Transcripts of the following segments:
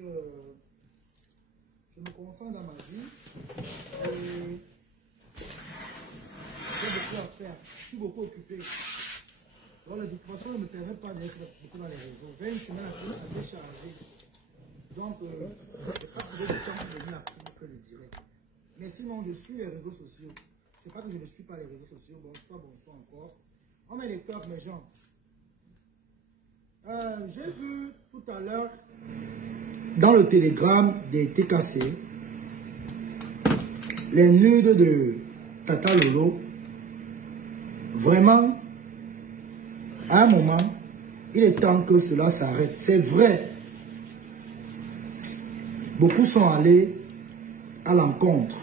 que je me concentre dans ma vie et j'ai beaucoup à faire. Je suis beaucoup occupé. Donc, la toute ne me permet pas d'être beaucoup dans les réseaux. 20 semaines assez chargées. Donc, je n'ai pas trouvé de temps pour venir après le direct. Mais sinon, je suis les réseaux sociaux. C'est pas que je ne suis pas les réseaux sociaux. Bonsoir encore. On met les cœurs, mes gens. J'ai vu tout à l'heure dans le télégramme des TKC les nudes de Tata Lolo. Vraiment, à un moment, il est temps que cela s'arrête. C'est vrai. Beaucoup sont allés à l'encontre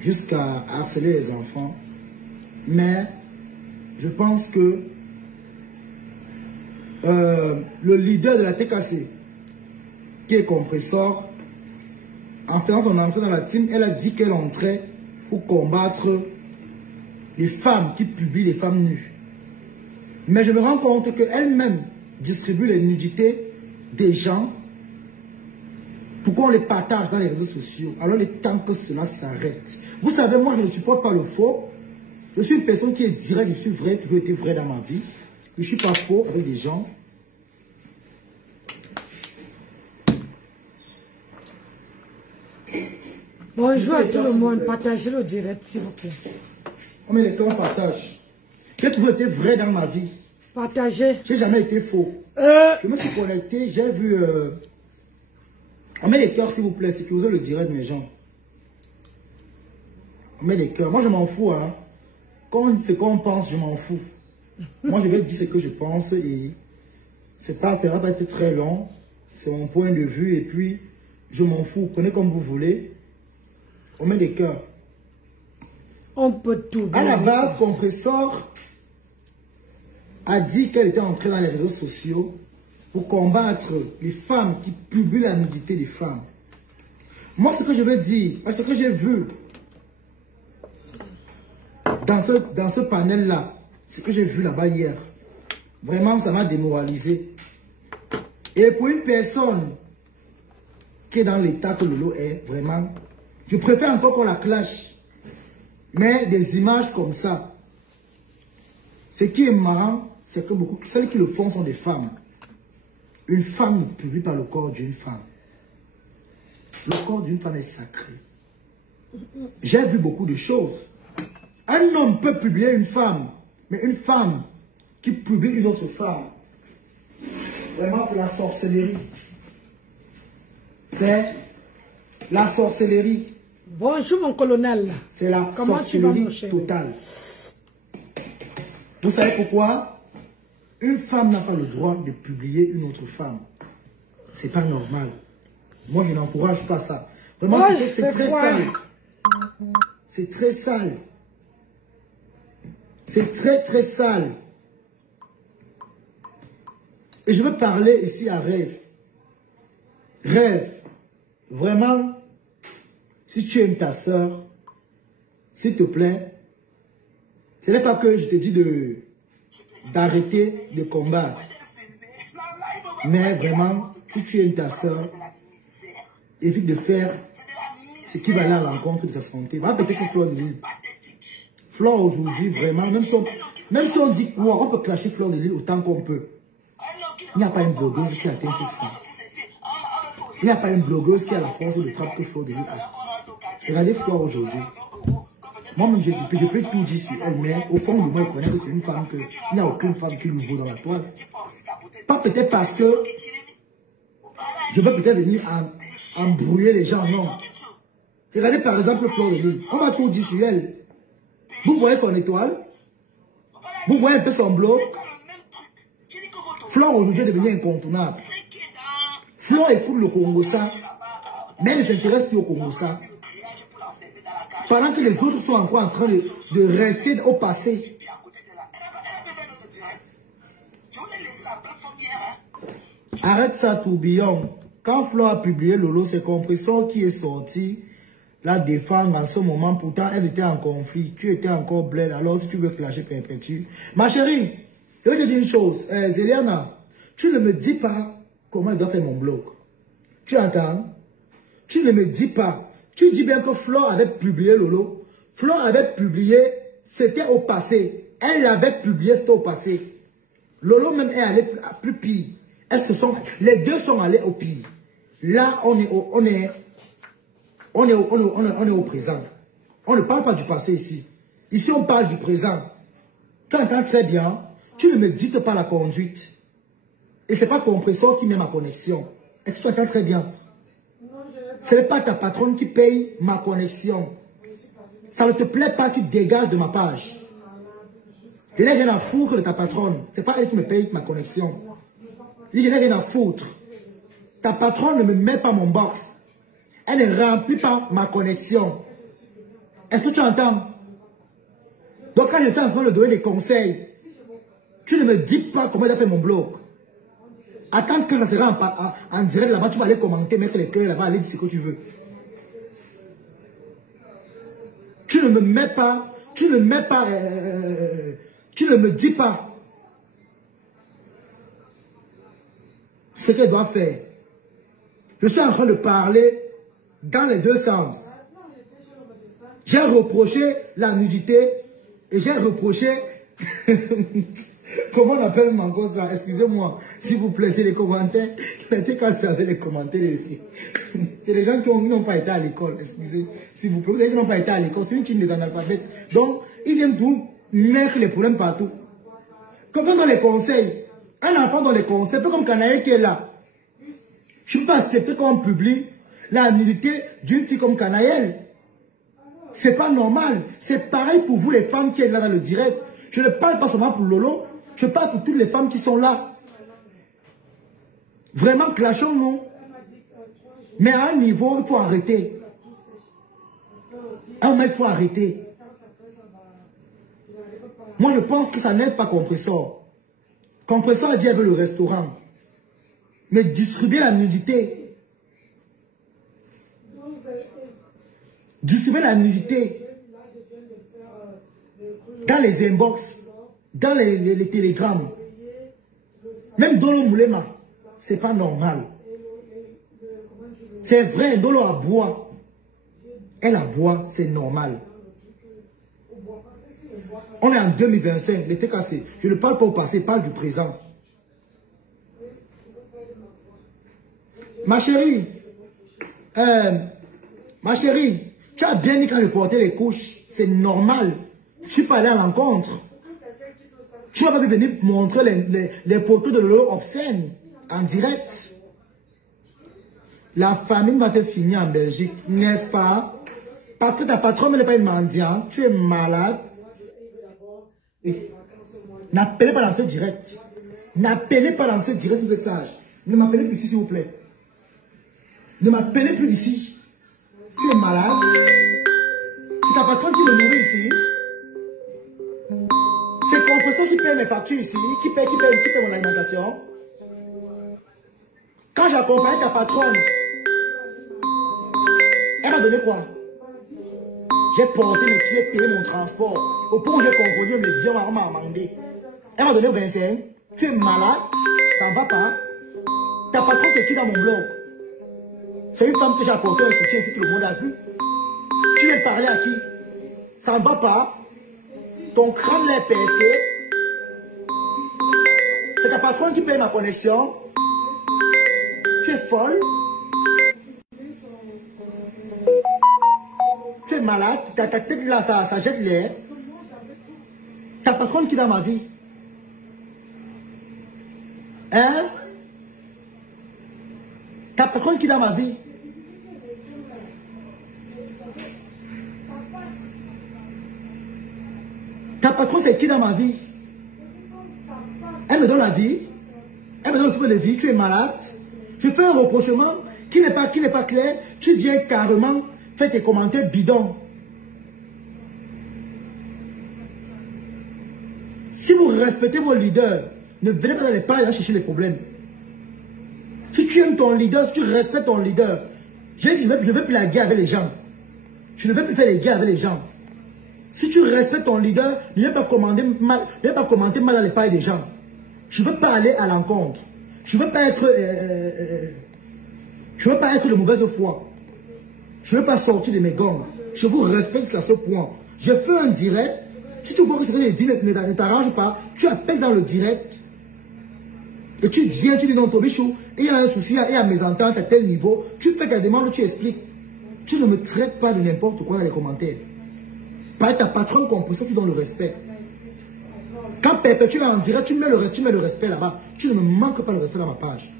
jusqu'à harceler les enfants. Mais je pense que le leader de la TKC, qui est Compressor, en faisant son entrée dans la team, elle a dit qu'elle entrait pour combattre les femmes qui publient les femmes nues. Mais je me rends compte qu'elle-même distribue les nudités des gens pour qu'on les partage dans les réseaux sociaux. Alors il est temps que cela s'arrête. Vous savez, moi je ne supporte pas le faux. Je suis une personne qui est directe, je suis vrai, toujours été vrai dans ma vie. Je ne suis pas faux avec des gens. Bonjour à tout le monde, partagez le direct s'il vous plaît. On met les temps, on partage. J'ai toujours été vrai dans ma vie. Partagez. J'ai jamais été faux. Je me suis connecté, j'ai vu... On met les cœurs s'il vous plaît, sécurisez le direct mes gens. On met les cœurs. Moi je m'en fous, hein. Quand on dit ce qu'on pense, je m'en fous. Moi je vais dire ce que je pense et c'est pas, ça va pas être très long. C'est mon point de vue et puis je m'en fous. Prenez comme vous voulez. On met les cœurs. On peut tout. À la base, Compressor a dit qu'elle était entrée dans les réseaux sociaux pour combattre les femmes qui publient la nudité des femmes. Moi, ce que je veux dire, ce que j'ai vu dans ce panel-là, ce que j'ai vu là-bas hier, vraiment, ça m'a démoralisé. Et pour une personne qui est dans l'état que Lolo est, vraiment, je préfère encore qu'on la clash. Mais des images comme ça, ce qui est marrant, c'est que beaucoup, celles qui le font sont des femmes. Une femme ne publie pas le corps d'une femme. Le corps d'une femme est sacré. J'ai vu beaucoup de choses. Un homme peut publier une femme, mais une femme qui publie une autre femme, vraiment c'est la sorcellerie. C'est la sorcellerie. Bonjour mon colonel. C'est la sorcellerie totale. Vous savez pourquoi? Une femme n'a pas le droit de publier une autre femme. C'est pas normal. Moi, je n'encourage pas ça. Vraiment, c'est très sale. C'est très sale. C'est très, très sale. Et je veux parler ici à Rêve. Rêve, vraiment, si tu aimes ta soeur, s'il te plaît, ce n'est pas que je te dis d'arrêter de combattre. Mais vraiment, si tu aimes ta soeur, évite de faire ce qui va aller à l'encontre de sa santé. Va peut-être que Fleur de Lille. Fleur aujourd'hui, vraiment, même si on dit quoi, on peut clasher Fleur de Lille autant qu'on peut. Il n'y a pas une blogueuse qui atteint cette femme. Il n'y a pas une blogueuse qui a la force de frappe que Fleur de Lille a. Regardez Fleur aujourd'hui. Moi-même, je peux tout dire sur elle, mais au fond de moi, je connais que c'est une femme que... Il n'y a aucune femme qui lui vaut dans la toile. Pas peut-être parce que je veux peut-être venir embrouiller les gens, non. Regardez par exemple Fleur de Lille. On va tout dire sur elle. Vous voyez son étoile? Vous voyez un peu son bloc? Fleur aujourd'hui est devenue incontournable. Fleur écoute le Congo-ça, mais elle ne s'intéresse plus au Congo-ça. Pendant que les autres sont encore en train de rester au passé. Arrête ça, tourbillon. Quand Flo a publié Lolo, c'est Compressor qui est sorti la défendre en ce moment. Pourtant, elle était en conflit. Tu étais encore bled. Alors, si tu veux clasher perpétue. Ma chérie, je vais te dire une chose. Zéliana, tu ne me dis pas comment elle doit faire mon blog. Tu entends? Tu ne me dis pas. Tu dis bien que Flore avait publié Lolo. Flore avait publié, c'était au passé. Elle l'avait publié, c'était au passé. Lolo même est allé plus pire. Les deux sont allés au pire. Là, on est au présent. On ne parle pas du passé ici. Ici, on parle du présent. Tu entends très bien. Tu ne me dites pas la conduite. Et ce n'est pas Compressor qui met ma connexion. Est-ce que tu entends très bien? Ce n'est pas ta patronne qui paye ma connexion. Ça ne te plaît pas, tu dégages de ma page. Je n'ai rien à foutre de ta patronne. Ce n'est pas elle qui me paye ma connexion. Je n'ai rien à foutre. Ta patronne ne me met pas mon box. Elle ne remplit pas ma connexion. Est-ce que tu entends? Donc quand je suis en train de donner des conseils, tu ne me dis pas comment il a fait mon blog. Attends que ça sera en direct là-bas, tu vas aller commenter, mettre les cœurs là-bas, aller dire ce que tu veux. Tu ne me mets pas, tu ne me dis pas ce qu'elle doit faire. Je suis en train de parler dans les deux sens. J'ai reproché la nudité et j'ai reproché... Comment on appelle Mango ça? Excusez-moi, s'il vous plaît, c'est les commentaires. Mettez quand c'est avec les commentaires. C'est les gens qui n'ont pas été à l'école. Excusez, s'il vous plaît, vous qui n'ont pas été à l'école. C'est une team des analphabètes. Donc, ils viennent tout mettre les problèmes partout. Comme dans les conseils. Un enfant dans les conseils, peu comme Canaël qui est là. Je ne peux pas accepter qu'on publie la nudité d'une fille comme Canaël. C'est pas normal. C'est pareil pour vous les femmes qui êtes là dans le direct. Je ne parle pas seulement pour Lolo. Je parle pour toutes les femmes qui sont là. Vraiment, clashons-nous. Mais à un niveau, il faut arrêter. À un moment, il faut arrêter. Moi, je pense que ça n'aide pas Compressor. Compressor a dit avec le restaurant. Mais distribuer la nudité. Distribuer la nudité. Dans les inbox. Dans les télégrammes, même Dolo Moulema, c'est pas normal. C'est vrai, Dolo aboie. Elle aboie, c'est normal. On est en 2025, l'été cassé. Je ne parle pas au passé, je parle du présent. Ma chérie, tu as bien dit quand je portais les couches, c'est normal. Je suis pas allé à l'encontre. Tu vas pas venir montrer les photos de Lolo obscènes en direct. La famine va te finir en Belgique, n'est-ce pas? Parce que ta patronne n'est pas une mendiante, tu es malade. N'appelez pas dans ce direct. N'appelez pas dans ce direct, message. Ne m'appelez plus ici, s'il vous plaît. Ne m'appelez plus ici. Tu es malade. C'est ta patronne qui me nourrit ici. C'est Compressor qui paye mes factures ici, qui paye mon alimentation. Quand j'accompagne ta patronne, elle m'a donné quoi? J'ai porté mes pieds, payé mon transport. Au point où j'ai confondu mes biens, on m'a demandé. Elle m'a donné 25. Tu es malade, ça ne va pas. Ta patronne, c'est qui dans mon blog? C'est une femme que j'ai apporté un soutien ici que le monde a vu. Tu viens parler à qui? Ça ne va pas. Ton crâne l'est percé. C'est ta patronne qui paye ma connexion. Tu es folle. Tu es malade. Ta tête là, ça jette l'air. Ta patronne qui est dans ma vie. Hein? Ta patronne qui est dans ma vie. Ta patronne, c'est qui dans ma vie? Elle me donne la vie. Elle me donne le souffle de vie. Tu es malade. Je fais un reprochement qui n'est pas clair. Tu viens carrément faire tes commentaires bidons. Si vous respectez vos leaders, ne venez pas dans les pages chercher les problèmes. Si tu aimes ton leader, si tu respectes ton leader, je ne veux plus la guerre avec les gens. Je ne veux plus faire les guerres avec les gens. Si tu respectes ton leader, ne viens pas commenter mal dans les pailles des gens. Je ne veux pas aller à l'encontre. Je ne veux pas être... Je ne veux pas être de mauvaise foi. Je ne veux pas sortir de mes gonds. Je vous respecte jusqu'à ce point. Je fais un direct. Si tu vois que ce que je dis ne t'arrange pas, tu appelles dans le direct. Et tu viens, tu dis non, Tobichou, il y a un souci, il y a mésentente à tel niveau. Tu fais ta demande, tu expliques. Tu ne me traites pas de n'importe quoi dans les commentaires. Par ta patronne comme ça, tu donnes le respect. Quand Pépé, tu es en direct, tu mets le respect là-bas. Tu ne me manques pas le respect dans ma page.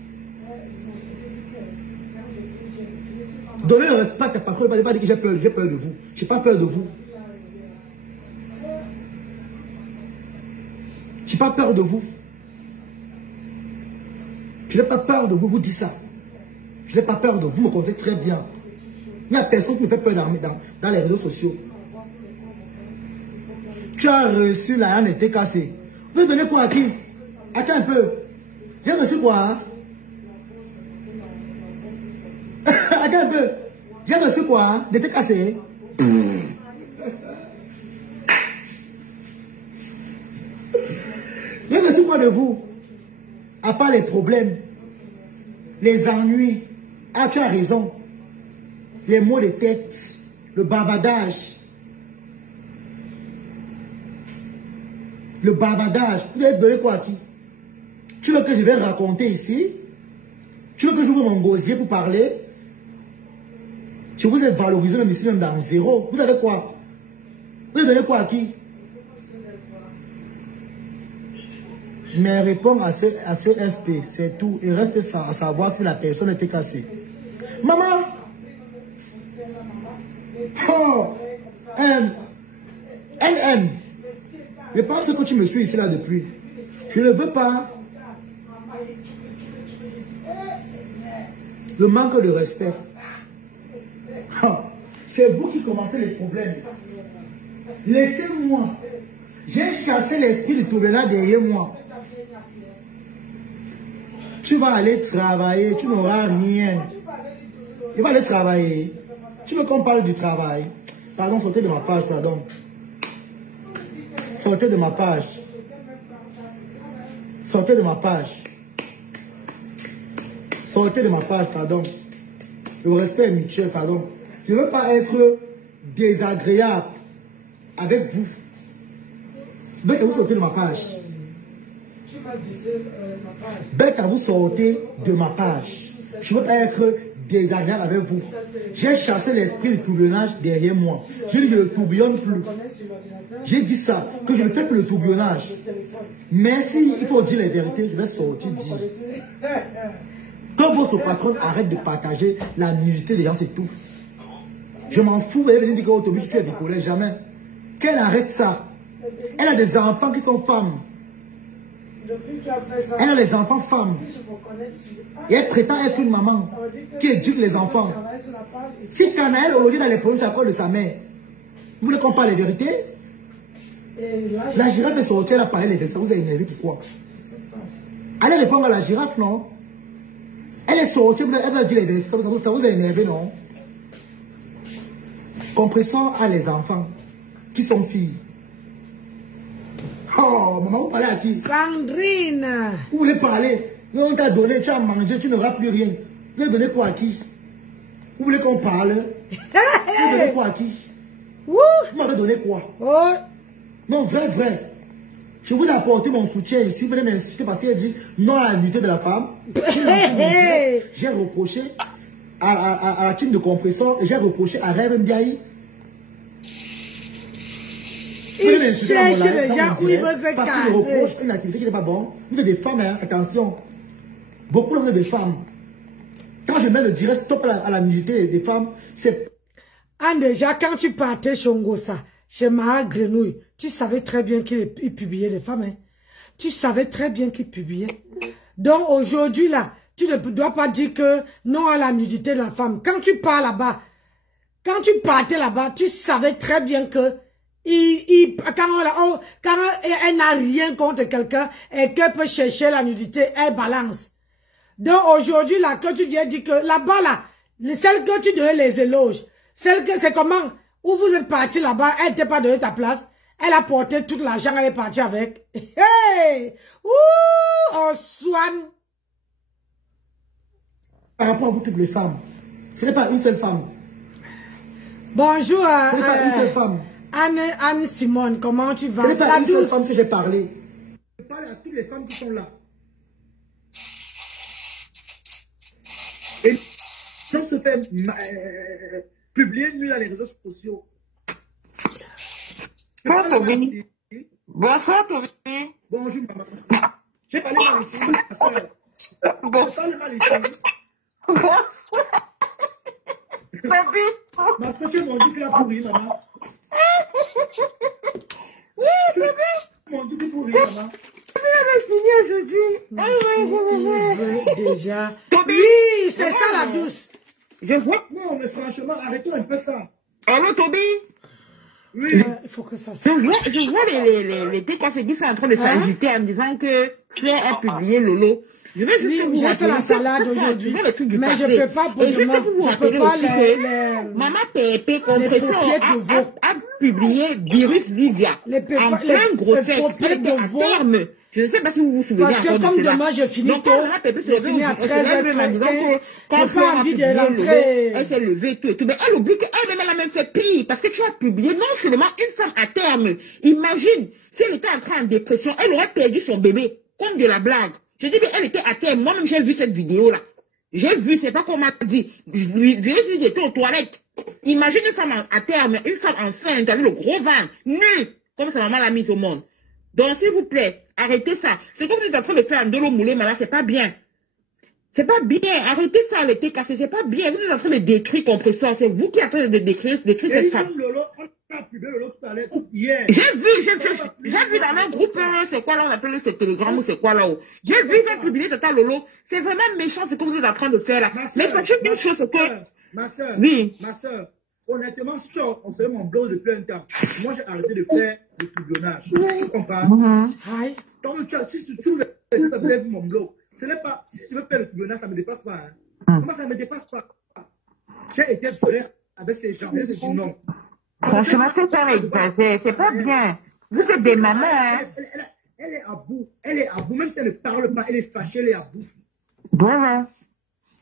Donnez le respect à ta patronne, ne pas dire que j'ai peur de vous. Je n'ai pas peur de vous. Je n'ai pas peur de vous. Je n'ai pas peur de vous, vous dites ça. Je n'ai pas peur de vous, vous me connaissez très bien. Il n'y a personne qui me fait peur dans les réseaux sociaux. Tu as reçu la haine était cassée. Vous avez donné quoi à qui? Attends un peu. J'ai reçu quoi? Hein? Attends un peu. J'ai reçu quoi? Hein? D'été cassé. J'ai reçu quoi de vous? À part les problèmes, les ennuis. Ah, tu as raison. Les maux de tête, le bavardage. Le bavardage. Vous avez donné quoi à qui? Tu veux que je vais raconter ici? Tu veux que j'ouvre mon gosier pour parler? Je vous ai valorisé même ici, même dans zéro. Vous avez quoi? Vous avez donné quoi à qui? Mais réponds à ce FP, c'est tout. Il reste à savoir si la personne était cassée. Maman! Oh! NM! Je pense que tu me suis ici là depuis. Je ne veux pas le manque de respect. Oh, c'est vous qui commentez les problèmes. Laissez-moi. J'ai chassé l'esprit de Toubena derrière moi. Tu vas aller travailler, tu n'auras rien. Il va aller travailler. Tu veux qu'on parle du travail? Pardon, sortez de ma page, pardon. Sortez de ma page. Sortez de ma page. Sortez de ma page, pardon. Le respect est mutuel, pardon. Je ne veux pas être désagréable avec vous. Bête à vous sortez de ma page. Bête à vous sortez de ma page. Je ne veux pas être désagréable avec vous. J'ai chassé l'esprit du tourbillonnage derrière moi. Je dis que je ne tourbillonne plus. J'ai dit ça, que je ne fais plus le tourbillonnage. Mais si il faut dire les vérités, je vais sortir dire. Quand votre patronne arrête de partager la nudité des gens, c'est tout. Je m'en fous, elle venir dire qu'autobus, tu es bipolaire, jamais. Qu'elle arrête ça. Elle a des enfants qui sont femmes. Elle a des enfants femmes. Et elle prétend être une maman qui éduque les enfants. Si Canaël, au lieu d'aller prendre sa corde de sa mère, vous voulez qu'on parle les vérités? La girafe est sortie, elle a parlé les vérités. Vous avez énervé pourquoi? Allez répondre à la girafe, non? Elle est sortie, elle va dire les vérités. Ça vous a énervé, non? Compressons à les enfants qui sont filles. Oh, maman, vous parlez à qui? Sandrine. Vous voulez parler? On t'a donné, tu as mangé, tu n'auras plus rien. Vous avez donné quoi à qui? Vous voulez qu'on parle? Vous avez donné quoi à qui? Vous m'avez donné quoi? Oh. Non, vrai. Je vous ai apporté mon soutien ici. Vous venez m'insulter parce qu'elle dit non à la nudité de la femme. J'ai reproché à la team de compresseur et j'ai reproché à Rêve Ndiaye. Il cherche les gens où il veut se parce qu'il reproche une activité qui n'est pas bonne. Vous êtes des femmes, hein, attention. Beaucoup de des femmes. Quand je mets le direct stop à la nudité des femmes, c'est... Déjà, quand tu partais chez Ngosa, chez Maha Grenouille, tu savais très bien qu'il publiait les femmes. Hein. Tu savais très bien qu'il publiait. Donc aujourd'hui, là, tu ne dois pas dire que non à la nudité de la femme. Quand tu pars là-bas, quand tu partais là-bas, tu savais très bien que quand elle n'a rien contre quelqu'un et qu'elle peut chercher la nudité, elle balance. Donc aujourd'hui, là, que tu viens dire que là-bas, là, celle que tu donnais les éloges, celle que c'est comment, où vous êtes parti là-bas, elle t'a pas donné ta place, elle a porté tout l'argent, elle est partie avec. Hey! Ouh! On soigne. rapport à vous toutes les femmes. Ce n'est pas une seule femme. Bonjour Ce n'est pas une seule femme. Anne Simone, comment tu vas? Ce n'est pas une seule femme que j'ai parlé. Je parle à toutes les femmes qui sont là. Et on se fait publier mieux dans les réseaux sociaux. Bonjour, Toby. Bonsoir, Toby. Bonjour, maman. J'ai parlé mal ici, ma soeur. Bon. Je parle mal ici. Bonsoir. Toby. Ma soeur, tu m'as dit c'est la pourrie, maman. Oui, Toby. Tu m'as dit c'est pourri, maman. Aujourd'hui. Déjà. Toby. Oui, c'est ça la douce. Je vois. Non, mais franchement, arrêtons un peu ça. Allô, Toby. Oui. Il faut que ça Je vois les TKC qui sont en train de s'agiter en disant que Claire a publié Lolo. Je vais juste vous j'ai fait la salade aujourd'hui, mais je ne peux pas pour demain. Je peux pas les Maman Pépé Compression a publié Virus Lydia en pleine grossesse. Elle était à terme. Je ne sais pas si vous vous souvenez. Parce que comme demain je finis tôt, je finis à 13h15, quand j'ai pas envie de rentrer. Elle s'est levée, tout et tout. Mais elle oublie qu'elle-même, elle a même fait pire. Parce que tu as publié non seulement une femme à terme. Imagine, si elle était entrée en dépression, elle aurait perdu son bébé. Comme de la blague. Je dis, mais elle était à terme. Moi-même, j'ai vu cette vidéo-là. J'ai vu, c'est pas qu'on m'a dit. J'étais aux toilettes. Imagine une femme à terme, une femme enceinte, avec le gros ventre, nue, comme sa maman l'a mise au monde. Donc, s'il vous plaît, arrêtez ça. C'est comme si vous êtes en train de faire un de l'eau moulée, mais là, c'est pas bien. C'est pas bien. Arrêtez ça, elle était cassée. C'est pas bien. Vous êtes en train de détruire Compresseur. C'est vous qui êtes en train de détruire cette femme. On a publié Lolo tout à l'heure, hier. J'ai vu dans un groupe, c'est quoi là, on appelle ce télégramme ou c'est quoi là-haut. J'ai vu, j'ai publié Tata Lolo. C'est vraiment méchant ce que vous êtes en train de faire là. Mais sachez une chose, c'est que... Ma soeur, oui. Ma soeur, honnêtement, si tu as observé mon blog depuis un temps, moi j'ai arrêté de faire le publionnage. Tu comprends? Donc, si vous avez vu mon blog, ce n'est pas, si tu veux faire le publionnage, ça ne me dépasse pas. Moi, ça ne me dépasse pas. J'ai été frère avec ces gens, mais c'est non. Franchement, c'est pas exagéré, c'est pas bien. Vous êtes des mamans, hein. Elle est à bout. Elle est à bout. Même si elle ne parle pas, elle est fâchée, elle est à bout. Voilà.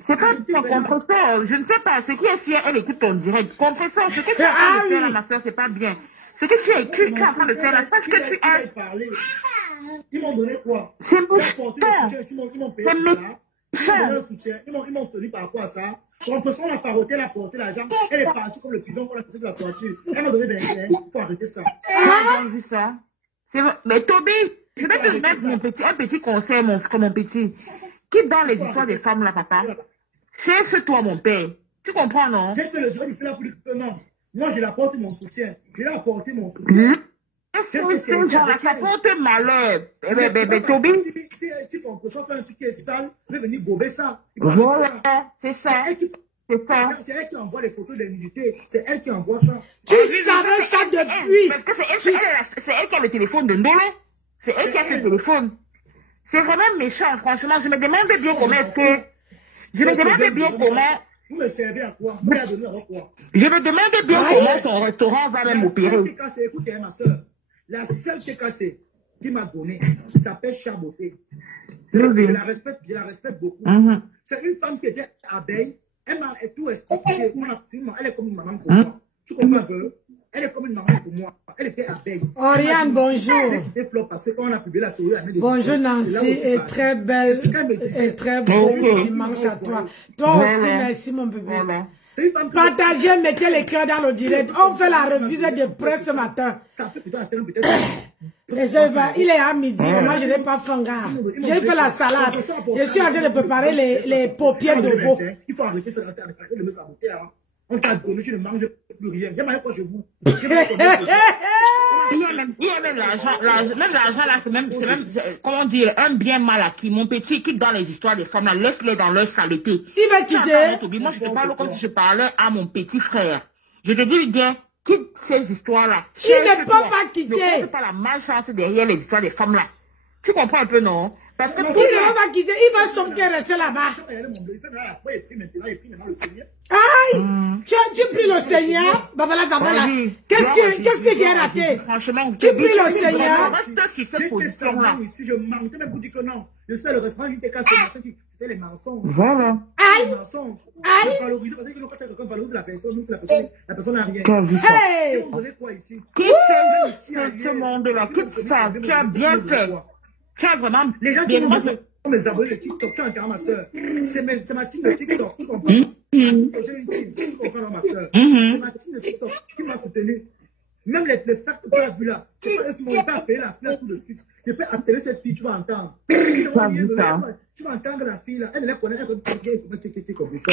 C'est pas ton Compresseur. Je ne sais pas. Ce qui est fier, elle écoute ton direct. Compresseur, ce que tu es en train de faire là, ma soeur, c'est pas bien. Ce que tu as écrit, tu es en train de faire là, parce que tu es... Ils m'ont donné quoi? C'est méchant. Ils m'ont payé ça. Ils m'ont soutenu par rapport à ça. Compresseur, on a carotté, elle a porté l'argent. Elle est partie comme le pigeon qu'on a poussé de la toiture. Elle m'a donné des aides. Il faut arrêter ça. J'ai vu ça. Mais Toby, je vais te mettre un petit conseil, mon petit. Qui dans les histoires des femmes là, papa? Cherche toi, mon père. Tu comprends, non? J'ai fait le job ici là pour dire que non. Moi, je lui apporte mon soutien. Je lui ai apporté mon soutien. Ça porte malheur. Toby. Si Compresseur fait un truc qui est sale, il va venir gober ça. Voilà, c'est ça. C'est elle qui envoie les photos des nudité. C'est elle qui envoie ça. Tu savais ça depuis. Parce que c'est elle qui a le téléphone de Ndolo. C'est elle qui a le téléphone. C'est vraiment méchant, franchement. Je me demande bien comment est-ce que... Je me demande bien comment... Vous me servez à quoi? Vous m'avez donné à quoi? Je me demande bien comment son restaurant va même opérer. Écoutez, ma soeur. La seule TKC qui m'a donné s'appelle Chaboté. Je la respecte beaucoup. C'est une femme qui était abeille. Elle m'a tout expliqué. Elle est comme une maman pour moi. Tu comprends un peu? Elle est comme une maman pour moi. Elle était abeille. Oriane, bonjour. Bonjour Nancy, et très belle, et très bon dimanche à toi. Toi aussi, merci mon bébé. Partagez, mettez les cœurs dans le direct. On fait la revue de presse ce matin. Il est à midi, moi je n'ai pas faim. J'ai fait la salade. Je suis en train de préparer les paupières de veau. Il faut arrêter ça. On t'a donné, tu ne manges plus rien. Viens m'aller chez vous. Il y a même l'argent. Même l'argent là, c'est même, comment dire, un bien mal acquis. Mon petit, quitte dans les histoires des femmes là, laisse-les dans leur saleté. Il va quitter. Moi, je te parle comme si je parlais à mon petit frère. Je te dis bien, quitte ces histoires-là. Il ne peut pas quitter. Ne porte pas la malchance derrière les histoires des femmes là. Tu comprends un peu, non? Parce que il ne va pas quitter, il va sortir rester là-bas. Aïe, tu pris le Seigneur, Babala Zambala. Qu'est-ce que j'ai raté? Franchement, tu pris le Seigneur. Reste sur cette position-là. Ici, je manque même pour dire que non. Je suis le restaurant, je t'ai cassé, c'était les mensonges. Voilà. Aïe. Les mensonges. Aïe. Valoriser, parce que quand quelqu'un valorise la personne, nous, la personne n'a rien. Hey. Vous donnez quoi ici? Qui fait ce monde-là? Tout ça, tu as bien fait. Tu as vraiment les gens qui vont mes abonnés de TikTok, tu entends ma soeur. C'est ma team de TikTok, tu comprends? J'ai une team, tu comprends ma soeur. C'est ma team de TikTok qui m'a soutenu. Même les stars que tu as vu là, c'est pas eux qui m'ont pas appelé la fleur tout de suite. Je peux appeler cette fille, tu vas entendre. Tu vas entendre la fille là, elle la connaît, elle connaît comme ça.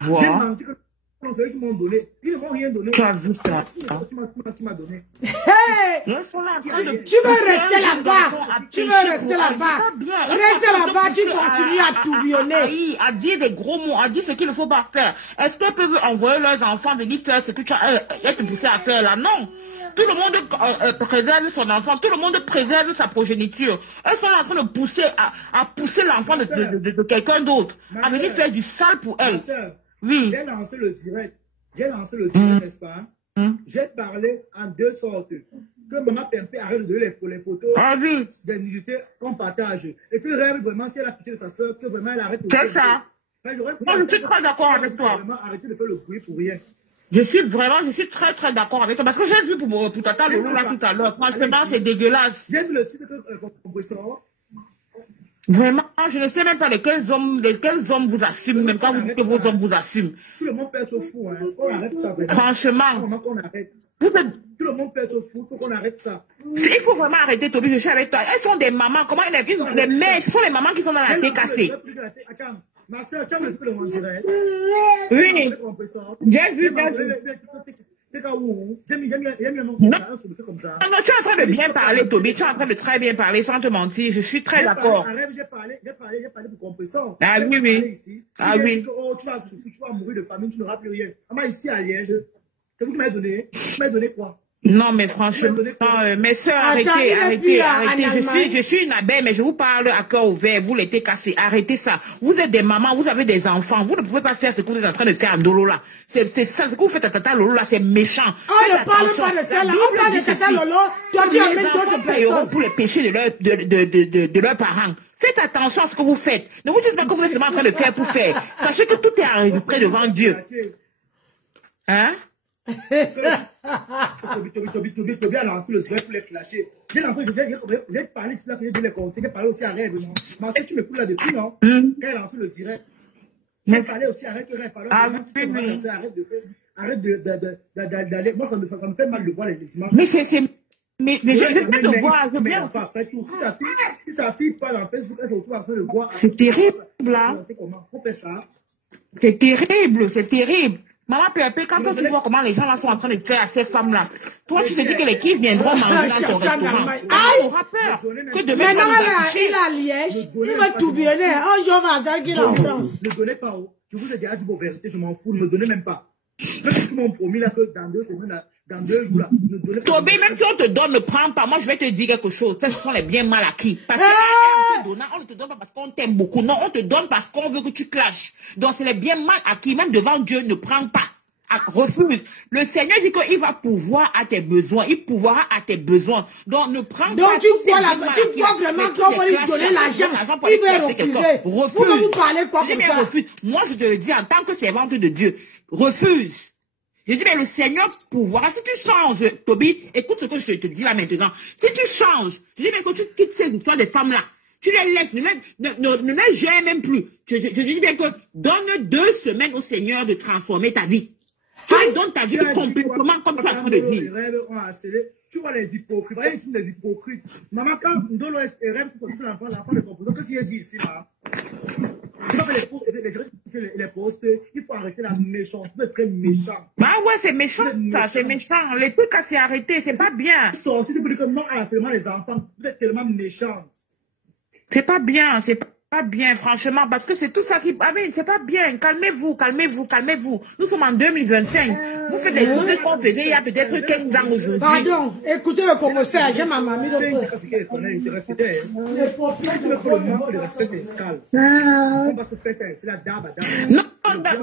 J'ai menti que non, c'est eux qui m'ont donné. Ils ne m'ont rien donné. Tu as vu ça? Tu m'as donné. Hey! Tu veux rester là-bas. Tu veux rester là-bas. Reste là-bas, tu continues à tourbillonner. À dire des gros mots, à dire ce qu'il ne faut pas faire. Est-ce qu'elles peuvent envoyer leurs enfants venir faire ce que tu as te poussé à faire là? Non. Tout le monde préserve son enfant, tout le monde préserve sa progéniture. Elles sont en train de pousser à pousser l'enfant de quelqu'un d'autre, à venir faire du sale pour elle. Oui. J'ai lancé le direct. N'est-ce pas? J'ai parlé en deux sortes. Que maman Pempé arrête de donner les photos des nudités qu'on partage. Et que rêve vraiment, si elle a pitié de sa soeur, que vraiment elle arrête de faire. C'est ça. Moi, je suis très d'accord avec toi. Vraiment arrêter de faire le bruit pour rien. Je suis très très d'accord avec toi. Parce que j'ai vu pour Tata Lolo là tout à l'heure. Franchement, c'est dégueulasse. J'ai vu le titre compresseur. Vraiment, je ne sais même pas lesquels hommes vous assument, même quand vous dites que vos hommes vous assument. Tout le monde peut être fou, hein. On arrête ça. Franchement. Tout le monde peut être fou, faut qu'on arrête ça. Il faut vraiment arrêter, Toby, je suis avec toi. Elles sont des mamans, les mères, ce sont les mamans qui sont dans la tête cassée. Ma soeur, tu as vu ce que le monde dirait? Oui. J'ai vu. Non, tu es en train de bien parler, Toby. Tu es en train de très bien parler, sans te mentir. Je suis très d'accord. J'ai parlé pour compresseur. Ah oui. Ah oui. Tu vas mourir de famine, tu n'auras plus rien. Moi, ici à Liège, c'est vous qui m'avez donné. Tu m'avez donné quoi? Non, mais franchement, mes soeurs, arrêtez. Je suis une abeille, mais je vous parle à cœur ouvert. Vous l'étiez cassé. Arrêtez ça. Vous êtes des mamans, vous avez des enfants. Vous ne pouvez pas faire ce que vous êtes en train de faire à Dolo là. C'est ça, ce que vous faites à Tata Lolo là, c'est méchant. On ne parle pas de ça là. On parle de Tata Lolo. Toi, tu amènes d'autres personnes. Pour les péchés de leurs parents. Faites attention à ce que vous faites. Ne vous dites pas que vous êtes seulement en train de faire pour faire. Sachez que tout est enregistré devant Dieu. Hein? Toby a lancé le direct pour les clasher. J'ai parlé sur là, j'ai les conseils, j'ai parlé aussi à Rêve, non? Mais tu m'écoutes là depuis, non? Quand elle a lancé le direct. J'ai parlé aussi à Rêve, que Rêve parle. Arrête d'aller. Moi, ça me fait mal de voir les images. Mais mais je viens de voir, je viens. Si sa fille parle en Facebook, elle se retrouve en train de voir. C'est terrible, là. C'est terrible. Maman Pépé, quand tu vois comment les gens là sont en train de faire à ces femmes-là, toi tu te dis que les kids viendront manger dans ton restaurant. On aura peur que demain maintenant il a Liège, il va tourbillonner. Un jour va attendre qu'il est en France. Ne donnez pas. Je vous ai déjà dit vos vérités, je m'en fous, ne me donnez même pas. Même si m'ont promis là que dans 2 semaines, dans 2 jours là, ne donnez pas. Toby, même si on te donne, ne prends pas. Moi, je vais te dire quelque chose. Ce sont les biens mal acquis. Parce que on ne te donne pas parce qu'on t'aime beaucoup. Non, on te donne parce qu'on veut que tu clashes. Donc, c'est les biens mal acquis. Même devant Dieu, ne prends pas. Refuse. Le Seigneur dit qu'il va pouvoir à tes besoins. Il pourra à tes besoins. Donc, ne prends pas. Donc, tu crois vraiment qu'on va lui donner l'argent. Il va refuser. Vous parlez quoi comme ça? Moi, je te le dis en tant que servante de Dieu. Refuse. Je dis, mais le Seigneur pourvoira. Si tu changes, Toby, écoute ce que je te dis là maintenant. Si tu changes, je dis, mais que tu quittes ces histoires des femmes-là, tu les laisses, ne les gère même plus. Je dis bien que donne 2 semaines au Seigneur de transformer ta vie. Tu lui donnes ta vie complètement comme tu as envie de dire. Tu vois les hypocrites, voyez les hypocrites. Maman, quand Ndolo est rêve, tu connais l'enfant de composant, qu'est-ce qu'il a dit ici là? Tu vas les posts, il faut arrêter la méchanceté, c'est très méchant. Bah ouais, c'est méchant ça, c'est méchant. Les trucs à s'y arrêter, c'est pas bien. Sorti, tu peux dire que non, seulement les enfants, vous êtes tellement méchants. C'est pas bien, c'est pas bien, franchement, parce que c'est tout ça qui... Ah mais c'est pas bien. Calmez-vous, calmez-vous, calmez-vous. Nous sommes en 2025. Vous faites des choses qu'on faisait il y a peut-être 15 ans aujourd'hui. Pardon, écoutez le Congolais, j'ai ma mamie. Non,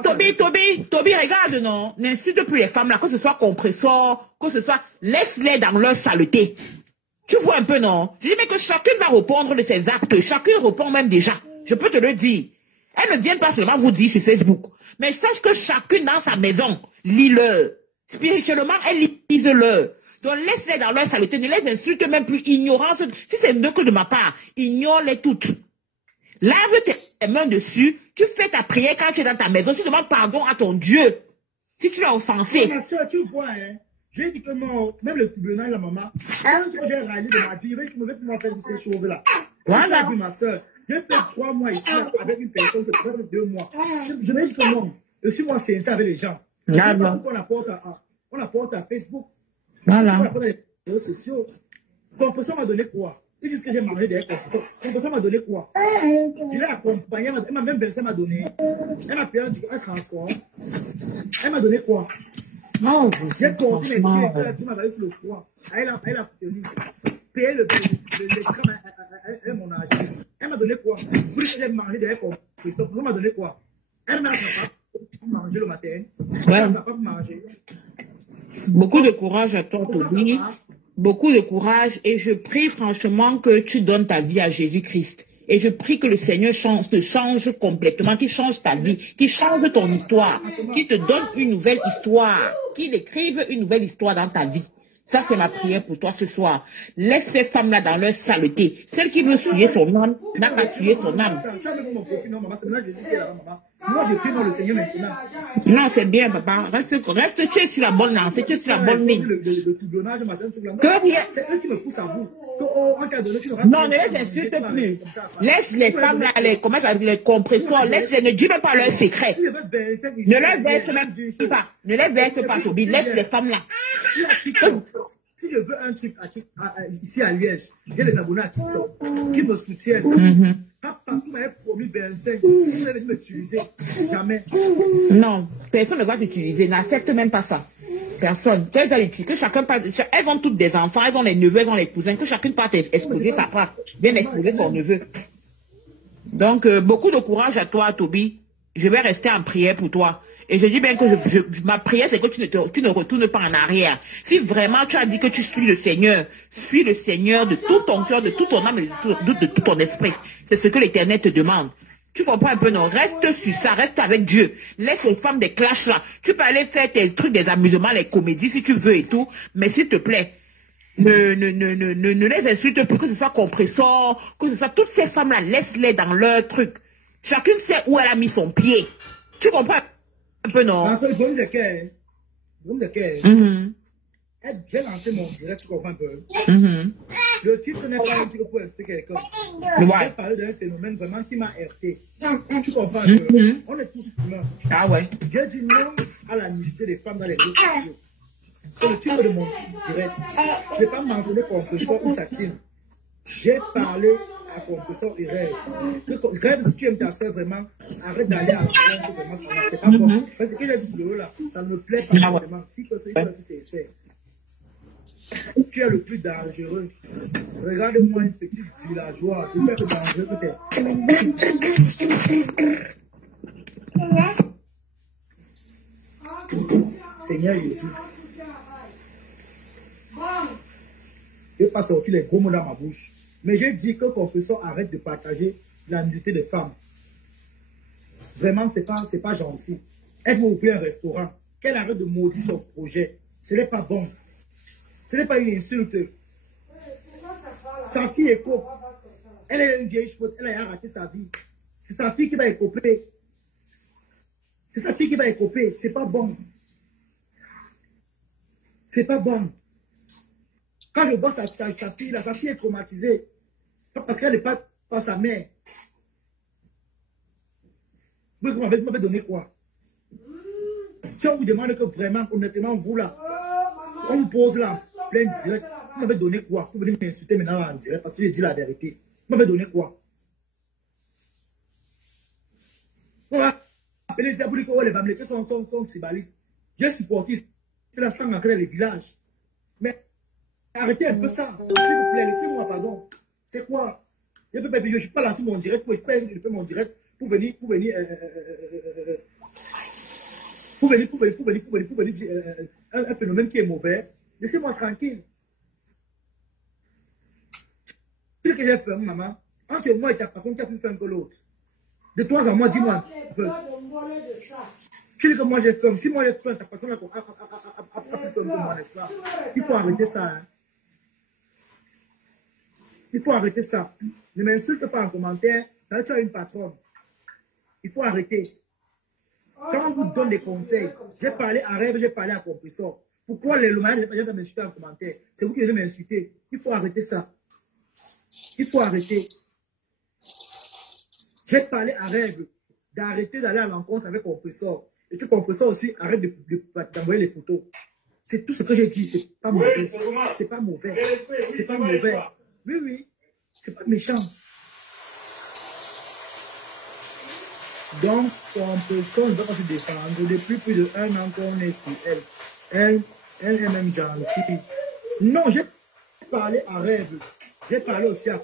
Toby, regarde, non. N'insulte plus les femmes là, que ce soit compresseur, que ce soit... Laisse-les dans leur saleté. Tu vois un peu, non? Je dis mais que chacune va répondre de ses actes. Chacune répond même déjà. Je peux te le dire. Elles ne viennent pas seulement vous dire sur Facebook. Mais sache que chacune dans sa maison, lis-le. Spirituellement, elles lisent-le. Donc laisse-les dans leur saleté. Ne les insulte même plus. Ignorance. Si c'est mieux que de ma part, ignore-les toutes. Lave tes mains dessus. Tu fais ta prière quand tu es dans ta maison. Tu demandes pardon à ton Dieu. Si tu l'as offensé. Ma soeur, tu vois, hein. J'ai dit que non, même le tribunal, la maman, quand j'ai râlé de ma vie, je me vais pouvoir faire toutes ces choses-là. Voilà. J'ai dit, ma soeur, j'ai fait 3 mois ici avec une personne que tu fait 2 mois. Je me dis que non, je suis moi sincère avec les gens. Voilà. On apporte à Facebook. Voilà. On apporte à les réseaux sociaux. Compression m'a donné quoi? Ils disent que j'ai mangé des compressions. Compression m'a donné quoi? Je l'ai accompagné, elle m'a même versé, elle m'a donné. Elle m'a payé un transport. Elle m'a donné quoi? Non, j'ai porté mes pieds, tu m'as valé sur le poids. Elle a soutenu. Payer le crème, elle mon âge. Elle m'a donné quoi? Pour que j'ai mangé des compressions. Elle m'a donné quoi? Elle m'a mangé le matin. Elle m'a pas manger. Beaucoup de courage à toi, Toby. Beaucoup de courage. Et je prie franchement que tu donnes ta vie à Jésus-Christ. Et je prie que le Seigneur te change complètement, qu'il change ta vie, qu'il change ton histoire, qu'il te donne une nouvelle histoire, qu'il écrive une nouvelle histoire dans ta vie. Ça, c'est ma prière pour toi ce soir. Laisse ces femmes-là dans leur saleté. Celle qui veut souiller son âme, n'a qu'à souiller son âme. Moi, je prie dans le Seigneur maintenant. Non, c'est bien, papa. Reste, tu es sur la bonne lancée, tu es sur la bonne ligne. Que rien. C'est eux qui me poussent à vous. Non, ne les insulte plus. Laisse les femmes là, les compresseurs, laisse-les, ne dis même pas leurs secrets. Ne les verse même pas. Ne les verse pas, Toby. Laisse les femmes là. Si je veux un truc ici à Liège, j'ai des abonnés à TikTok qui me soutiennent. Pas parce que vous m'avez promis 25, vous allez m'utiliser. Jamais. Non, personne ne va t'utiliser. N'accepte même pas ça. Personne. Que chacun parte. Elles ont toutes des enfants, elles ont les neveux, elles ont les cousins. Que chacune parte exposer sa part. Bien exposer son neveu. Donc, beaucoup de courage à toi, Toby. Je vais rester en prière pour toi. Et je dis bien que ma prière, c'est que tu ne retournes pas en arrière. Si vraiment tu as dit que tu suis le Seigneur de tout ton cœur, de tout ton âme et de tout ton esprit. C'est ce que l'Éternel te demande. Tu comprends un peu, non? Reste sur ça, reste avec Dieu. Laisse les femmes des clashs là. Tu peux aller faire tes trucs, des amusements, les comédies si tu veux et tout. Mais s'il te plaît, ne les insulte plus, que ce soit compresseur, que ce soit toutes ces femmes là, laisse-les dans leur truc. Chacune sait où elle a mis son pied. Tu comprends un peu, non? Parce que le problème, c'est que, j'ai lancé mon direct, tu comprends un peu. Le titre n'est pas un titre pour expliquer quelqu'un. J'ai parlé d'un phénomène vraiment qui m'a heurté. Tu comprends un peu. On est tous humains. Ah ouais. J'ai dit non à la nudité des femmes dans les réseaux sociaux. C'est le titre de mon direct. Je n'ai pas mentionné compresseur ou satine. J'ai parlé à compresseur et rêve. Rêve, si tu aimes ta soeur vraiment, arrête d'aller à la soeur, vraiment, ça n'est pas bon. Parce que j'ai vu ce vidéo là, ça ne me plaît pas vraiment. Si tu sais, tu es le plus dangereux. Regarde-moi une petite villageoise. Tu es le dangereux peut-être. Seigneur Jésus. Je n'ai pas sorti les gros mots dans ma bouche. Mais j'ai dit que confesseur arrête de partager la nudité des femmes. Vraiment, c'est pas gentil. Elle veut ouvrir un restaurant. Qu'elle arrête de maudire son projet. Ce n'est pas bon. Ce n'est pas une insulte. Sa fille écope. Elle est une vieille chouette. Elle a raté sa vie. C'est sa fille qui va écoper. C'est sa fille qui va écoper. C'est pas bon. C'est pas bon. Quand je vois sa fille, là, sa fille est traumatisée. Parce qu'elle n'est pas sa mère. Vous m'avez donné quoi? Si on vous demande que vraiment, honnêtement, vous là, on vous pose là, plein direct, vous m'avez donné quoi? Vous venez m'insulter maintenant en direct parce que j'ai dit la vérité. Vous m'avez donné quoi? appelé les Diaboliques, les Bamileke sont tribalistes. J'ai supporté, c'est la sang ancrée dans les villages. Mais arrêtez un peu ça, s'il vous plaît, laissez-moi, pardon. C'est quoi? Je ne suis pas là sur mon direct, je faire mon direct pour venir dire un phénomène qui est mauvais. Laissez-moi tranquille. Ce que j'ai fait, maman, entre moi et ta patron, qui a plus fait que l'autre. De toi à moi, dis-moi un peu. Ce que moi j'ai fait, si moi j'ai fait, ta patron a plus fait que moi, n'est-ce pas? Il faut arrêter ça. Hein. Il faut arrêter ça. Ne m'insulte pas en commentaire. Quand tu as une patronne, il faut arrêter. Quand on vous donne des conseils, j'ai parlé à Rêve, j'ai parlé à Compressor. Pourquoi les lomanes ne pas m'insulter en commentaire? C'est vous qui devez m'insulter. Il faut arrêter ça. Il faut arrêter. J'ai parlé à Rêve d'arrêter d'aller à l'encontre avec Compressor. Et que Compressor aussi arrête d'envoyer les photos. C'est tout ce que j'ai dit. C'est pas mauvais. C'est pas mauvais. C'est pas mauvais. Oui, oui. C'est pas méchant. Donc, Compressor ne va pas se défendre. Depuis plus de 1 an qu'on est sur elle. Elle est même gentille. Non, j'ai parlé à Rêve. J'ai parlé aussi à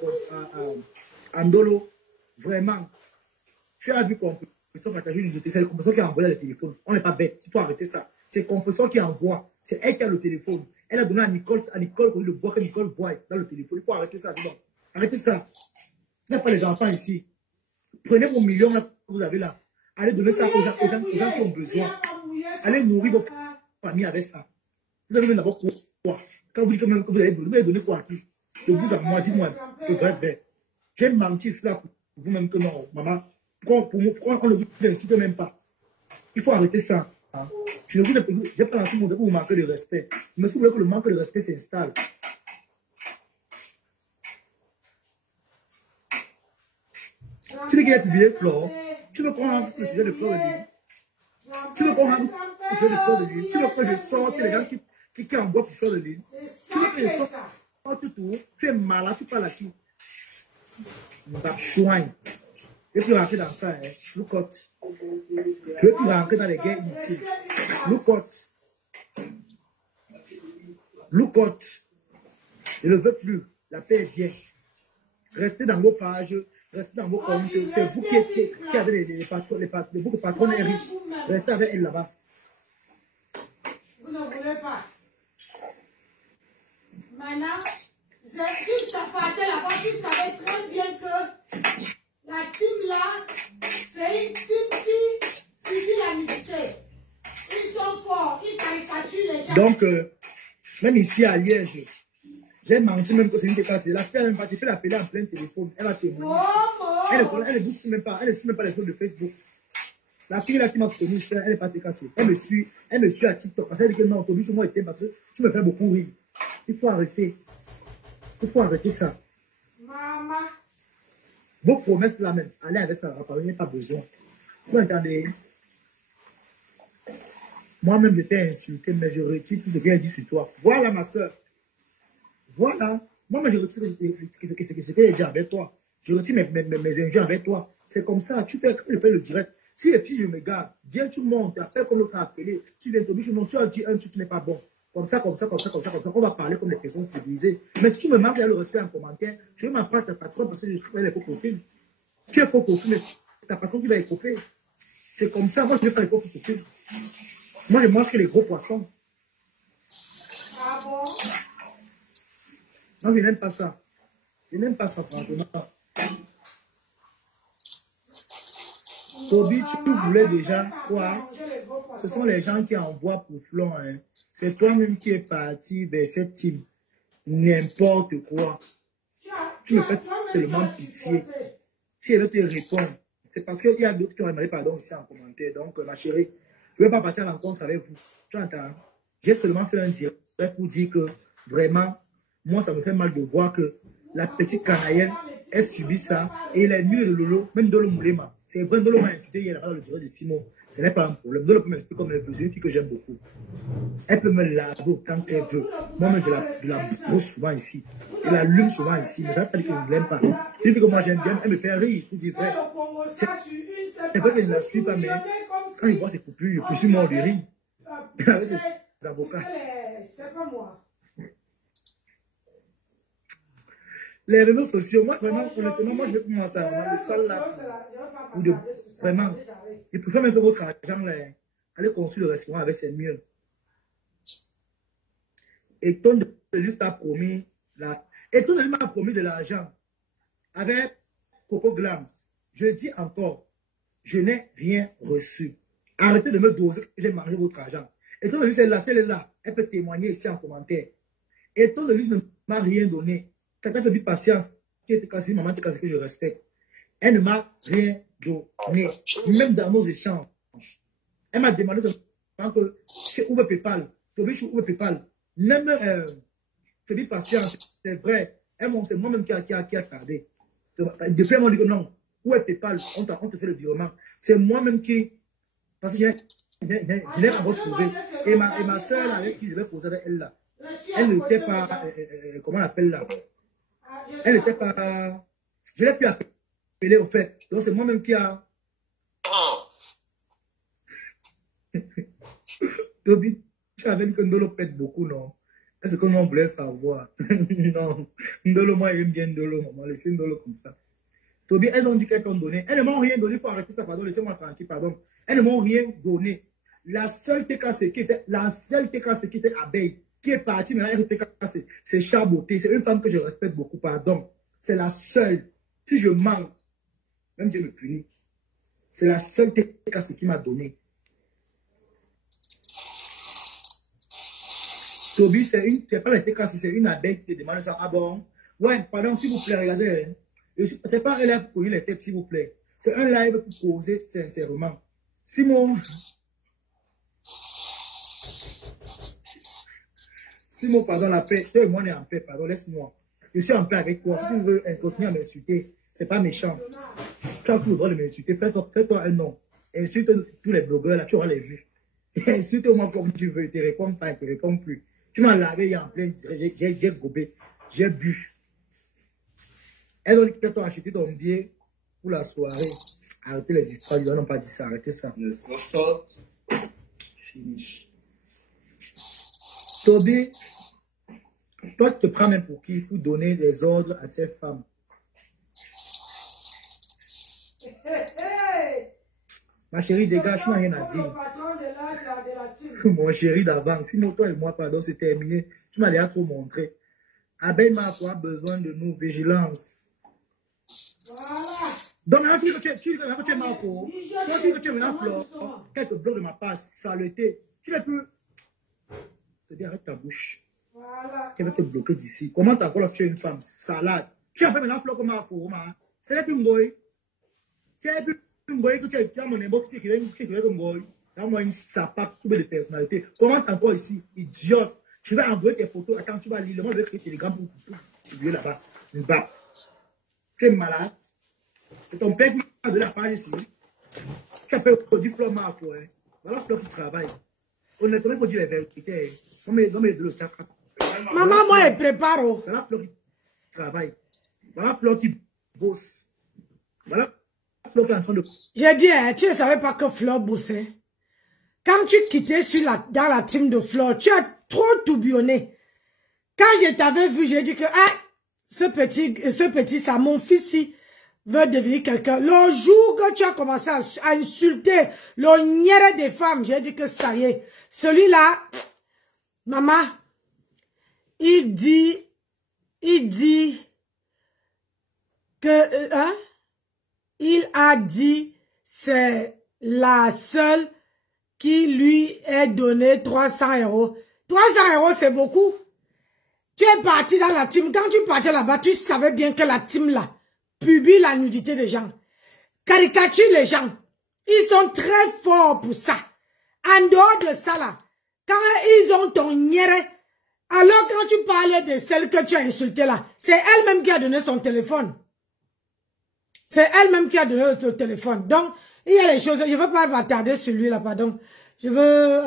Andolo. Vraiment. Tu as vu Compressor partager une unité. C'est le Compressor qui a envoyé le téléphone. On n'est pas bête. Il faut arrêter ça. C'est Compressor qui envoie. C'est elle qui a le téléphone. Elle a donné à Nicole pour le voir que Nicole voit dans le téléphone. Il faut arrêter ça. Bon. Arrêtez ça. Il n'y a pas les enfants ici. Prenez vos millions là, que vous avez là. Allez donner ça aux gens qui ont besoin. Allez nourrir votre famille avec ça. Vous avez d'abord quoi? Quand vous dites que vous allez donner quoi à qui? De vous à moi, dis-moi. J'ai menti cela pour vous-même que non, maman. Pourquoi on ne vous insulte même pas? Il faut arrêter ça. Je ne vous ai pas lancé mon débat pour vous manquer de respect. Mais si vous voulez que le manque de respect s'installe, tu sais qu'il a publié Flore. Tu veux qu'on rentre le sujet de Flore de lui? Tu veux qu'on rentre le sujet de Flore de lui? Tu veux que je sorte les gens qui envoient pour Flore de lui? Tu veux que je sorte tout? Tu es malade, tu parles à qui? Bah, chouin. Je ne veux plus rentrer dans ça, hein. Loucotte. Je ne veux plus rentrer dans les guerres inutiles. Loucotte. Loucotte. Je ne veux plus. La paix est bien. Restez dans vos pages. Restez dans vos comptes. C'est vous qui avez les patrons, beaucoup de patrons et riches. Restez avec elle là-bas. Vous ne voulez pas. Maintenant, si ça partait là-bas, tu savais très bien que la team là, c'est une team qui dit la nudité. Ils sont forts, ils caricaturent les gens. Donc, même ici à Liège, j'ai menti même que c'est une décassée. La fille, elle tu peux l'appeler en plein téléphone. Elle va témoigner. Elle ne suit même pas les choses de Facebook. La fille là qui m'a soutenu, elle n'est pas décassée. Elle me suit à TikTok. Elle dit que non, ton but, moi, était parce que tu me fais beaucoup rire. Il faut arrêter. Il faut arrêter ça. Maman. Vos promesses là même, allez avec ça, il n'y a pas besoin. Vous entendez? Moi-même, je t'ai insulté, mais je retire tout ce qu'elle a dit sur toi. Voilà ma soeur. Voilà. Moi, je retire ce que j'ai dit avec toi. Je retire mes injures avec toi. C'est comme ça. Tu peux faire le direct. Si et puis je me garde, viens, tu montes, appelle comme l'autre a appelé. Tu viens te dire, tu as dit un truc qui n'est pas bon. Comme ça, on va parler comme des personnes civilisées. Mais si tu me manques le respect en commentaire, je vais m'apprendre ta patronne parce que je fais les faux profils. Tu es faux profil, mais ta patronne qui va écoper. C'est comme ça, moi je ne vais pas les faux profils. Moi je mange que les gros poissons. Ah bon? Non, je n'aime pas ça. Je n'aime pas ça, franchement. Toby, tu voulais déjà quoi? Ce sont les gens qui envoient pour Flon, hein. C'est toi-même qui es parti vers cette team. N'importe quoi. Tu me fais tellement pitié. Si elle te répond, c'est parce qu'il y a d'autres qui ont demandé pardon ici en commentaire. Donc, ma chérie, je ne vais pas partir à l'encontre avec vous. Tu entends? J'ai seulement fait un direct pour dire que vraiment, moi, ça me fait mal de voir que la petite canaïenne, elle subit ça. Et elle est nulle de Lolo, même de Moulema. C'est vrai, Dolo m'a insulté hier dans le direct de Simon. Ce n'est pas un problème. Dolo peut m'expliquer comme elle veut. C'est une fille que j'aime beaucoup. Elle peut me laver autant qu'elle veut. Moi-même, je la brosse souvent ici. Je l'allume souvent ici. Mais ça ne veut pas dire que je ne l'aime pas. Depuis que moi j'aime bien, elle me fait rire. Je dis vrai. C'est vrai qu'il ne la suit pas, mais quand il voit ses coupures, je suis mort de rire. Avec ses avocats. C'est pas moi. Les réseaux sociaux, moi, vraiment, honnêtement, moi, je vais commencer à avoir le sol là. Vraiment, je préfère mettre votre argent là. Aller construire le restaurant avec, c'est mieux. Et ton de lui t'a promis, et ton de lui m'a promis de l'argent avec Coco Glams. Je dis encore, je n'ai rien reçu. Arrêtez de me doser que j'ai mangé votre argent. Et ton de lui, celle-là, elle peut témoigner ici en commentaire. Et ton de lui ne m'a rien donné. Quelqu'un fait du patience, qui était cassé, maman était cassée, que je respecte. Elle ne m'a rien donné, même dans nos échanges. Elle m'a demandé que je ouvre PayPal. Je ouvre PayPal. Même fait du patience, c'est vrai. C'est moi-même qui a tardé. Depuis, elle m'a dit que non. Où est PayPal? On te fait le virement. C'est moi-même qui. Parce que je n'ai pas retrouvé. Et ma soeur, avec qui je vais poser avec elle là, elle n'était pas. Comment on appelle là? Elle n'était pas. Je l'ai pu appeler au fait. Donc c'est moi-même qui a. Toby, tu avais dit que Ndolo pète beaucoup, non? Est-ce que l'on voulait savoir? Non. Ndolo, moi, j'aime bien Ndolo, maman. Laissez Ndolo comme ça. Toby, elles ont dit qu'elles t'ont donné. Elles ne m'ont rien donné. Il faut arrêter ça, pardon. Laissez-moi tranquille, pardon. Elles ne m'ont rien donné. La seule TKC qui était abeille, qui est partie maintenant, TKC, c'est Chaboté. C'est une femme que je respecte beaucoup, pardon. C'est la seule. Si je manque, même Dieu me punit. C'est la seule TKC qui m'a donné. Toby, c'est pas la TKC, c'est une abeille qui te demande ça. Ah bon? Ouais, pardon, s'il vous plaît, regardez. C'est pas un live pour les têtes, s'il vous plaît. C'est un live pour causer sincèrement. Simon, pardon, la paix. Toi et moi, on est en paix, pardon, laisse-moi. Je suis en paix avec toi. Si tu veux continuer à m'insulter, c'est pas méchant. Tu as tout le droit de m'insulter. Fais-toi un nom. Insulte tous les blogueurs, là, tu auras les vues. Insulte-moi comme tu veux. Il te répond pas, il te répond plus. Tu m'as lavé, il y a en plein, j'ai gobé, j'ai bu. Elles ont dit que tu as acheté ton billet pour la soirée. Arrêtez les histoires, ils n'ont pas dit ça, arrêtez ça. Finish. Toby, toi, tu te prends même pour qui? Pour donner des ordres à ces femmes. Ma chérie, dégage, je n'ai rien à dire. Mon chéri d'avant, sinon toi et moi, pardon, c'est terminé. Tu m'as déjà trop montré. Abeille m'a quoi besoin de nous, vigilance. Voilà. Donc maintenant, tu dis que tu es Marco. Toi, tu dis que tu es maintenant Flore. Quelques blocs de ma part, saleté. Tu n'es plus. Je te dis, arrête ta bouche. Voilà. Tu vas te bloquer d'ici. Comment t'as encore tu es une femme salade? Tu as fait maintenant Flore comme Marco. C'est plus ngoy. C'est plus ngoy que tu as mon époque qui est comme ngoy. Dans moi, ça part trouver des personnalités. Comment t'es encore ici? Idiote. Je vais envoyer tes photos. Attends, tu vas lire. Moi, je vais créer Telegram pour publier là-bas. Tu es malade. C'est ton père qui m'a donné la page ici. Tu appelles le produit Flore Marco. Voilà Flore qui travaille. Honnêtement, il faut dire la vérité. Non, mais de le chat. Maman, moi, elle prépare. Voilà Flore qui travaille. Voilà Flore qui bosse. Voilà Flore qui est en train de. J'ai dit, tu ne savais pas que Flore bossait. Quand tu quittais dans la team de Flore, tu as trop tourbillonné. Quand je t'avais vu, j'ai dit que ce petit, ça, mon fils, il veut devenir quelqu'un. Le jour que tu as commencé à insulter le nière des femmes, j'ai dit que ça y est. Celui-là, maman, il dit que, il a dit, c'est la seule qui lui est donné 300 €. 300 €, c'est beaucoup. Tu es parti dans la team. Quand tu partais là-bas, tu savais bien que la team là publie la nudité des gens. Caricature les gens. Ils sont très forts pour ça. En dehors de ça là, quand ils ont ton nière, alors quand tu parlais de celle que tu as insultée là, c'est elle-même qui a donné son téléphone. C'est elle-même qui a donné ton téléphone. Donc, il y a les choses, je ne veux pas m'attarder sur lui là, pardon. Je veux...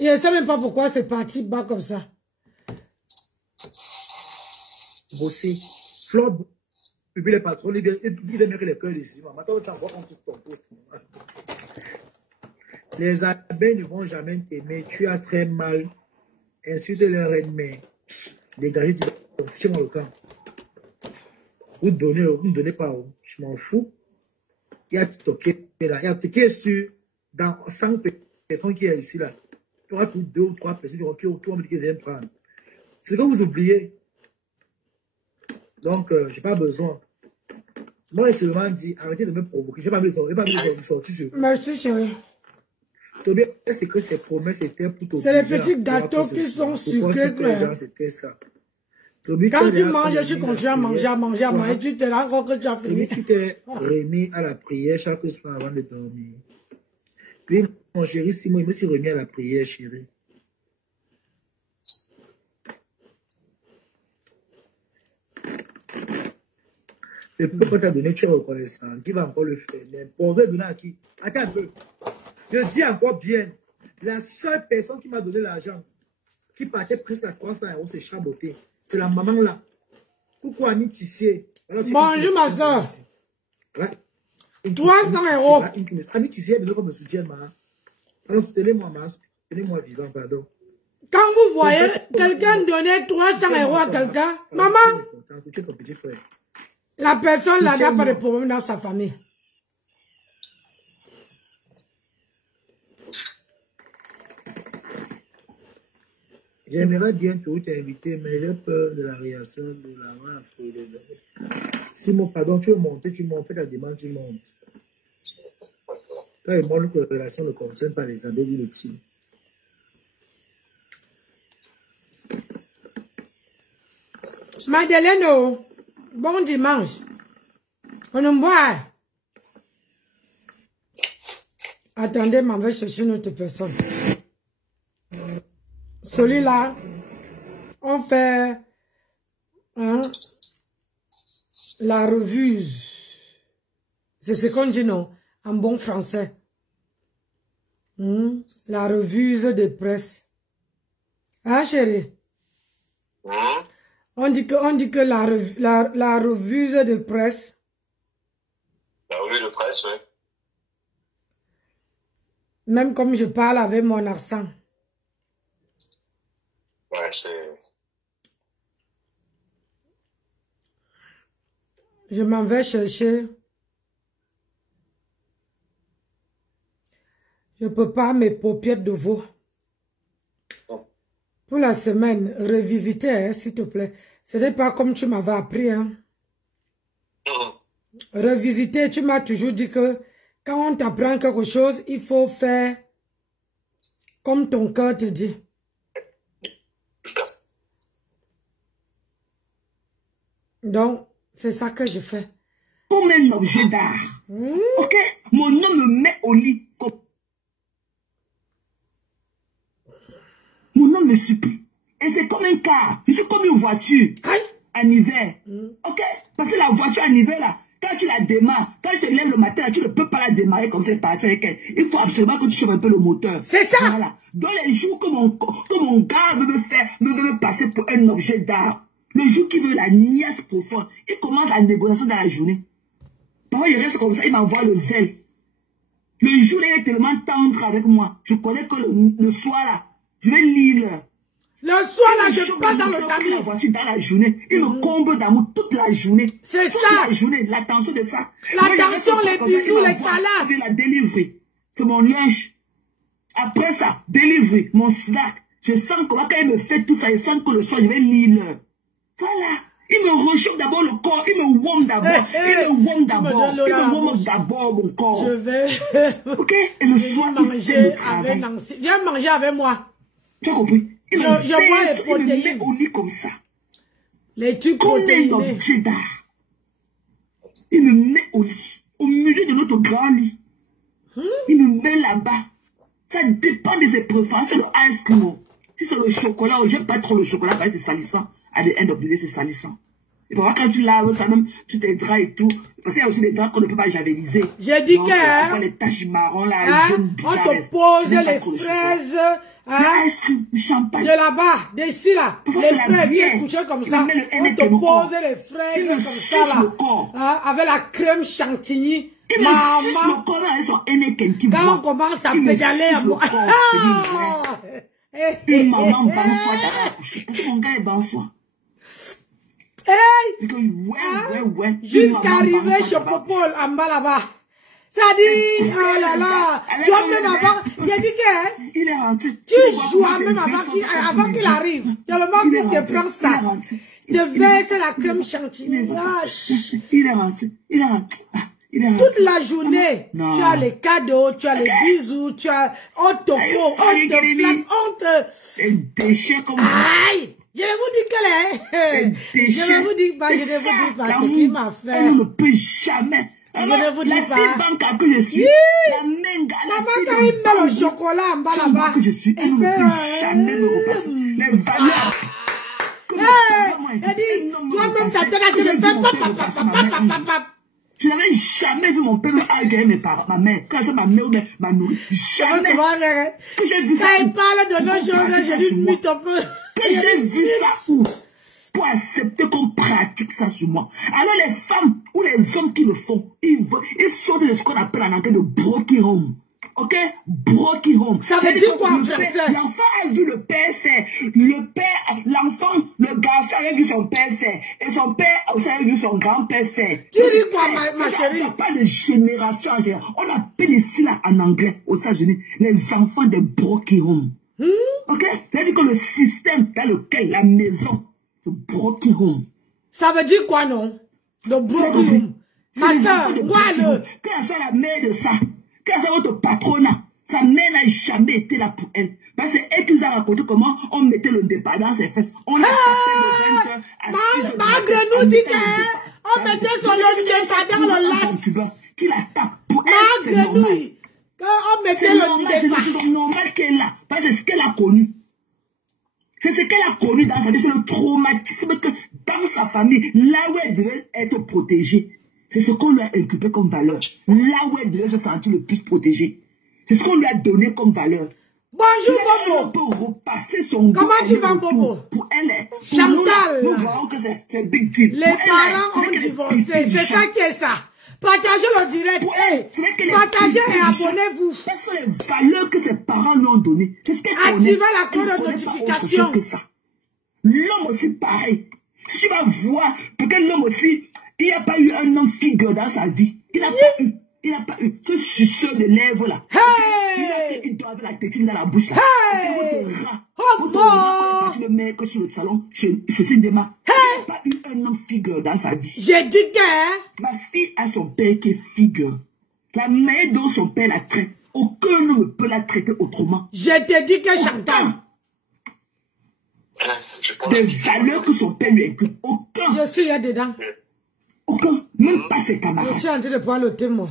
Je ne sais même pas pourquoi c'est parti bas comme ça. Bosser. Flore Et puis les patrons, ils viennent mettre les cœurs ici. Maintenant, tu envoies contre ton poste. Les abeilles ne vont jamais t'aimer. Tu as très mal. Insulte leur ennemi. Dégagez, fichez-moi le camp. Vous ne donnez pas. Je m'en fous. Il y a TikTok là. Il y a qui est sûr. Dans 100 personnes qui est ici là. Tu auras plus 2 ou 3 personnes qui viennent prendre. C'est ce que vous oubliez. Donc, je n'ai pas besoin. Moi, je seulement dit, arrêtez de me provoquer. Je n'ai pas besoin de sortir sur vous. Merci, chérie. C'est que ces promesses étaient pour c'est les petits gâteaux qui sont sucrés. C'était ça. Quand tu manges, tu continues à manger. Tu te rends compte que tu as fini. Tu t'es remis à la prière chaque soir avant de dormir. Puis, mon chéri, Simon, il me s'est remis à la prière, chérie. Le peu qu'on t'a donné, tu es reconnaissant. Qui va encore le faire? On va donner à qui? Attends un peu. Je dis encore bien. La seule personne qui m'a donné l'argent, qui partait presque à 300 €, c'est Chaboté. C'est la maman là. Coucou Annie Tissier. Bonjour ma soeur. Ouais. 300 €. Annie Tissier, elle me soutient, ma. Alors, soutenez-moi, ma. Soutenez-moi vivant, pardon. Quand vous voyez quelqu'un donner 300 € à quelqu'un, maman, soutiens ton petit frère. La personne là n'a pas de problème dans sa famille. J'aimerais bientôt t'inviter, mais j'ai peur de la réaction de la rafle des amis. Si mon pardon, tu veux monter, tu montes, fais ta demande, tu montes. Quand il montre que la relation ne concerne pas les abeilles, il est dit. Madeleine, oh, bon dimanche. On en boit. Attendez, m'en vais chercher une autre personne. Celui-là, on fait la revue. C'est ce qu'on dit, non? En bon français. La revue de presse. Hein, chérie? On dit que la revue de presse. La revue de presse, oui. Même comme je parle avec mon accent. Ouais, c'est... Je m'en vais chercher. Je ne peux pas mes paupières de veau. Pour la semaine, revisiter, hein, s'il te plaît. Ce n'est pas comme tu m'avais appris. Hein. Revisiter, tu m'as toujours dit que quand on t'apprend quelque chose, il faut faire comme ton cœur te dit. Donc, c'est ça que je fais. Comme un objet d'art. Ok? Mon homme me met au lit comme... Mon homme me supplie. Et c'est comme un car. Je suis comme une voiture. Aïe. En hiver. Ok? Parce que la voiture en hiver, là, quand tu la démarres, quand tu te lèves le matin, là, tu ne peux pas la démarrer comme ça et partir avec elle. Il faut absolument que tu chauffes un peu le moteur. C'est ça! Voilà. Dans les jours que mon gars veut me passer pour un objet d'art, le jour qu'il veut la niaise profonde, il commence la négociation dans la journée. Parfois, il reste comme ça, il m'envoie le zèle. Le jour, il est tellement tendre avec moi. Je connais que le soir, là, je vais lire. Le soir, là, je passe dans le tamis. La voiture dans la journée. Il me comble d'amour toute la journée. C'est ça. Toute la journée, l'attention de ça. L'attention, les bisous, les câlins. La délivrer. C'est mon linge. Après ça, délivrer, mon snack. Je sens comment quand il me fait tout ça, je sens que le soir, je vais lire. Voilà. Il me réchauffe d'abord le corps. Il me warme d'abord. Il me warme d'abord. Il me warme d'abord mon corps. Je vais... Ok? Et le soir, il fait le travail. Viens manger avec moi. Tu as compris? Il vois les protéines. Il me met au lit comme ça. Les trucs comme protéinés. un objet d'art. Il me met au lit. Au milieu de notre grand lit. Il me met là-bas. Ça dépend de ses préférences. C'est le ice cream. Si c'est le chocolat, j'aime pas trop le chocolat parce que c'est salissant. À the end of the day, c'est salissant. Et parfois, quand tu laves ça même, tous tes draps et tout, parce qu'il y a aussi des draps qu'on ne peut pas javeliser. J'ai dit que... les taches marron là, hein, on te pose les fraises Hein? Le ice cream, le champagne. De là-bas, d'ici là, Pourquoi les c'est la fraises, tu es bière? couché comme Il ça. met le On te Heineken pose corps. les Il fraises me comme suce ça là. le corps. Hein? Avec la crème chantilly. Il me suce Maman, le corps avec son Heineken qui boit. quand on commence à Il me pédaler à suce le moi. corps. Une maman bansoie d'avoir accouché. Parce que mon gars est bansoie. Hey! Ouais. Jusqu'à arriver chez Popol, en bas là-bas. Ça dit, oh là là, toi-même avant, il a dit que, il est rentré. Tu joues même avant qu'il arrive. Tellement qu'il te prend ça. Te verse la crème chantilly. Il est rentré. Toute la journée, non. Tu as les cadeaux, tu as les bisous, tu as, on te flatte, on te... Un déchet comme ça. Aïe! Je ne vous dis que je ne vous dis pas ce qu'il m'a fait. On ne peut jamais. Je ne vous dis pas. La fille banque que je suis. La main maman, quand il met le chocolat en bas là-bas. Que je suis, elle ne peut jamais me repasser. Les valeurs. Elle dit, toi-même, ta tête, tu le fais. Je n'avais jamais vu mon père me agréer mes parents, ma mère. Quand c'est ma mère m'a nourri. Jamais. Que j'ai vu ça. Quand il parle de nos jours, j'ai dit, mute un peu. Que j'ai vu ça où? Pour accepter qu'on pratique ça sur moi. Alors les femmes ou les hommes qui le font, ils sortent de ce qu'on appelle en anglais de broken home. Ok? Broken home. Ça veut dire quoi en français? L'enfant a vu le père faire. L'enfant, le garçon avait vu son père faire. Et son père aussi avait vu son grand-père faire. Tu dis quoi, ma chérie? Il n'y a pas de génération en général. On appelle ici là en anglais, aux États-Unis, les enfants des broken home. Ok? C'est-à-dire que le système dans lequel la maison, c'est broken home. Ça veut dire quoi, non? Le broken home. Ma soeur, moi, quand elle fait la mère de ça, quand c'est votre patronat, sa mère n'a jamais été là pour elle. Parce que c'est elle qui nous a raconté comment on mettait le départ dans ses fesses. On a tapé de 20h à 6h. Ma nous dit qu'on mettait son départ dans le las. Qui la tape pour elle, c'est normal. Quand on mettait le départ. C'est normal qu'elle est là. Parce que c'est ce qu'elle a connu. C'est ce qu'elle a connu dans sa vie. C'est le traumatisme que dans sa famille, là où elle devait être protégée, c'est ce qu'on lui a inculqué comme valeur. Là où elle devait se sentir le plus protégée. C'est ce qu'on lui a donné comme valeur. Bonjour, Bobo. Elle peut repasser son Comment tu vas, Bobo? Pour elle, Chantal. nous voyons que c'est big deal. Les parents ont divorcé. C'est ça qui est ça. Partagez le direct. Partagez et abonnez-vous. Quelles sont les valeurs que ses parents lui ont données? C'est ce qu'elle connaît. Activez la cloche de notification. L'homme aussi, pareil. Si tu vas voir, peut-être l'homme aussi, il n'y a pas eu un homme figure dans sa vie. Il n'a pas eu. Il n'a pas eu. Ce suceur de lèvres là. Hey! Il doit avoir la tétine dans la bouche là. Hey! Oh bon! Le mec sur le salon, Cécile Dema. Il n'a pas eu un homme figure dans sa vie. J'ai dit que... Ma fille a son père qui est figure. La manière dont son père la traite, aucun ne peut la traiter autrement. Je t'ai dit que Chantal. Des valeurs que son père lui inculque. Aucun. Je suis là dedans. Aucun. Même pas ses camarades. Je suis en train de prendre le témoin.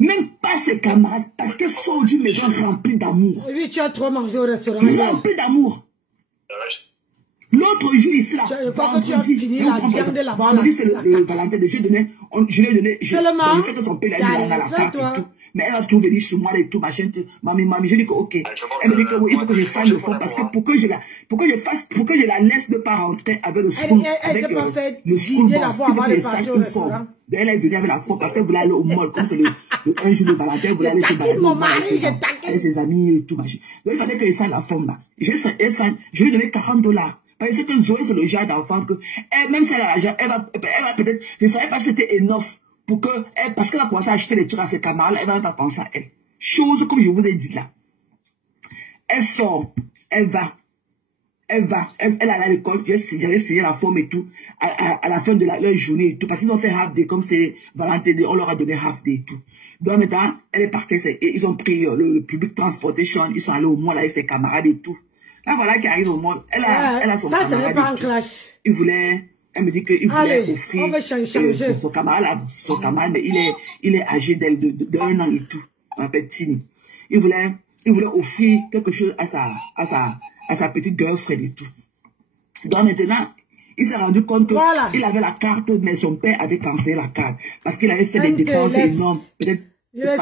Même pas ses camarades. Parce qu'elles sont d'une maison remplie d'amour. Oui, tu as trop mangé au restaurant. Remplie d'amour. L'autre jour ici là. Je crois que tu as fini la viande de la vendredi, c'est le Valentin. Je lui ai donné. Seulement. Je sais que son père l'a mis dans la carte et tout. Mais elle a tout venu sur moi et tout, machin. Mami, je dis que ok. Elle me dit que oui, il faut que je fasse le fond parce que pour que je la laisse ne pas rentrer avec le school. Elle n'était pas faite le vider la voie avant de partir au restaurant. Elle est venue avec la foi parce qu'elle voulait aller au mall. Comme c'est un jour de Valentin, elle voulait aller chez Valentin. Avec ses amis et tout, machin. Donc il fallait qu'elle sente la forme là. Je lui ai donné $40. Parce que Zoé, c'est le genre d'enfant que, même si elle a l'argent, elle va peut-être, je ne savais pas si c'était enough pour que, parce qu'elle a commencé à acheter des trucs à ses camarades, elle va pas penser à elle. Chose comme je vous ai dit là. Elle sort, elle allait à l'école, j'avais signé la forme et tout, à la fin de leur journée et tout, parce qu'ils ont fait half day, comme c'est Valentin, on leur a donné half day et tout. Donc maintenant, elle est partie, ils ont pris le public transportation, ils sont allés au mall avec ses camarades et tout. Là, voilà qui arrive au monde. Elle a son camarade. Ça, ce n'est pas un clash. Elle me dit qu'il voulait offrir son camarade, mais il est âgé d'un an et tout. On l'appelle Tini. Il voulait offrir quelque chose à sa petite girlfriend et tout. Donc maintenant, il s'est rendu compte qu'il avait la carte, mais son père avait cancellé la carte. Parce qu'il avait fait des dépenses énormes. Je ne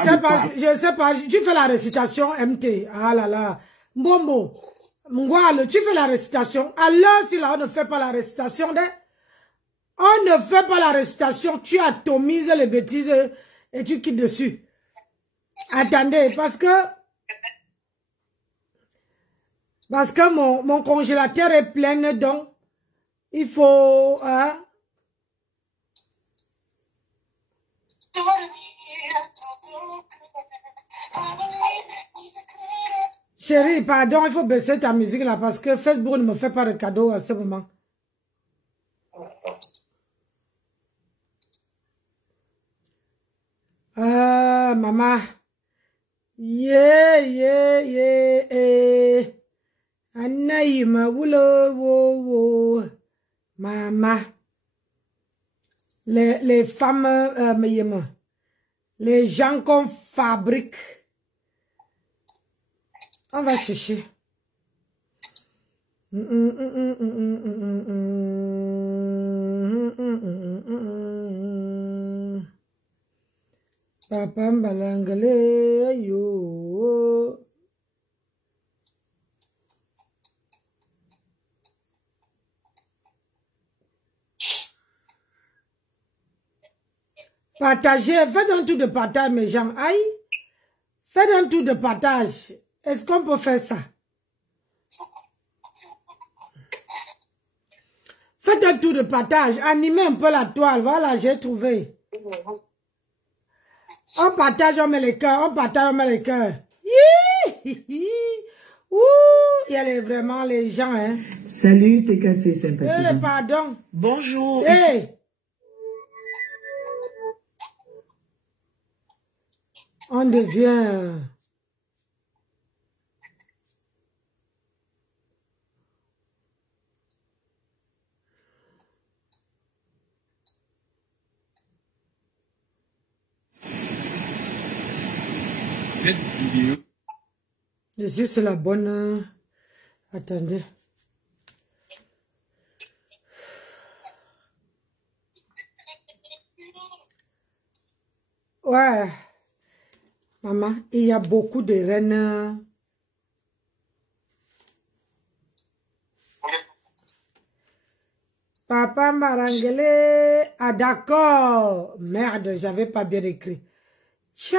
sais pas. Tu fais la récitation MT. Ah là là. Mbombo, Mngwale, tu fais la récitation. Alors, si là, on ne fait pas la récitation, on ne fait pas la récitation, tu atomises les bêtises et tu quittes dessus. Attendez, parce que mon congélateur est plein, donc il faut... Chérie, pardon, il faut baisser ta musique là parce que Facebook ne me fait pas de cadeau à ce moment. Maman. Anaïma, wo. Maman. Les femmes, les gens qu'on fabrique. On va chercher. Papa mbalangale yo. Partagez, faites un tour de partage mes gens. Aïe. Faites un tour de partage. Est-ce qu'on peut faire ça? Faites un tour de partage. Animez un peu la toile. Voilà, j'ai trouvé. On partage, on met les cœurs. On partage, on met les cœurs. Ouh, il y a vraiment les gens, hein. Salut, t'es cassé, sympathisant. Pardon. Bonjour. On devient... Cette vidéo. Je suis sur la bonne... Attendez. Ouais. Maman, il y a beaucoup de reines. Papa Marangele. Ah d'accord. Merde, j'avais pas bien écrit. Chai.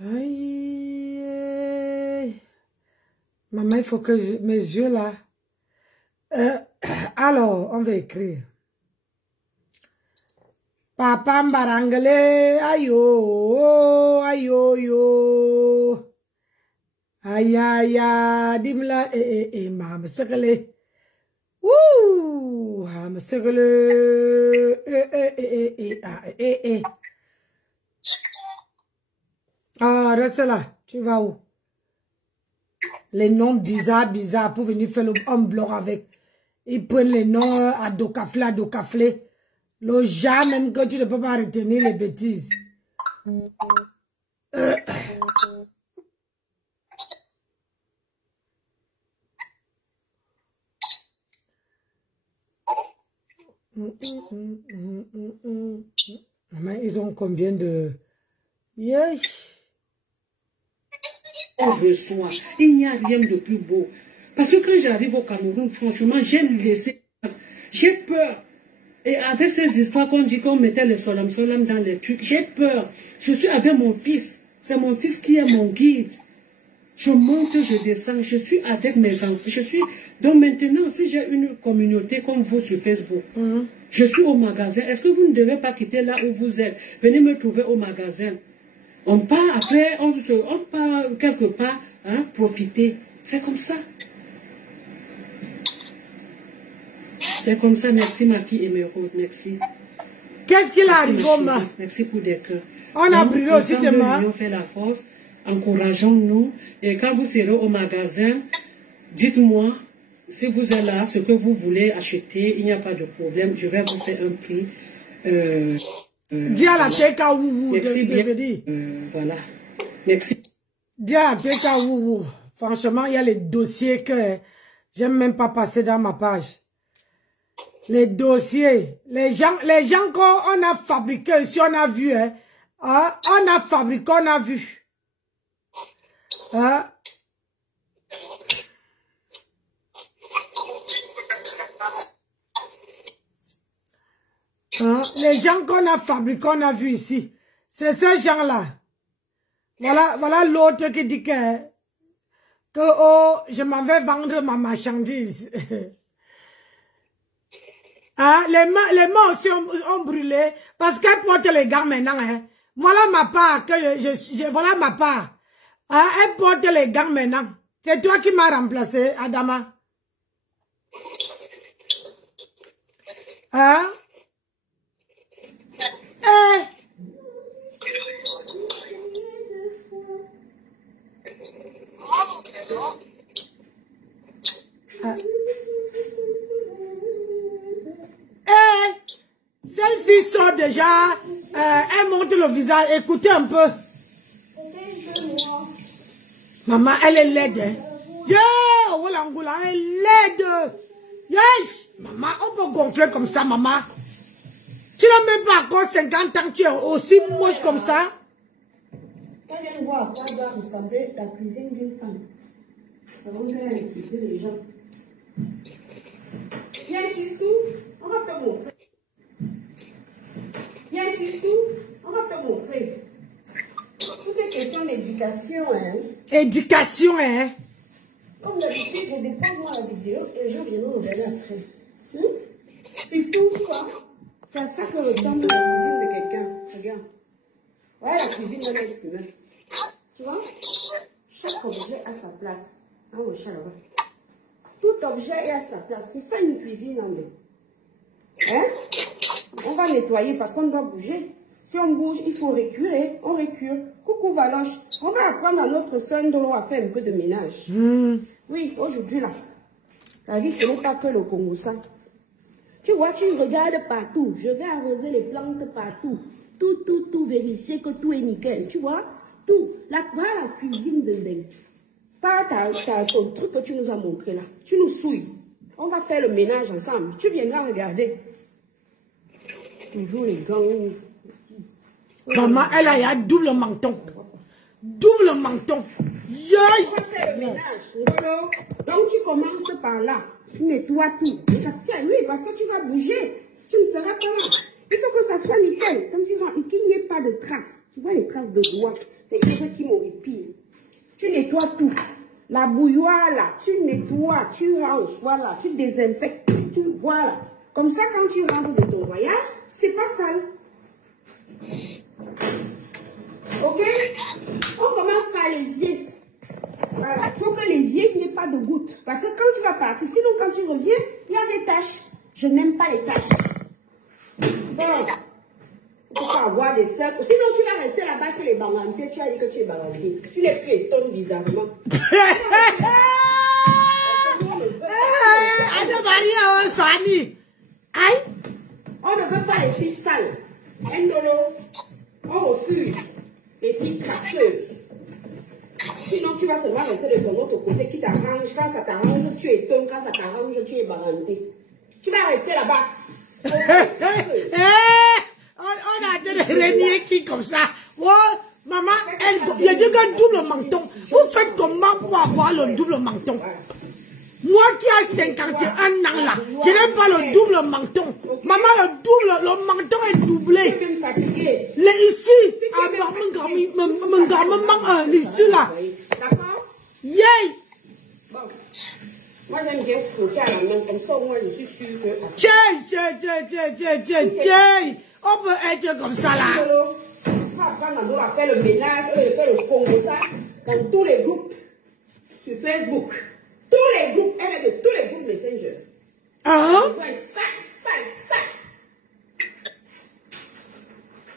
Aïe. Maman, il faut que mes yeux là. Alors, on va écrire. Papa Mbarangale, ayo, ayo, yo. Aïe, aïe, dimla, mam, segale. Ouh, mam, segale. Ah, reste là. Tu vas où? Les noms bizarres pour venir faire un blog avec. Ils prennent les noms à docaflé. Le genre même que tu ne peux pas retenir les bêtises. Mais ils ont combien de... Yes. On reçoit. Il n'y a rien de plus beau. Parce que quand j'arrive au Cameroun, franchement, j'ai laissé... J'ai peur. Et avec ces histoires qu'on dit qu'on mettait les solam dans les trucs, j'ai peur. Je suis avec mon fils. C'est mon fils qui est mon guide. Je monte, je descends. Je suis avec mes enfants. Donc maintenant, si j'ai une communauté comme vous sur Facebook, je suis au magasin. Est-ce que vous ne devez pas quitter là où vous êtes? Venez me trouver au magasin. On part après, on part quelque part, hein, profiter. C'est comme ça. C'est comme ça, merci ma fille émeraude, merci. Qu'est-ce qu'il arrive, maman? Merci pour des cœurs. On a brûlé aussi de main. On fait la force, encourageons-nous. Et quand vous serez au magasin, dites-moi si vous êtes là, ce que vous voulez acheter, il n'y a pas de problème. Je vais vous faire un prix. Dis à la Teka Woubou. Merci bien. Voilà. Merci. Dis à la Teka Woubou. Franchement, il y a les dossiers que j'aime même pas passer dans ma page. Les dossiers, les gens qu'on a fabriqués ici, on a vu, hein. Ah, on a fabriqué, on a vu. Hein? Hein? Les gens qu'on a fabriqués, on a vu ici. C'est ces gens-là. Voilà l'autre qui dit que oh, je m'en vais vendre ma marchandise. Ah, les mains aussi ont brûlé parce qu'elle porte les gants maintenant. Hein. Voilà ma part. Voilà ma part. Ah, elle porte les gants maintenant. C'est toi qui m'as remplacé, Adama. Hein? Eh? Ah. Celle-ci sort déjà, elle monte le visage, écoutez un peu. Maman, elle est laide. Hein? Yeah, voilà, elle est laide. Yes. Maman, on peut gonfler comme ça, maman. Tu n'as même pas encore 50 ans, tu es aussi moche comme ça. Quand je viens de voir à quoi doit ressembler la cuisine d'une femme. Avant de insulter les gens. Viens ici, on va te montrer. Viens ici, on va te montrer. Tout est question d'éducation, hein. Éducation, hein. Comme d'habitude, je dépose moi la vidéo et les gens viendront regarder après. C'est tout, tu vois. C'est à ça que ressemble la cuisine de quelqu'un. Regarde. Voilà la cuisine d'un être humain. Tu vois? Chaque objet a sa place. Ah, mon chat là-bas. Tout objet est à sa place. C'est ça une cuisine en fait. Hein? On va nettoyer parce qu'on doit bouger. Si on bouge, il faut reculer. On recule. Coucou Valoche. On va apprendre à notre sœur Ndolo à faire un peu de ménage. Oui, aujourd'hui là. La vie, ce n'est pas que le Congo ça. Tu vois, tu regardes partout. Je vais arroser les plantes partout. Tout, vérifier que tout est nickel. Tu vois? Tout. Voilà la cuisine de Ndeng. Pas ton truc que tu nous as montré là. Tu nous souilles. On va faire le ménage ensemble. Tu viendras regarder. Toujours les gants. Maman, elle a double menton. Double menton. Yoï! On va faire le ménage. Donc tu commences par là. Tu nettoies tout. Tiens, oui, parce que tu vas bouger. Tu ne seras pas là. Il faut que ça soit nickel. Comme tu vois, qu'il n'y ait pas de traces. Tu vois les traces de doigts. C'est quelque chose qui m'horripile. Tu nettoies tout. La bouilloire là, tu nettoies, tu ranges, voilà, tu désinfectes, voilà. Comme ça, quand tu rentres de ton voyage, c'est pas sale. Ok? On commence par l'évier. Voilà, il faut que l'évier n'ait pas de gouttes. Parce que quand tu vas partir, sinon quand tu reviens, il y a des taches. Je n'aime pas les taches. Bon, il ne faut pas avoir des cercles. Sinon tu vas rester là-bas chez les Bangantés, tu as dit que tu es Banganté. Tu les piétonnes bizarrement. On ne veut pas les filles sales. Ndolo, on refuse les filles crasseuses. Sinon, tu vas seulement rester de ton autre côté qui t'arrange. Quand ça t'arrange, tu étonnes. Quand ça t'arrange, tu es baranté. Tu vas rester là-bas. On a des reniers qui comme ça. Oh, maman, il y a des double menton. Vous faites comment pour avoir le double menton? Moi qui ai 51 ans là, je n'ai pas le double menton. Maman, le menton est doublé. Ici, ici là. D'accord? Yay! Bon. Moi j'aime bien frotter à la main, comme ça moi je suis sûre que... Tchè. On peut être comme ça là. On va apprendre à faire le ménage, faire le Congo ça, dans tous les groupes, sur Facebook. Tous les groupes, elle est de tous les groupes Messenger. Ah? Ça.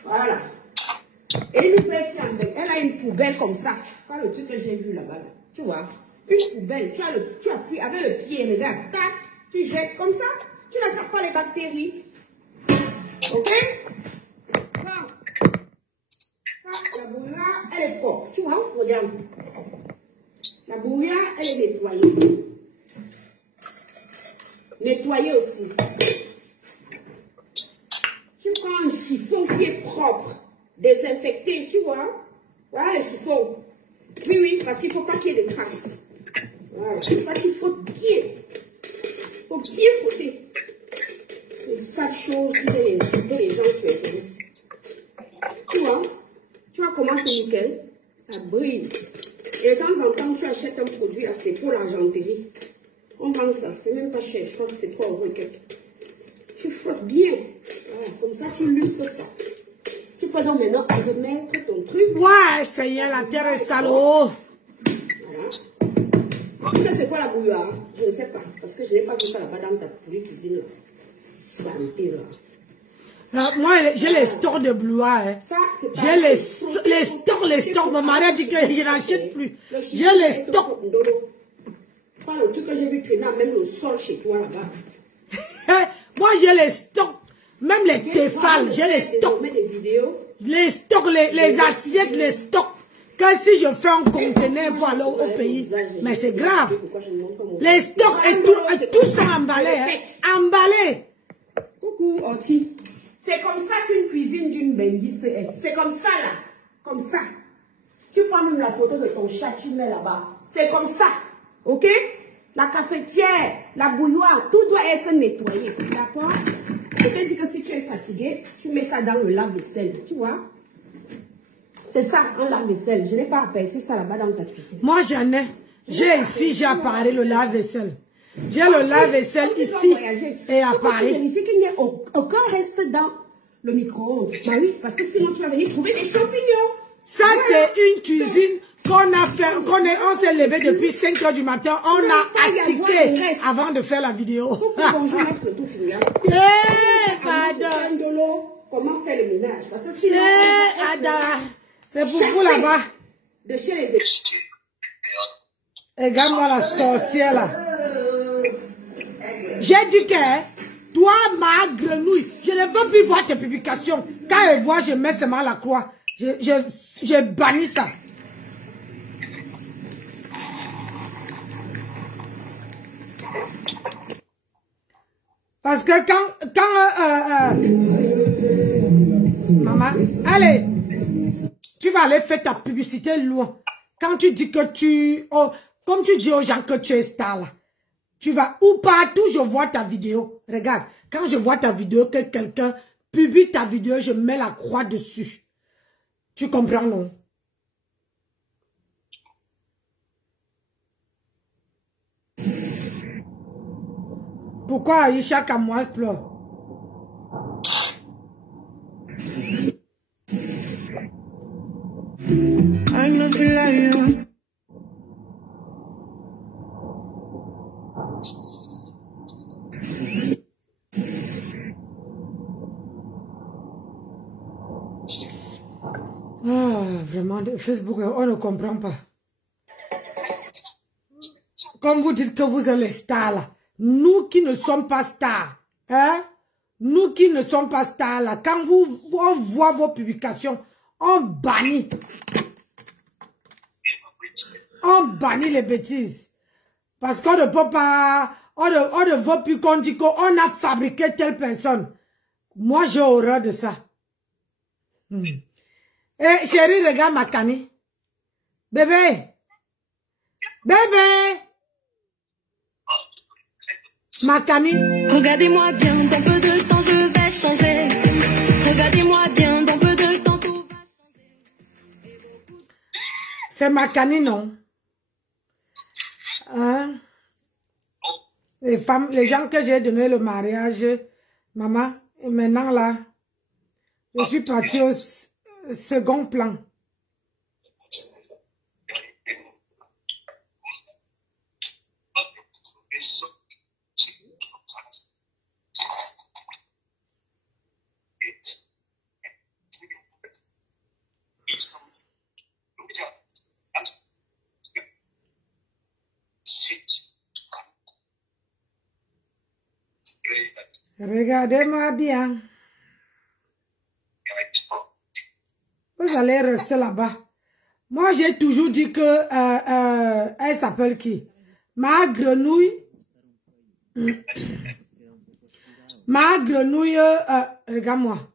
Voilà. Et une petite elle a une poubelle comme ça. Pas le truc que j'ai vu là-bas. Tu vois? Une poubelle. Tu appuies avec le pied, regarde. Tac. Tu jettes comme ça. Tu n'attrapes pas les bactéries. Ok? Bon. Ça, la bouilloire, elle est propre. Tu vois? Regarde. La bouilloire, elle est nettoyée. Nettoyer aussi. Tu prends un chiffon qui est propre, désinfecté, tu vois. Voilà le chiffon. Oui, oui, parce qu'il ne faut pas qu'il y ait des traces. Voilà, c'est ça qu'il faut bien. Il faut bien frotter. C'est ça chose qui vient insulter les gens sur Internet. Tu vois comment c'est nickel? Ça brille. Et de temps en temps, tu achètes un produit à c'était pour l'argenterie. On vend ça, c'est même pas cher, je crois que c'est 3 € et quelques. Tu frottes bien. Voilà, comme ça, tu lustres ça. Tu peux donc maintenant remettre ton truc. Ouais, ça y est, la terre est salaud. Voilà. Ça, c'est quoi la bouilloire? Je ne sais pas. Parce que je n'ai pas vu ça là-bas dans ta poulie cuisine. Là. Santé, là. Moi, j'ai les stores de bouilloire. Hein. J'ai les stores. Mon mari a dit que je n'achète plus. J'ai les stores. Pas le truc que j'ai vu traîner même le sol chez toi là-bas. Moi, j'ai les stocks. Même les téfales, j'ai les stocks. Les stocks, les assiettes, les stocks. Que si je fais un conteneur pour aller au pays, mais c'est grave. Les stocks et tout sont emballés. Hein. Emballés. Coucou, Oti. C'est comme ça qu'une cuisine d'une benguiste est. C'est comme ça là. Comme ça. Tu prends même la photo de ton chat, tu mets là-bas. C'est comme ça. Ok? La cafetière, la bouilloire, tout doit être nettoyé. D'accord? Je te dis que si tu es fatigué, tu mets ça dans le lave-vaisselle. Tu vois? C'est ça, un lave-vaisselle. Je n'ai pas aperçu ça là-bas dans ta cuisine. Moi, j'en ai. J'ai ici, j'ai à Paris le lave-vaisselle. J'ai le lave-vaisselle ici et à Paris. Tu vérifies qu'il n'y a aucun reste dans le micro-ondes. Bah oui, parce que sinon tu vas venir trouver des champignons. Ça, c'est une cuisine qu'on a fait, on s'est levé depuis 5 h du matin, on a astiqué avant de faire la vidéo. Bonjour, le tout fini. Pardon. Comment faire le ménage? Parce que sinon, c'est pour vous là-bas. De chez les regarde-moi la sorcière là. J'ai dit que toi, ma grenouille, je ne veux plus voir tes publications. Quand elle voit, je mets seulement la croix. J'ai banni ça. Parce que maman, allez, tu vas aller faire ta publicité loin. Quand tu dis que comme tu dis aux gens que tu es star là, tu vas où partout je vois ta vidéo. Regarde, quand je vois ta vidéo, que quelqu'un publie ta vidéo, je mets la croix dessus. Tu comprends, non? Pourquoi Aïcha Kamois pleure? I know feel like you. Ah, vraiment, Facebook, on ne comprend pas. Comme vous dites que vous êtes les stars là. Nous qui ne sommes pas stars, hein? Nous qui ne sommes pas stars là, quand on voit vos publications, on bannit. On bannit les bêtises. Parce qu'on ne peut pas, on ne veut plus qu'on dit qu'on a fabriqué telle personne. Moi, j'ai horreur de ça. Eh, chérie, regarde ma canne. Bébé. Bébé. Ma canne. Regardez-moi bien, dans peu de temps je vais changer. Regardez-moi bien, dans peu de temps tout va changer. C'est ma canne, non? Hein? Les femmes, les gens que j'ai donné le mariage, maman, et maintenant là, je suis partie au second plan. Regardez-moi bien. Vous allez rester là-bas. Moi, j'ai toujours dit que... elle s'appelle qui? Ma grenouille. Ma grenouille, regarde-moi.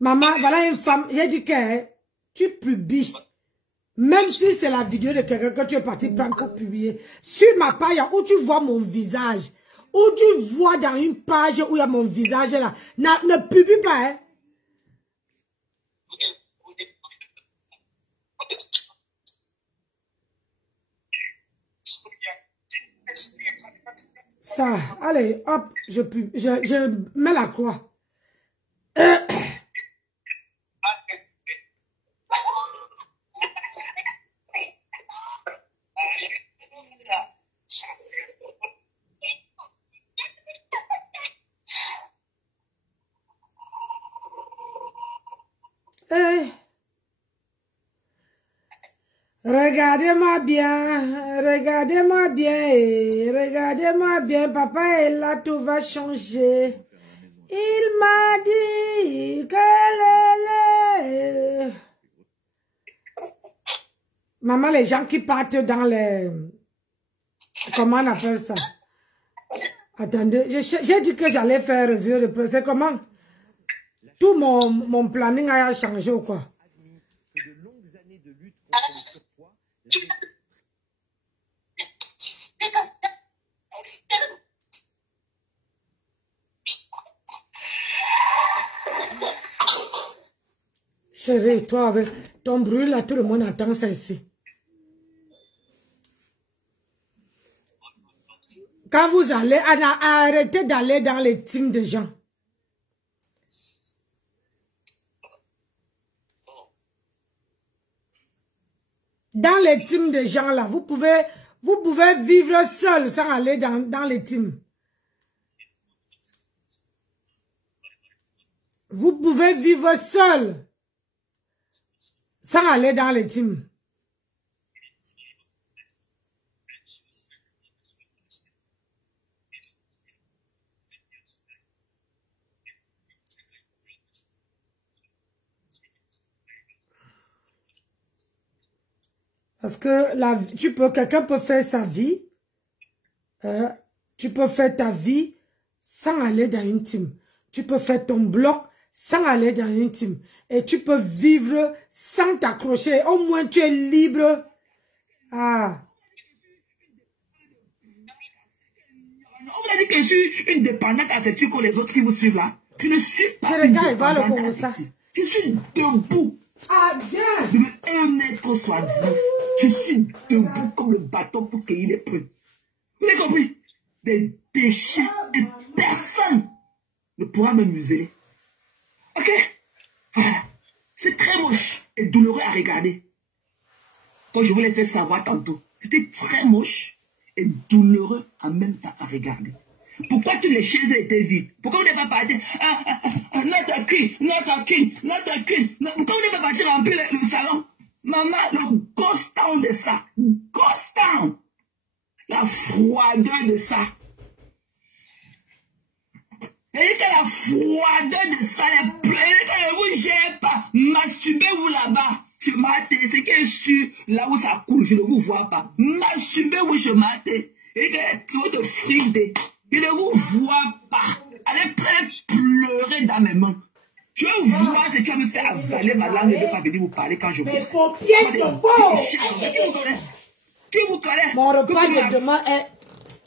Maman, voilà une femme, j'ai dit que tu publies. Même si c'est la vidéo de quelqu'un que tu es parti prendre pour publier. Sur ma page, où tu vois mon visage, où tu vois dans une page où il y a mon visage là, ne publie pas, hein. Ça, allez, hop, je mets la croix. Regardez-moi bien, regardez-moi bien, papa est là, tout va changer. Il m'a dit que maman, les gens qui partent dans les... Comment on appelle ça? Attendez, j'ai dit que j'allais faire revue de presse. C'est comment? Tout mon planning a changé ou quoi? Chérie, toi avec ton bruit là, tout le monde entend ça ici. Quand vous allez, arrêtez d'aller dans les teams de gens. Dans les teams de gens là, vous pouvez vivre seul sans aller dans les teams. Vous pouvez vivre seul sans aller dans les teams. Parce que quelqu'un peut faire sa vie, tu peux faire ta vie sans aller dans une team. Tu peux faire ton bloc sans aller dans une team. Et tu peux vivre sans t'accrocher. Au moins, tu es libre. Ah. On va dire que je suis une dépendante affective comme les autres qui vous suivent là. Je ne suis pas une dépendante affective. Je suis debout. Ah, bien. De 1m79. Je suis debout comme le bâton pour cueillir les preuves. Vous avez compris? Des déchets et personne ne pourra me museler. Ok? Voilà. C'est très moche et douloureux à regarder. Comme je vous l'ai fait savoir tantôt. C'était très moche et douloureux en même temps à regarder. Pourquoi toutes les chaises étaient vides? Pourquoi vous n'êtes pas parti? Notre queen. Pourquoi vous n'êtes pas parti remplir le salon? Maman, le ghost town de ça. Ghost town. La froideur de ça. Et que la froideur de ça, les plaies, que ne vous gère pas. Masturbez-vous là-bas. Je m'attends, c'est qui est sûr, là où ça coule, je ne vous vois pas. Masturbez-vous, je m'attends. Et que votre fride. Je ne vous vois pas. Allez pleurer dans mes mains. Je veux voir ce qui va me faire avaler ma langue et ne pas venir vous parler quand je vous. Mais pour pied de beau. Qui vous connaît? Mon repas de demain est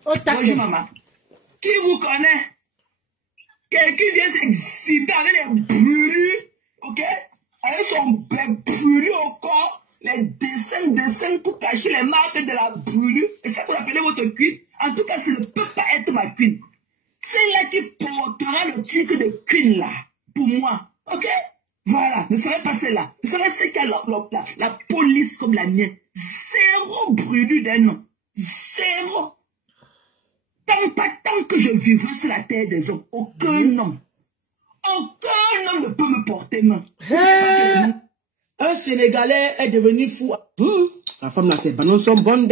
au taquet. Bonjour maman. Qui vous connaît? Quelqu'un vient s'exciter avec les brûlures, ok? Avec son bec brûlé au corps, les dessins pour cacher les marques de la brûlure. Et ça vous appelez votre queen. En tout cas, ça ne peut pas être ma queen. C'est là qui portera le titre de queen là, pour moi. Ok? Voilà, ne serait pas celle-là. Ne serait ce qu'il y a la police comme la mienne. Zéro brûlure d'un nom. Zéro. Tant que je vivrai sur la terre des hommes, aucun homme ne peut me porter main. Un Sénégalais est devenu fou. La femme là, c'est bananes sont bonnes.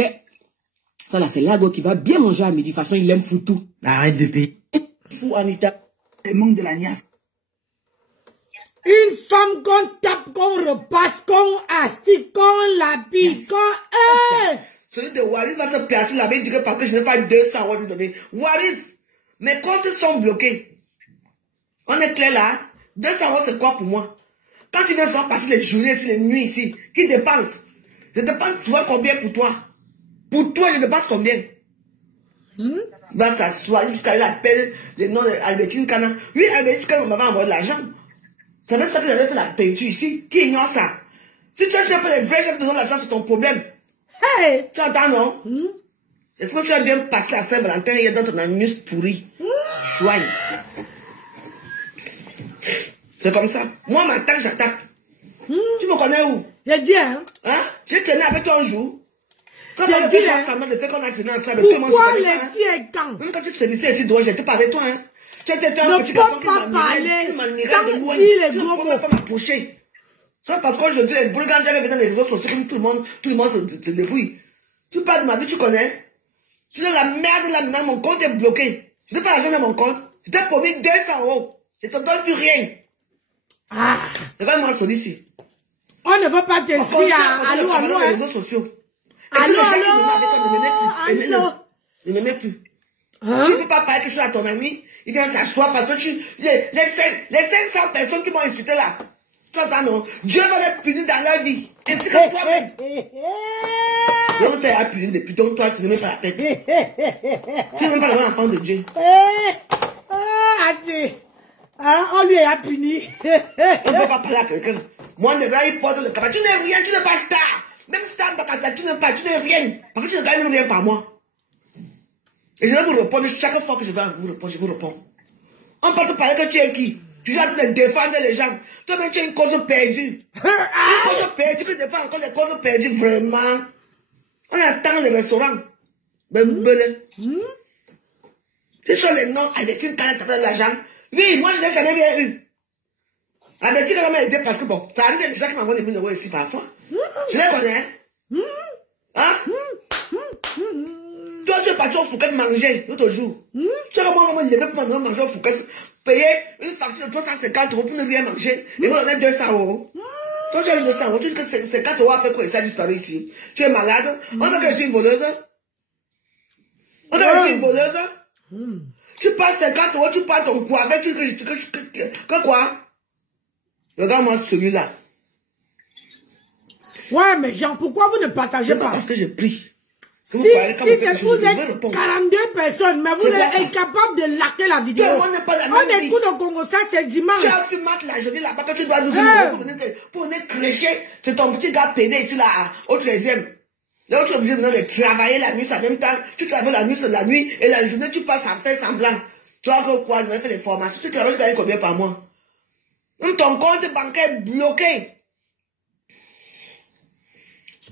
Ça là, c'est Lago qui va bien manger à midi. De toute façon, il aime foutu. Arrête de payer. Fou, Anita. Le manque de la niasse. Une femme qu'on tape, qu'on repasse, qu'on astique, qu'on l'habille, qu'on... celui de Waris va se placer là-bas, il dit que parce que je n'ai pas 200 euros de donner. Waris, mes comptes sont bloqués. On est clair là. 200 euros, c'est quoi pour moi? Quand tu viens passer les journées ici, les nuits ici, qui dépense? Je dépense, tu vois combien pour toi? Pour toi, je dépense combien? Il va s'asseoir, jusqu'à il appelle les noms d'Albertine Kana. Oui, Albertine Kana m'avait envoyé de l'argent. Ça veut dire que j'avais fait la peinture ici. Qui ignore ça? Si tu as fait les vrais chefs de don l'argent, c'est ton problème. Hey! Tu entends, non? Est-ce que tu as bien passé la Saint-Valentin et dans ton anus pourri? Joigne. C'est comme ça. Moi, m'attaque, j'attaque. Tu me connais où? J'ai dit, hein? J'ai tenu avec toi un jour. Ça J'ai dit, hein? Pourquoi les filles quand? Même quand tu te séduisais ici, j'étais pas avec toi, hein? Tu étais un petit garçon qui m'admirait de loin. Tu ne pouvais pas m'approcher. Ça parce que je dis, les brigands j'avais dans les réseaux sociaux, tout le monde se débrouille. Tu parles de ma vie, tu connais? Je suis dans la merde là maintenant, mon compte est bloqué. Je n'ai pas l'argent dans mon compte. Je t'ai promis 200 euros. Je te donne plus rien. Regarde-moi celui-ci. On ne veut pas t'inscrire à allô, allô, les réseaux sociaux. Allô, allô. Ne m'aimais plus. Tu ne peux pas parler quelque chose à ton ami. Il vient s'asseoir parce que les 500 personnes qui m'ont insulté là. Tu entends, non? Dieu va les punir dans leur vie. Et c'est que toi-même. Donc, tu as punir depuis. Donc, toi, tu ne mets pas la tête. Tu ne veux même pas avoir l'enfant de Dieu. On lui a puni. On ne peut pas parler à quelqu'un. Moi, il porte le cabas. Tu n'es rien, tu n'es pas star. Même star, tu n'es rien. Parce que tu ne gagnes rien par moi. Et je vais vous répondre chaque fois que je vais vous répondre, je vous réponds. On peut te parler que tu es qui? Tu dois te défendre les gens. Toi-même, tu as une cause perdue. Une cause perdue, tu défends encore des causes perdues, vraiment. On attend les restaurants. Ce sont les noms avec une canette de l'argent. Oui, moi, je n'ai jamais rien eu. Avec une m'a aidé parce que bon, ça arrive des gens qui m'envoient des 1000 euros ici parfois. Je les connais. Hein? Toi, tu es parti au Fouquet manger l'autre jour. Tu as moi, il devait pour manger au Fouquet, payer une facture de 350 euros pour ne rien manger et vous donner 200 euros. Toi, tu as 200 euros, tu dis que 50 euros a fait quoi ça a disparu ici. Tu es malade. On dit que je suis une voleuse. On dit que je suis une voleuse. Tu passes 50 euros, tu passes ton quoi avec que quoi? Regarde-moi celui-là. Ouais, mais Jean, pourquoi vous ne partagez pas? Parce que j'ai pris. Si vous êtes 42 personnes, mais vous êtes incapables de laquer la vidéo. On écoute au Congo, ça c'est dimanche. Tu mates la journée là-bas que tu dois nous pour venir crêcher. C'est ton petit gars pédé ici là, au 13e. Là où tu es obligé de travailler la nuit en même temps. Tu travailles la nuit sur la nuit et la journée tu passes à faire semblant. Tu vois que quoi, tu vas faire les formations. Tu travailles gagner combien par mois? Même ton compte bancaire bloqué.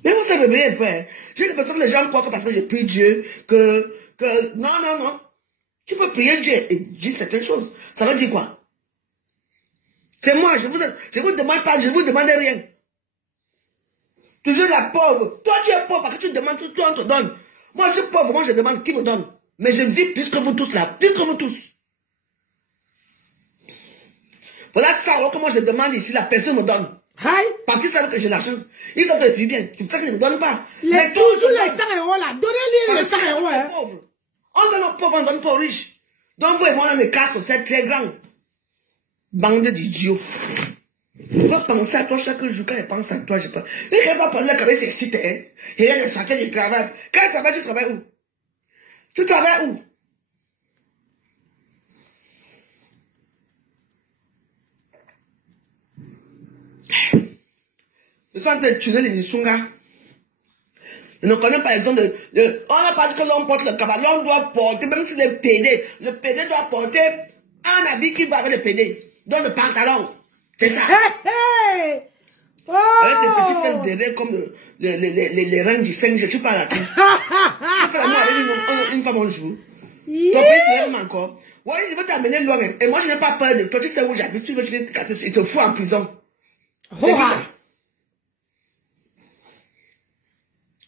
Mais vous savez bien un peu, hein. J'ai l'impression que les gens croient que parce que j'ai prié Dieu, non. Tu peux prier Dieu et dire certaines choses. Ça veut dire quoi? C'est moi, je vous demande pas, je vous demande rien. Toujours la pauvre. Toi, tu es pauvre parce que tu demandes, toi, on te donne. Moi, je suis pauvre, moi, je demande qui me donne. Mais je vis plus que vous tous là, plus que vous tous. Voilà ça, que moi, je demande ici, la personne me donne. Parce qu'ils savent que j'ai l'argent. Ils savent que je vis bien. C'est pour ça qu'ils ne me donnent pas. Mais toujours les 100 euros là. Donnez-lui les 100 euros. Hein. On donne aux pauvres, on donne pas aux riches. Donc vous et moi, on a des cas sociaux très grands. Bande d'idiots. Je vais penser à toi chaque jour. Quand je pense à toi, je pense. Et quand je vais parler avec ces sites, hein. Il y a des sorties du travail. Quand tu travailles où? Tu travailles où? Je suis en train de tuer les Nisunga. Je ne connais pas l'exemple on n'a pas dit que l'on porte le cabas. L'on doit porter, même si le PD doit porter un habit qui va avec le PD. Donc le pantalon. C'est ça. Avec des petites fesses derrière comme les reines du Seigneur. Tu parles à qui? Tu fais la main avec une femme un jour. Ton père se lève encore. Ouais, je veux t'amener loin. Et moi, je n'ai pas peur de toi. Tu sais où j'habite. Tu veux que je te casse. Il te fout en prison.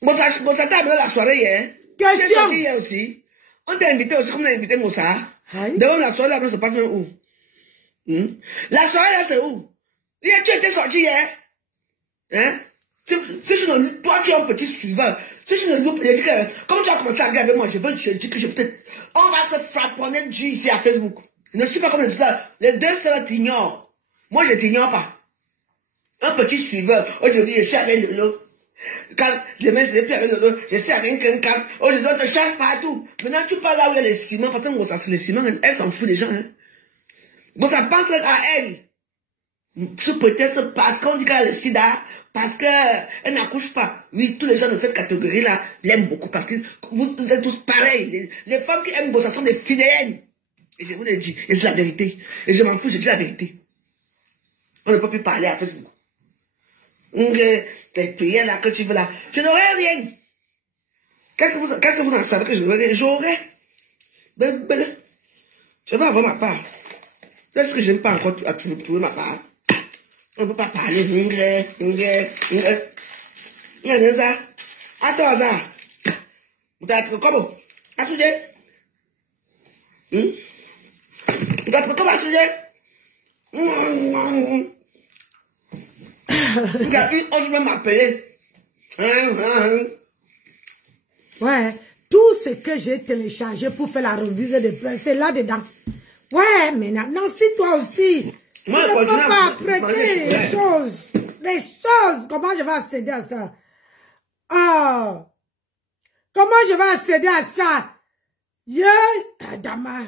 Moussa t'a amené la soirée hier. Question. Hier aussi. On t'a invité aussi comme on a invité Moussa. Devant la soirée, là, ça passe même où? La soirée, là, c'est où? Tu étais sorti hier. Hein? Si je ne, toi, tu es un petit suiveur. Si je ne loupe, je dis que, comme tu as commencé à regarder avec moi, je dis que je peut-être, on va se frapponner du ici à Facebook. Je ne suis pas comme les deux là. Les deux seuls t'ignorent. Moi, je t'ignore pas. Un petit suiveur. Aujourd'hui, je suis avec Lolo. Quand demain, je ne suis plus avec Lolo, je suis avec quelqu'un. Oh, les autres cherchent partout. Maintenant, tu parles là où il y a les ciments. Parce que ça, c'est les ciments. Elle s'en fout des gens. Hein. Bon, ça pense à elle. Sous prétexte parce qu'on dit qu'elle a le sida. Parce qu'elle n'accouche pas. Oui, tous les gens de cette catégorie-là l'aiment beaucoup. Parce que vous êtes tous pareils. Les femmes qui aiment Bossa sont des fidèles. Et je vous l'ai dit. Et c'est la vérité. Et je m'en fous, je dis la vérité. On ne peut plus parler à Facebook. Les prières là que tu veux là. Je n'aurai rien. Qu'est-ce que vous en savez que je n'aurai rien? J'aurai. Ben, je vais avoir ma part. Est-ce que je n'aime pas encore à trouver ma part? On ne peut pas parler. Il y a des ça. Attends, ça. Vous êtes comment? À sujet? Vous êtes comment à sujet? Je vais m'appeler. Ouais, tout ce que j'ai téléchargé pour faire la revue des plans, c'est là-dedans. Ouais, mais Nancy, toi aussi. Moi, tu ne peux pas prêter les choses. Les choses. Comment je vais accéder à ça? Oh. Comment je vais accéder à ça? Dama.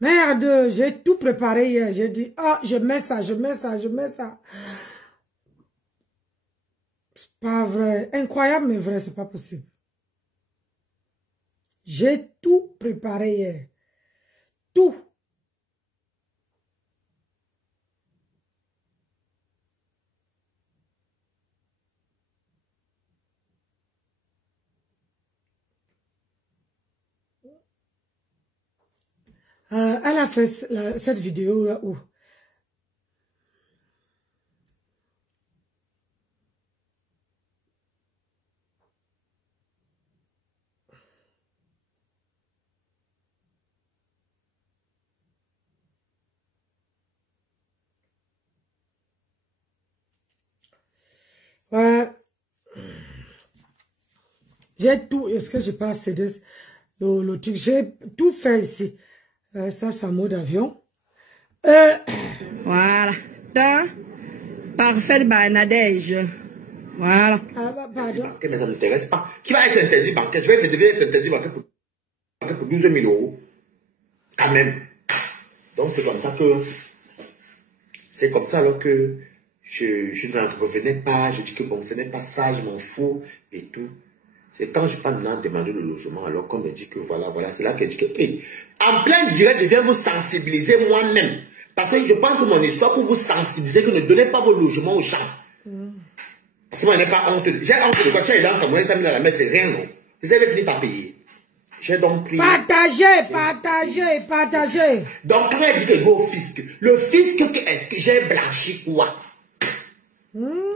Merde, j'ai tout préparé hier. J'ai dit, oh, je mets ça. C'est pas vrai. Incroyable, mais vrai, c'est pas possible. J'ai tout préparé hier. Tout. Elle a fait cette vidéo où ouais. J'ai tout. Est-ce que j'ai pas accédé le truc? J'ai tout fait ici. Ça, c'est un mot d'avion. Voilà. Parfait, Nadège. Voilà. Pardon. Mais ça ne m'intéresse pas. Qui va être interdit bancaire? Je vais devenir interdit bancaire pour 12 000 €. Quand même. Donc, c'est comme ça que... C'est comme ça alors que je n'en revenais pas. Je dis que bon, ce n'est pas ça, je m'en fous et tout. C'est quand je parle maintenant demander le logement, alors qu'on me dit que voilà, c'est là que je dis que, hey, en plein direct, je viens vous sensibiliser moi-même. Parce que je pense que mon histoire pour vous sensibiliser que ne donnez pas vos logements aux gens. Parce que moi, je n'ai pas honte. J'ai honte de quoi tu es là, comme on est mis dans la mer, c'est rien, non. Vous avez fini par payer. J'ai donc pris... Partagez. Donc, quand elle dit que je vais au fisc, le fisc, est-ce que j'ai blanchi quoi?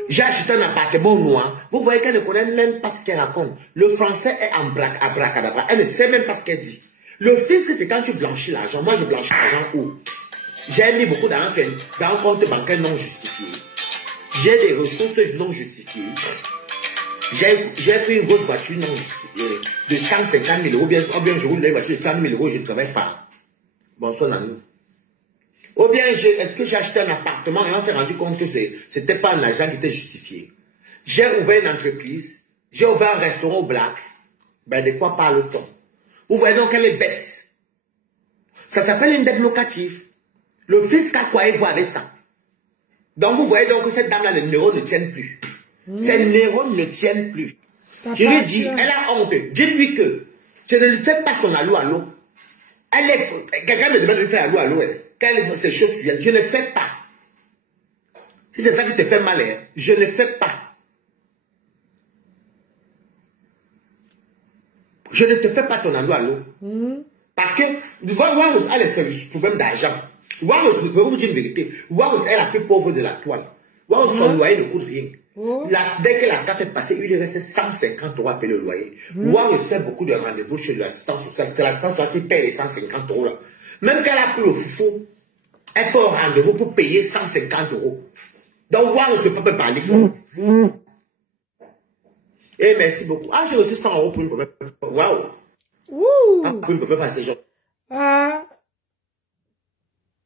J'ai acheté un appartement noir. Vous voyez qu'elle ne connaît même pas ce qu'elle raconte. Le français est en abracadabra. Elle ne sait même pas ce qu'elle dit. Le fisc, c'est quand tu blanchis l'argent. Moi, je blanchis l'argent où? J'ai mis beaucoup d'argent dans un compte bancaire non justifié. J'ai des ressources non justifiées. J'ai pris une grosse voiture non justifiée de 150 000 €. Ou bien je roule dans une voiture de 30 000 €, je ne travaille pas. Bonsoir, Nanou. Ou bien, est-ce que j'ai acheté un appartement et on s'est rendu compte que ce n'était pas un agent qui était justifié. J'ai ouvert une entreprise, j'ai ouvert un restaurant au black. Ben, de quoi parle-t-on? Vous voyez donc qu'elle est bête. Ça s'appelle une dette locative. Le fisc a quoi voir avec ça? Donc, vous voyez donc que cette dame-là, les neurones ne tiennent plus. Ces neurones ne tiennent plus. Je lui dis, elle a honte. Dites-lui que je ne lui fais pas son allô. Quelqu'un me demande de lui faire allô. Quelles sont ces choses sur elle? Je ne fais pas. Si c'est ça qui te fait mal, je ne fais pas. Je ne te fais pas ton allô. Parce que, Warros a les problèmes d'argent. Warros, je vais vous dire une vérité. Warros est la plus pauvre de la toile. Warros, son loyer ne coûte rien. Dès que la carte est passée, il lui reste 150 € à payer le loyer. Warros fait beaucoup de rendez-vous chez l'assistance sociale. C'est l'assistance sociale qui paye les 150 € là. Même quand elle a pris le foufou, elle peut au rendez-vous pour payer 150 €. Donc, waouh, je ne peux pas parler fort. Et merci beaucoup. Ah, j'ai reçu 100 € pour une première fois. Waouh. Ah, pour une première fois, c'est genre. Ah.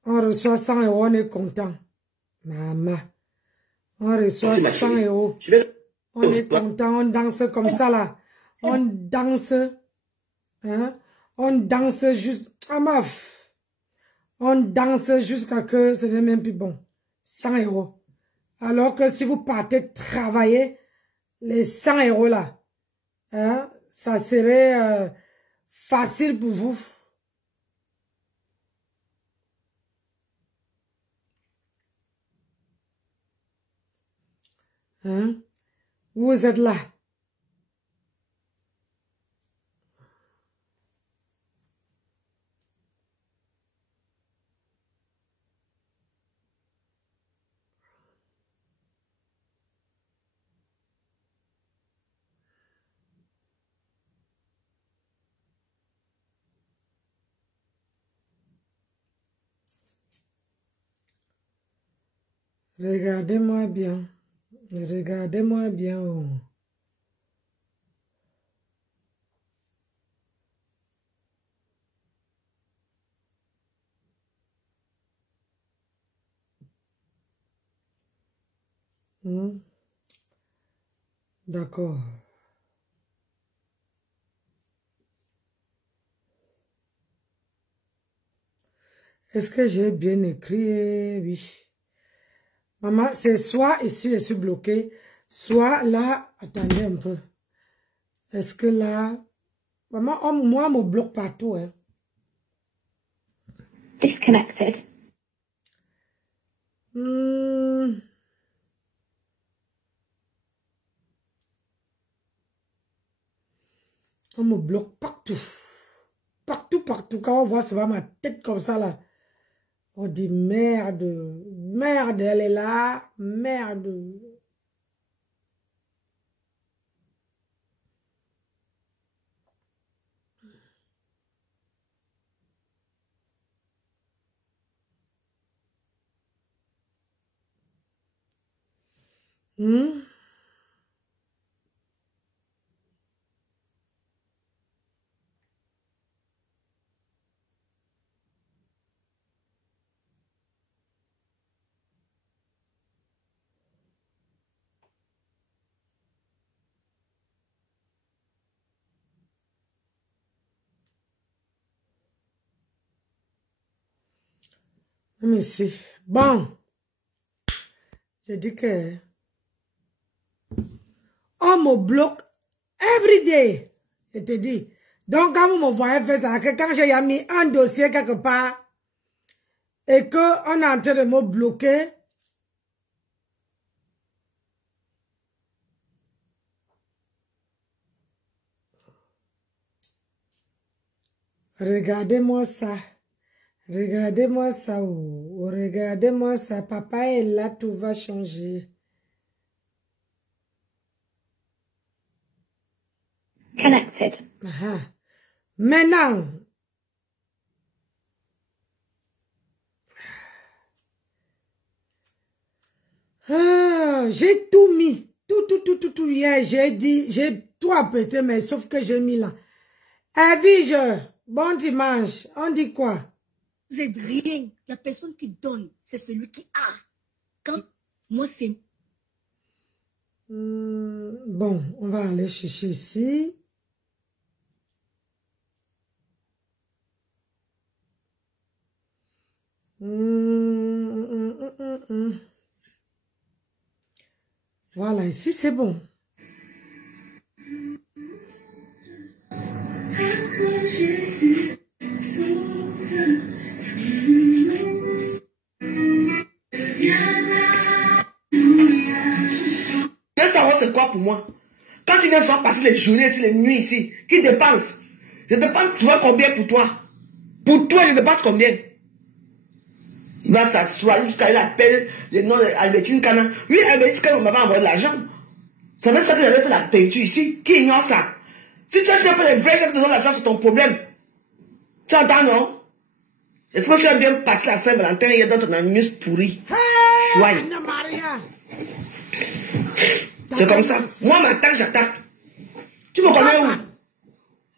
On reçoit 100 €, on est content. Maman. On reçoit 100 €. On est content, on danse comme ça là. On danse. Hein? On danse juste. Ah, maf. On danse jusqu'à que ce n'est même plus bon. 100 €. Alors que si vous partez travailler, les 100 € là, hein, ça serait facile pour vous. Hein? Vous êtes là. Regardez-moi bien. Regardez-moi bien. Oh. D'accord. Est-ce que j'ai bien écrit? Oui. Maman, c'est soit ici, je suis bloqué, soit là, attendez un peu. Est-ce que là... Maman, moi, on me bloque partout. Hein. Disconnected. On me bloque partout. Partout, partout. Quand on voit, ça va ma tête comme ça, là. On dit merde. Merde, elle est là. Merde. Mais si. Bon. Je dis que on me bloque every day. Je te dis. Donc, quand vous me voyez faire ça, que quand j'ai mis un dossier quelque part et qu'on est en train de me bloquer, regardez-moi ça. Regardez-moi ça. Oh. Regardez-moi ça. Papa est là, tout va changer. Connected. Maintenant. J'ai tout mis. Tout hier. J'ai dit, j'ai tout appété, mais sauf que j'ai mis là. Evige, bon dimanche. On dit quoi? Vous êtes rien. Il n'y a personne qui donne. C'est celui qui a. Quand moi, c'est... Bon, on va aller chercher ici. Voilà, ici c'est bon. Tu veux savoir c'est quoi pour moi? Quand tu viens faire passer les journées, les nuits ici, qui dépense? Je dépense, tu vois combien pour toi? Pour toi, je dépense combien? Il va s'asseoir jusqu'à il appelle le nom d'Albertine Kana. Oui, Albertine Kana m'avait envoyé de l'argent. Ça veut dire que j'avais fait la peinture ici. Qui ignore ça? Si tu n'as pas les vrais gens qui te donnent l'argent, c'est ton problème. Tu entends, non? Est-ce que tu as bien passé la Saint-Valentin et dans ton anus pourri? Chouaille. C'est comme ça. Moi, m'attaque, j'attaque. Tu me connais où?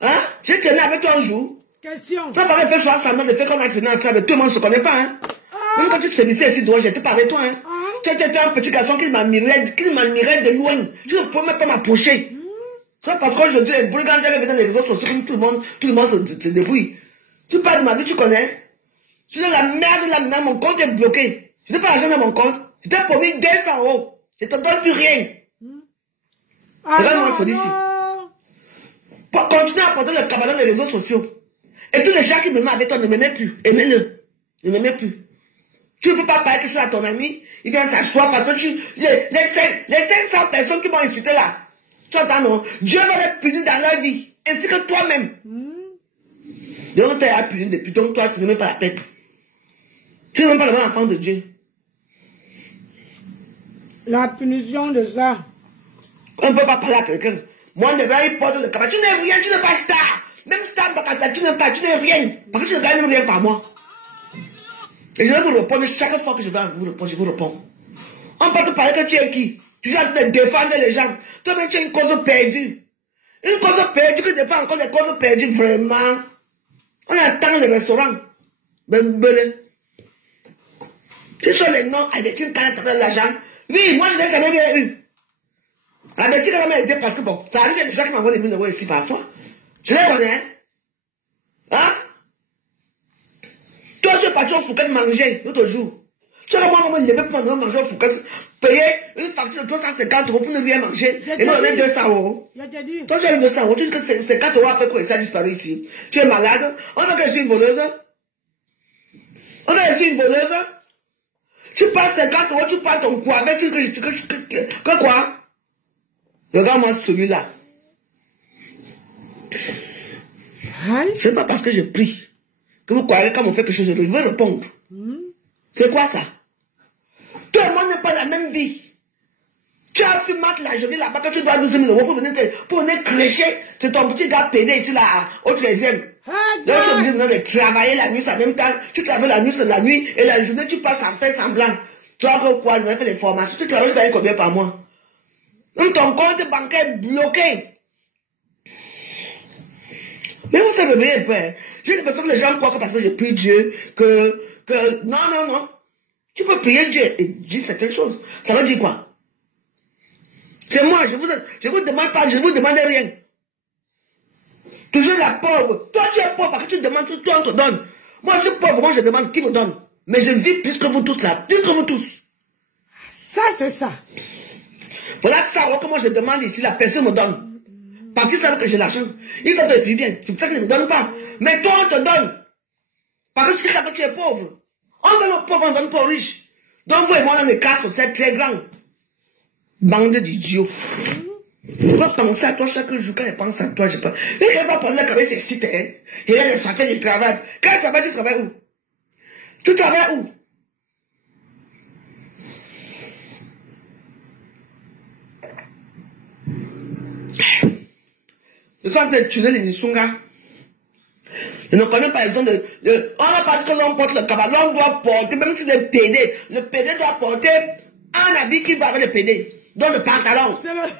Hein? J'ai tenu avec toi un jour. Question. Ça paraît faire ça seulement de faire qu'on a tenu ensemble. Tout le monde ne se connaît pas, hein? Même quand tu te sémissais ici dehors, j'étais pas avec toi, hein? Tu étais un petit garçon qui m'admirait de loin. Tu ne pouvais même pas m'approcher. Ça parce qu'aujourd'hui, les brigands venaient dans les réseaux sociaux, tout le monde se débrouille. Tu parles de ma vie, tu connais? Je suis dans la merde là maintenant, mon compte est bloqué. Je n'ai pas l'argent dans mon compte. Je t'ai promis 200 €. Je te donne plus rien. Regarde-moi, ici. Pour continuer à porter le cabanon des réseaux sociaux. Et tous les gens qui me mettent avec toi ne m'aimaient plus. Aimez-le. Ne m'aimaient plus. Tu ne peux pas parler quelque chose à ton ami. Il vient s'asseoir parce que les 500 personnes qui m'ont insulté là. Tu entends, non? Dieu va les punir dans leur vie. Ainsi que toi-même. Donc, tu as puni depuis. Donc, toi, ce n'est même pas la peine. Tu n'es même pas le bon enfant de Dieu. La punition de ça. On ne peut pas parler à quelqu'un. Moi, déjà, il porte le cabane. Tu n'es rien, tu n'es pas star. Même star, tu n'es rien. Parce que tu ne gagnes rien par moi. Et je vais vous répondre chaque fois que je vais vous répondre, je vous réponds. On peut te parler que tu es qui? Tu es en train de défendre les gens. Toi-même, tu as une cause perdue. Une cause perdue qui défend encore des causes perdues, vraiment. On attend les restaurants. Bébé. Ce sont les noms avec une canette de l'argent. Oui, moi, je n'ai jamais rien eu. Avec qui m'a aidé parce que bon, ça arrive, il y a des gens qui m'envoient des 1000 € ici parfois. Je les connais. Hein? Toi, tu es parti au Fouquet manger l'autre jour. Tu as moi, il levé pour manger au Fouquet, payer une facture de 350 € pour ne rien manger et nous donner 200 €. Toi, tu as eu 200 €. Tu dis que c'est 4 € après que ça a disparu ici. Tu es malade. On a reçu une voleuse. On a reçu une voleuse. Tu passes 50 €, tu parles ton quoi avec que quoi? Regarde-moi celui-là. C'est pas parce que je prie que vous croyez quand on fait quelque chose, je vais répondre. C'est quoi ça? Tout le monde n'est pas la même vie. Tu as fait mal la journée là-bas que tu dois 12 000 € pour venir crêcher. C'est ton petit gars pédé ici là, au 13e. Donc tu es obligé de travailler la nuit en même temps. Tu travailles la nuit et la journée tu passes à faire semblant. Tu as quoi? Tu vas faire les formations. Tu travailles combien par mois? Donc ton compte bancaire est bloqué. Mais vous savez bien, père. J'ai l'impression que les gens croient que parce que je prie Dieu, que non. Tu peux prier Dieu et dire certaines choses. Ça veut dire quoi? C'est moi, je vous demande pas, je vous demande rien. Toujours la pauvre. Toi, tu es pauvre parce que tu demandes, toi, on te donne. Moi, je suis pauvre, moi, je demande qui me donne. Mais je vis plus que vous tous là, plus que vous tous. Ça, c'est ça. Voilà ça, que moi, je demande ici, la personne me donne. Parce qu'ils savent que j'ai l'argent. Ils savent que je vis bien. C'est pour ça qu'ils ne me donnent pas. Mais toi, on te donne. Parce que tu sais que tu es pauvre. On donne aux pauvres, on donne pas aux riches. Donc, vous et moi, on a des cas sociaux très grands. Bande d'idiots. Je vais penser à toi chaque jour. Quand je pense à toi, je pense. Et je ne vais pas parler avec ces sites. Et il y a des sorties du travail. Quand tu travailles où? Tu travailles où? Je suis en train de tuer les Nisunga. Je ne connais pas les gens de... On a pas dit que l'on porte le cabane. L'on doit porter, même si le PD. Le PD doit porter un habit qui va avec le PD. Dans le pantalon.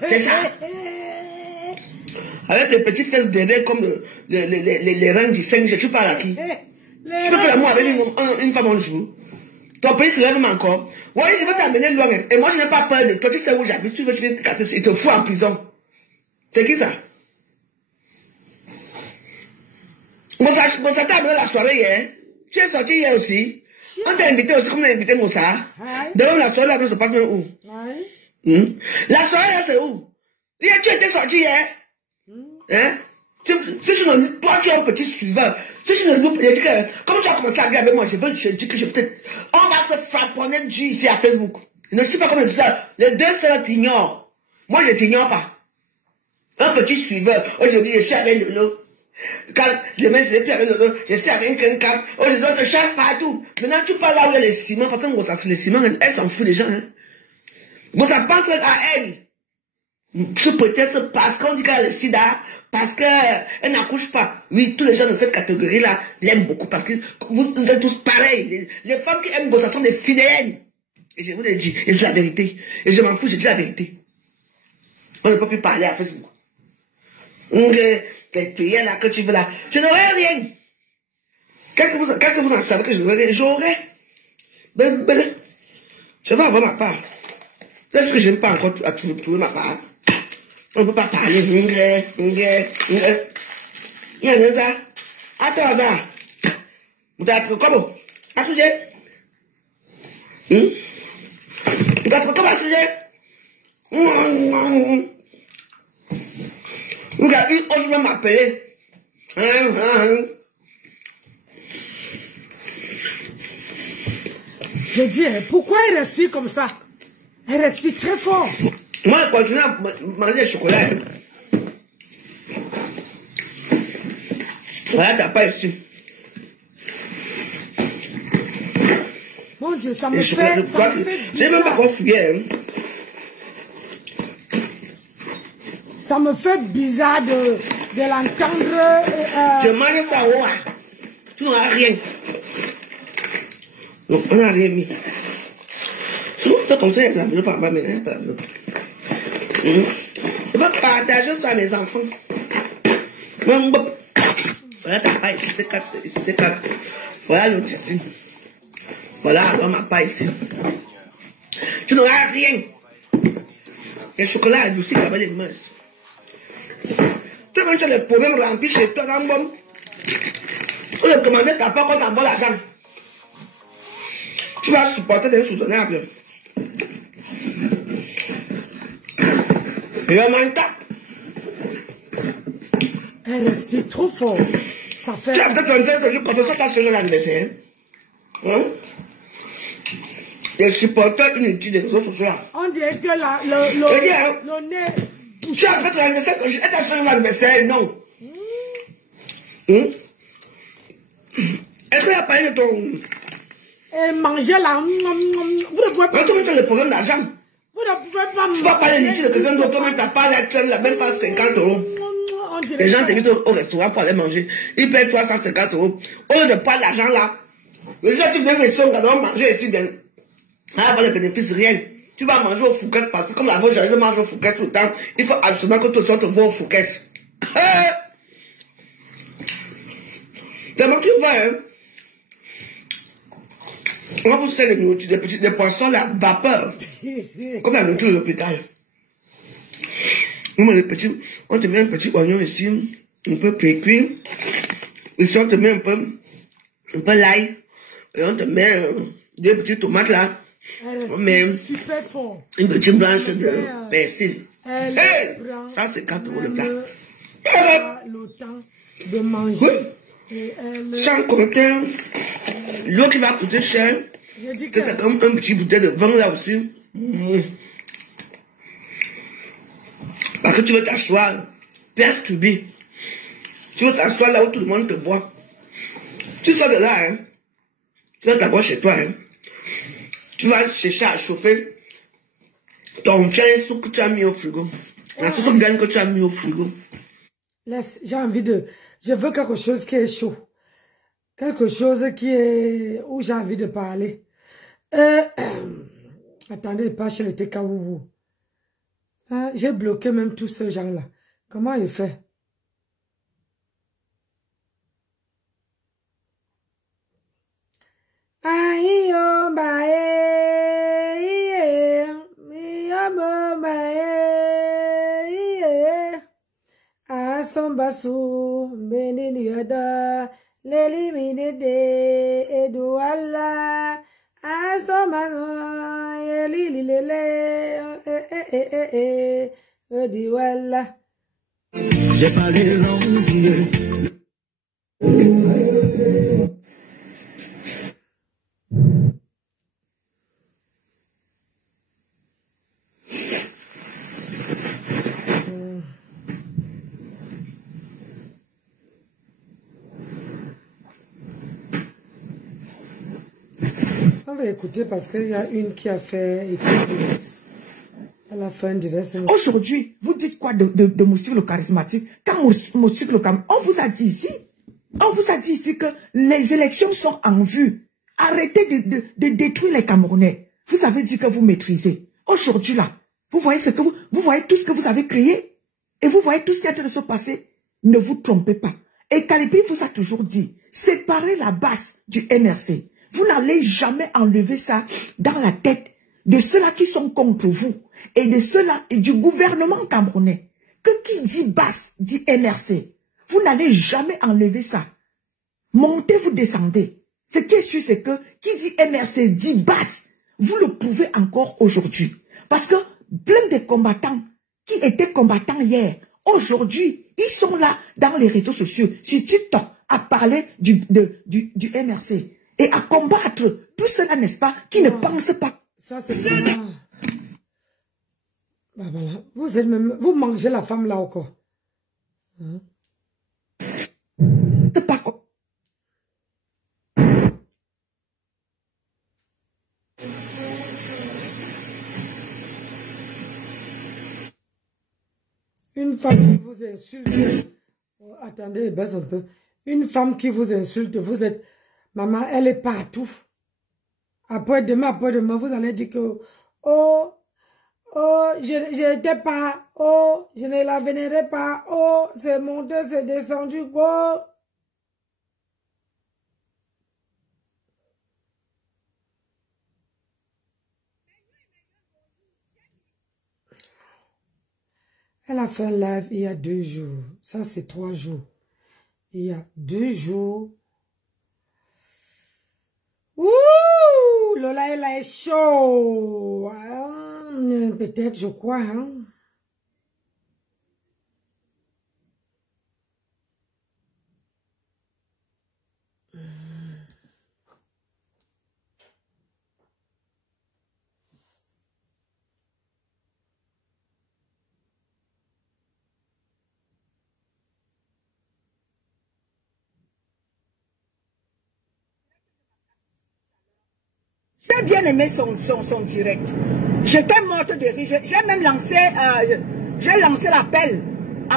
C'est ça. Avec les petites fesses derrière comme les reins du 5G. Tu parles à qui? Tu peux faire l'amour avec une femme un jour. Ton pays se lève même encore. Oui, je vais t'amener loin. Et moi, je n'ai pas peur de toi. Tu sais où j'habite. Tu veux que je te casser. Il te fout en prison. C'est qui ça? Moussa t'a amené la soirée hier. Tu es sorti hier aussi. On t'a invité aussi comme on a invité Moussa. Demain, la soirée là, se passe où? La soirée là, c'est où? Hier, tu étais sorti hier. Hein? Si toi, tu es un petit suiveur. Si je ne loupe, comme tu as commencé à regarder avec moi, je dis que je peut-être. On va se frapponner de Dieu ici à Facebook. Je ne sais pas comment dire ça. Les deux sœurs t'ignorent. Moi, je ne t'ignore pas. Un petit suiveur. Aujourd'hui, je suis avec Lolo. Quand les mains se plus avec Lolo, je suis avec un cap. Les autres chassent partout. Maintenant, tu parles là où il y a les ciments. Parce que ça, c'est les ciments, elle s'en fout des gens. Hein. Bon, ça pense à elle. C'est peut-être parce qu'on dit qu'elle a le sida, parce qu'elle n'accouche pas. Oui, tous les gens de cette catégorie-là l'aiment beaucoup parce que vous êtes tous pareils. Les femmes qui aiment ça sont des fidèles. Et je vous l'ai dit, et c'est la vérité. Et je m'en fous, je dis la vérité. On ne peut plus parler à Facebook. Tes prières là que tu veux là. Je n'aurai rien. Qu'est-ce que vous en savez que je n'aurai rien? J'aurai. Je vais avoir ma part. C'est ce que je n'aime pas encore à trouver ma part. On ne peut pas parler. Il y a ça. Attends, ça. Vous êtes comment? À sujet? Vous êtes comment à sujet? Regarde, il ose même m'appeler. Je dis, pourquoi elle respire comme ça? Elle respire très fort. Moi, je continue à manger le chocolat. Voilà, t'as pas ici. Mon Dieu, ça me fait bizarre. J'ai même pas refouillé. Ça me fait bizarre de l'entendre. Je mange ça, ouais. Tu n'auras rien. Non, on n'a rien mis. Sinon, c'est comme ça, je ne parle pas maintenant. Je veux partager ça à mes enfants. Voilà ta paille ici, c'est 4. Voilà l'autre ici. Voilà, alors ma paille ici. Tu n'auras rien. Le chocolat adouci qui avait les mains. Toi, quand tu as les problèmes remplis chez toi, dans le bon, on te demande ta part quand tu as l'argent. Tu vas supporter des soutenables. Et le mental. Elle respire trop fort. Ça fait... Tu as peut-être un tel que le professeur t'a sur l'anniversaire. Hein? Les supporters inutiles des réseaux sociaux. On dirait que le nez... Tu as peut-être l'anniversaire que elle t'a sur l'anniversaire, non? Est-ce qu'il a parlé de ton... Et manger là... Vous ne pouvez pas... Comment tu as le problème d'argent? Vous ne pouvez pas... Tu vas parler inutile de quelqu'un d'autre, comment tu n'as pas la même pas 50 €. Les gens t'invitent au restaurant pour aller manger. Ils payent 350 €. Au lieu de pas l'argent là, le jour tu viens au restaurant, quand on va manger ici, bien, avoir les bénéfices, rien. Tu vas manger au Fouquet parce que comme la voix, j'arrive à manger au Fouquet tout le temps, il faut absolument que tout le monde te voit au Fouquet. C'est mon truc, hein. On va vous faire des poissons, la vapeur. Comme la nourriture de l'hôpital. On te met un petit oignon ici, un peu cuit. Ici, on te met un peu l'ail. Et on te met deux petites tomates là. On met une petite blanche de persil. Hey! Ça, c'est 4 € le plat. Le temps de manger. Sans compter l'eau qui va coûter cher. C'est comme un petit bouteille de vin là aussi. Parce que tu veux t'asseoir, perturbé. Tu veux t'asseoir là où tout le monde te voit. Tu sors de là, hein. Tu vas t'asseoir chez toi, hein. Tu vas chercher à chauffer ton chien que tu as mis au frigo. La sauce gagne que tu as mis au frigo. J'ai envie de... Je veux quelque chose qui est chaud. Quelque chose qui est... où j'ai envie de parler. Attendez, pas chez le TKW. Hein, j'ai bloqué même tous ces gens-là. Comment il fait? Sombasu beniniada lelimine de eduala asomano yelilile ediwala. J'ai pas les yeux. On va écouter parce qu'il y a une qui a fait à la fin du reste. Aujourd'hui, vous dites quoi de Moussik le charismatique? Quand Moussik le charismatique, on vous a dit ici que les élections sont en vue. Arrêtez de détruire les Camerounais. Vous avez dit que vous maîtrisez. Aujourd'hui là, Vous voyez vous voyez tout ce que vous avez créé et vous voyez tout ce qui est en train de se passer. Ne vous trompez pas. Et Calipi vous a toujours dit, séparez la base du MRC. Vous n'allez jamais enlever ça dans la tête de ceux-là qui sont contre vous et de ceux-là et du gouvernement camerounais. Que qui dit base dit MRC. Vous n'allez jamais enlever ça. Montez, vous descendez. Ce qui est sûr, c'est que qui dit MRC dit base. Vous le prouvez encore aujourd'hui. Parce que plein de combattants qui étaient combattants hier, aujourd'hui, ils sont là dans les réseaux sociaux, sur TikTok, à parler du MRC et à combattre tout cela, n'est-ce pas, qui ne pensent pas. Ça, c'est vraiment... Bah, voilà. Vous mangez la femme là encore. Hein? C'est pas quoi. Une femme qui vous insulte, oh, attendez, baisse un peu. Une femme qui vous insulte, vous êtes, maman, elle est partout. Après-demain, vous allez dire que, oh, je n'étais pas, oh, je ne la vénérais pas, oh, c'est monté, c'est descendu, oh. Elle a fait un live il y a 2 jours. Ça, c'est 3 jours. Il y a 2 jours. Ouh! Lola, elle est chaud. Hein? Peut-être, je crois. Hein? J'ai bien aimé son direct. J'étais morte de rire. J'ai même lancé, l'appel à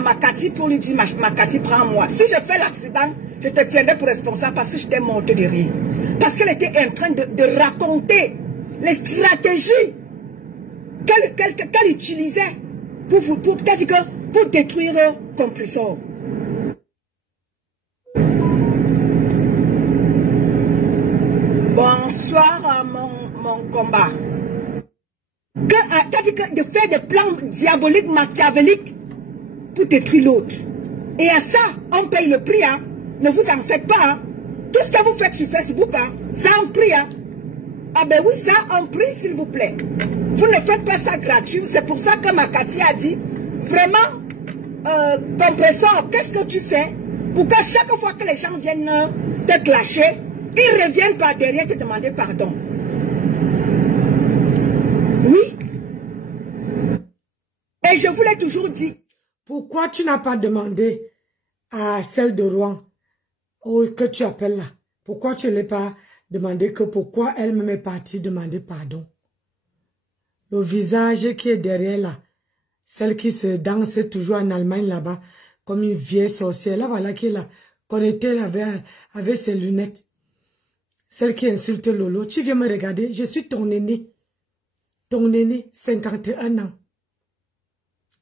ma Cathy pour lui dire, ma Cathy, prends-moi. Si je fais l'accident, je te tiendrai pour responsable parce que j'étais morte de rire. Parce qu'elle était en train de raconter les stratégies qu'elle utilisait pour détruire Compressor. Bonsoir, mon combat. T'as dit que de faire des plans diaboliques, machiavéliques pour détruire l'autre. Et à ça, on paye le prix. Hein. Ne vous en faites pas. Hein. Tout ce que vous faites sur Facebook, hein, ça en prix. Hein. Ah ben oui, ça en prix, s'il vous plaît. Vous ne faites pas ça gratuit. C'est pour ça que ma Cathy a dit, vraiment, Compressor, qu'est-ce que tu fais pour que chaque fois que les gens viennent te clasher, ils reviennent par derrière te demander pardon. Oui. Et je vous l'ai toujours dit. Pourquoi tu n'as pas demandé à celle de Rouen que tu appelles là? Pourquoi tu ne l'as pas demandé que pourquoi elle-même est partie demander pardon? Le visage qui est derrière là, celle qui se danse toujours en Allemagne là-bas, comme une vieille sorcière, là voilà qui est là, connectée avec ses lunettes. Celle qui insulte Lolo, tu viens me regarder, je suis ton aîné. Ton aîné, 51 ans.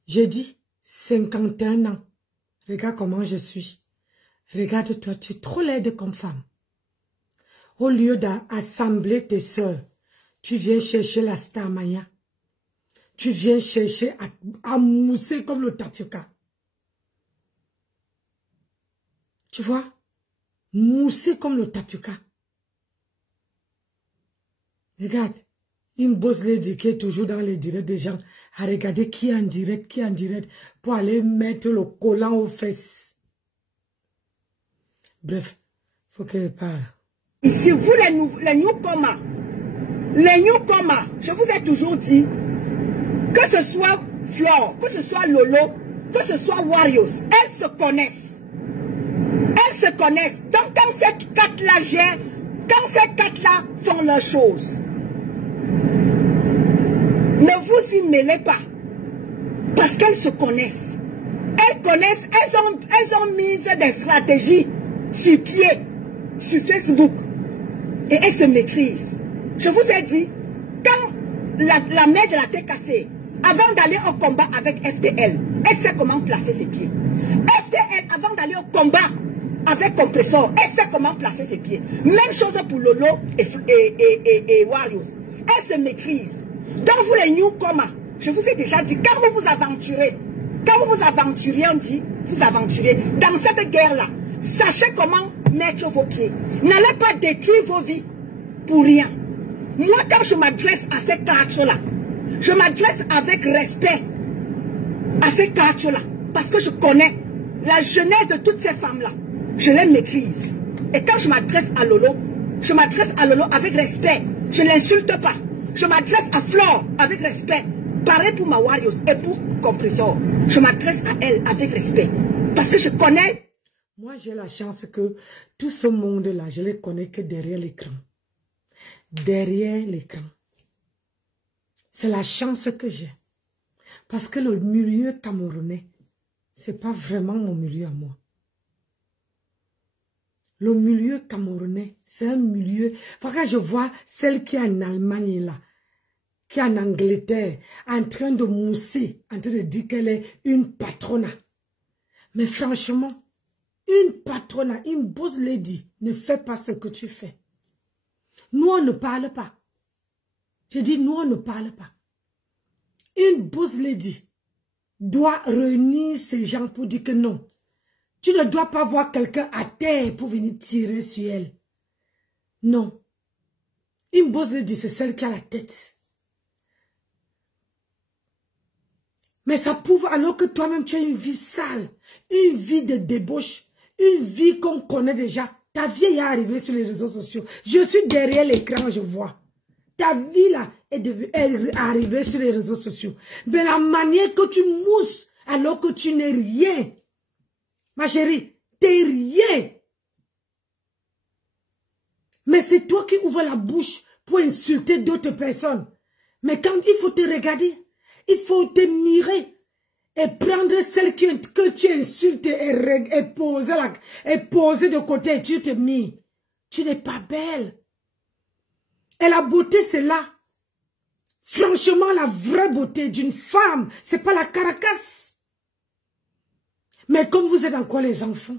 J'ai dit 51 ans. Regarde comment je suis. Regarde-toi, tu es trop laide comme femme. Au lieu d'assembler tes sœurs, tu viens chercher la Starmania. Tu viens chercher à mousser comme le tapioca. Tu vois? Mousser comme le tapioca. Regarde, une boss lady qui est toujours dans les directs des gens à regarder qui est en direct, pour aller mettre le collant aux fesses. Bref, faut qu'elle parle. Ici, vous les newcomers, je vous ai toujours dit, que ce soit Flore, que ce soit Lolo, que ce soit Warriors, elles se connaissent. Elles se connaissent. Donc, quand ces quatre-là gèrent, quand ces quatre-là font leurs choses, ne vous y mêlez pas. Parce qu'elles se connaissent. Elles connaissent, elles ont mis des stratégies sur pied, sur Facebook. Et elles se maîtrisent. Je vous ai dit, quand la mère de la tête cassée, avant d'aller au combat avec FDL, elle sait comment placer ses pieds. FDL, avant d'aller au combat avec Compressor, elle sait comment placer ses pieds. Même chose pour Lolo et Warriors. Elle se maîtrise. Donc vous les newcomers, je vous ai déjà dit, quand vous vous aventurez, on dit, vous aventurez dans cette guerre-là, sachez comment mettre vos pieds. N'allez pas détruire vos vies pour rien. Moi, quand je m'adresse à ces quatre-là, je m'adresse avec respect à ces quatre-là, parce que je connais la jeunesse de toutes ces femmes-là. Je les maîtrise. Et quand je m'adresse à Lolo, je m'adresse à Lolo avec respect. Je ne l'insulte pas. Je m'adresse à Flore avec respect. Pareil pour ma Warriors et pour Compressor. Je m'adresse à elle avec respect. Parce que je connais. Moi, j'ai la chance que tout ce monde-là, je ne les connais que derrière l'écran. Derrière l'écran. C'est la chance que j'ai. Parce que le milieu camerounais, ce n'est pas vraiment mon milieu à moi. Le milieu camerounais, c'est un milieu... Quand je vois celle qui est en Allemagne là, qui est en Angleterre, en train de mousser, en train de dire qu'elle est une patrona. Mais franchement, une patrona, une boss lady, ne fait pas ce que tu fais. Nous, on ne parle pas. Je dis, nous, on ne parle pas. Une boss lady doit réunir ces gens pour dire que non. Tu ne dois pas voir quelqu'un à terre pour venir tirer sur elle. Non. Une boss lady, c'est celle qui a la tête. Mais ça prouve alors que toi-même, tu as une vie sale, une vie de débauche, une vie qu'on connaît déjà. Ta vie est arrivée sur les réseaux sociaux. Je suis derrière l'écran, je vois. Ta vie là est arrivée sur les réseaux sociaux. Mais la manière que tu mousses alors que tu n'es rien. Ma chérie, t'es rien. Mais c'est toi qui ouvres la bouche pour insulter d'autres personnes. Mais quand il faut te regarder, il faut te mirer et prendre celle que tu insultes et poser de côté et tu te mires. Tu n'es pas belle. Et la beauté, c'est là. Franchement, la vraie beauté d'une femme, c'est pas la caracasse. Mais comme vous êtes encore les enfants,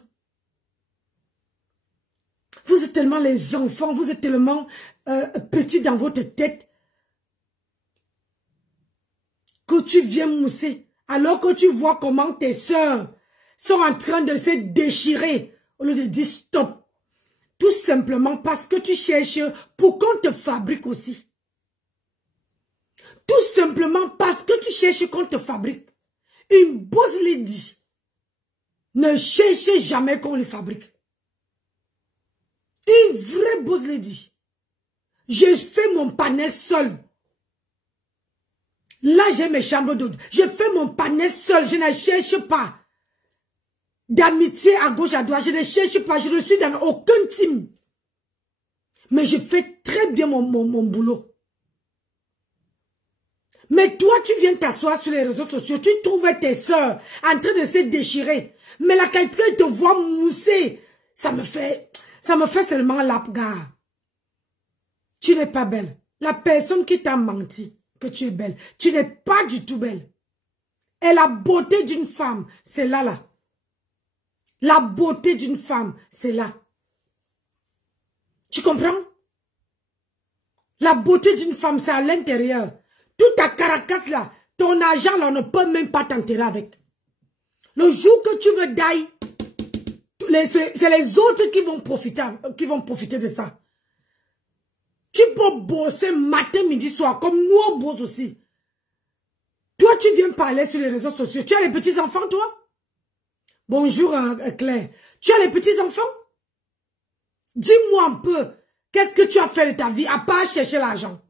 vous êtes tellement les enfants, vous êtes tellement petits dans votre tête que tu viens mousser. Alors que tu vois comment tes soeurs sont en train de se déchirer au lieu de dire stop. Tout simplement parce que tu cherches pour qu'on te fabrique aussi. Tout simplement parce que tu cherches qu'on te fabrique. Une boss lady ne cherche jamais qu'on le fabrique. Une vraie boss lady. Je fais mon panel seul. Là, j'ai mes chambres d'hôtes. Je fais mon panel seul. Je ne cherche pas d'amitié à gauche, à droite. Je ne cherche pas. Je ne suis dans aucun team. Mais je fais très bien mon boulot. Mais toi, tu viens t'asseoir sur les réseaux sociaux. Tu trouves tes soeurs en train de se déchirer. Mais la quelqu'un te voit mousser. Ça me fait seulement l'apgar. Tu n'es pas belle. La personne qui t'a menti que tu es belle, tu n'es pas du tout belle. Et la beauté d'une femme, c'est là. La beauté d'une femme, c'est là. Tu comprends? La beauté d'une femme, c'est à l'intérieur. Toute ta caracasse là, ton argent là, on ne peut même pas t'enterrer avec. Le jour que tu veux die, c'est les autres qui vont profiter de ça. Tu peux bosser matin, midi, soir, comme nous on bosse aussi. Toi, tu viens parler sur les réseaux sociaux. Tu as les petits-enfants, toi? Bonjour, Claire. Tu as les petits-enfants? Dis-moi un peu, qu'est-ce que tu as fait de ta vie à part chercher l'argent?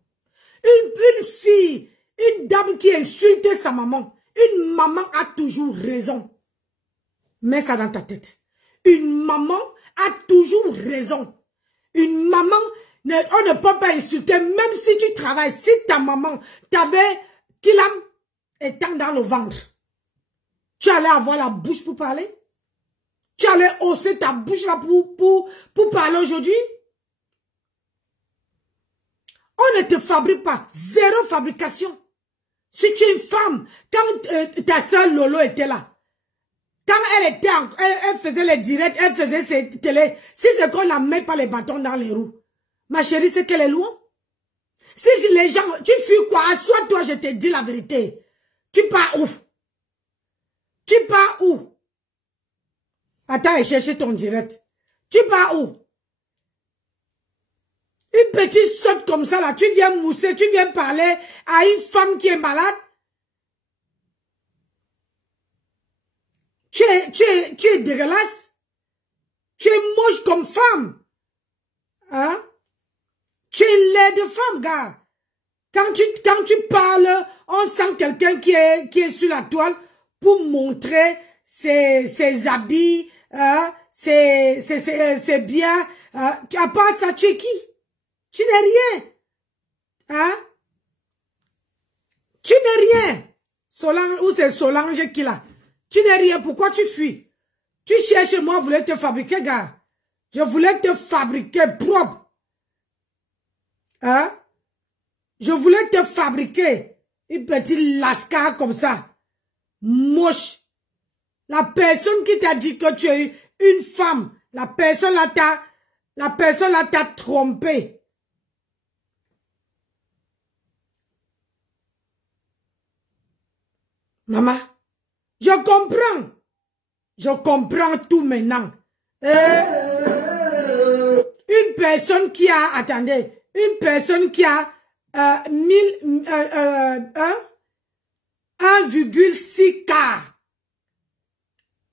Une fille, une dame qui insulte sa maman. Une maman a toujours raison. Mets ça dans ta tête. Une maman a toujours raison. Une maman, on ne peut pas insulter, même si tu travailles. Si ta maman t'avait kilam étant dans le ventre, tu allais avoir la bouche pour parler? Tu allais hausser ta bouche là pour parler aujourd'hui? On ne te fabrique pas. Zéro fabrication. Si tu es une femme, quand ta soeur Lolo était là, quand elle était, elle faisait les directs, elle faisait ses télés, si c'est qu'on la met pas les bâtons dans les roues, ma chérie, c'est qu'elle est loin. Si les gens, tu fuis quoi? Assois-toi, je te dis la vérité. Tu pars où? Tu pars où? Attends et chercher ton direct. Tu pars où? Une petite sotte comme ça là, tu viens mousser, tu viens parler à une femme qui est malade. Tu es dégueulasse. Tu es moche comme femme. Hein? Tu es laid de femme, gars. Quand tu parles, on sent quelqu'un qui est sur la toile pour montrer ses habits, ses biens. À part ça, tu es qui? Tu n'es rien. Hein? Tu n'es rien. Solange, ou c'est Solange qui l'a. Tu n'es rien. Pourquoi tu fuis? Tu cherches, moi, je voulais te fabriquer, gars. Je voulais te fabriquer propre. Hein? Je voulais te fabriquer une petite lascar comme ça. Moche. La personne qui t'a dit que tu es une femme, la personne là t'a trompé. Maman, je comprends. Je comprends tout maintenant. Une personne qui a, attendez, une personne qui a 1,6K.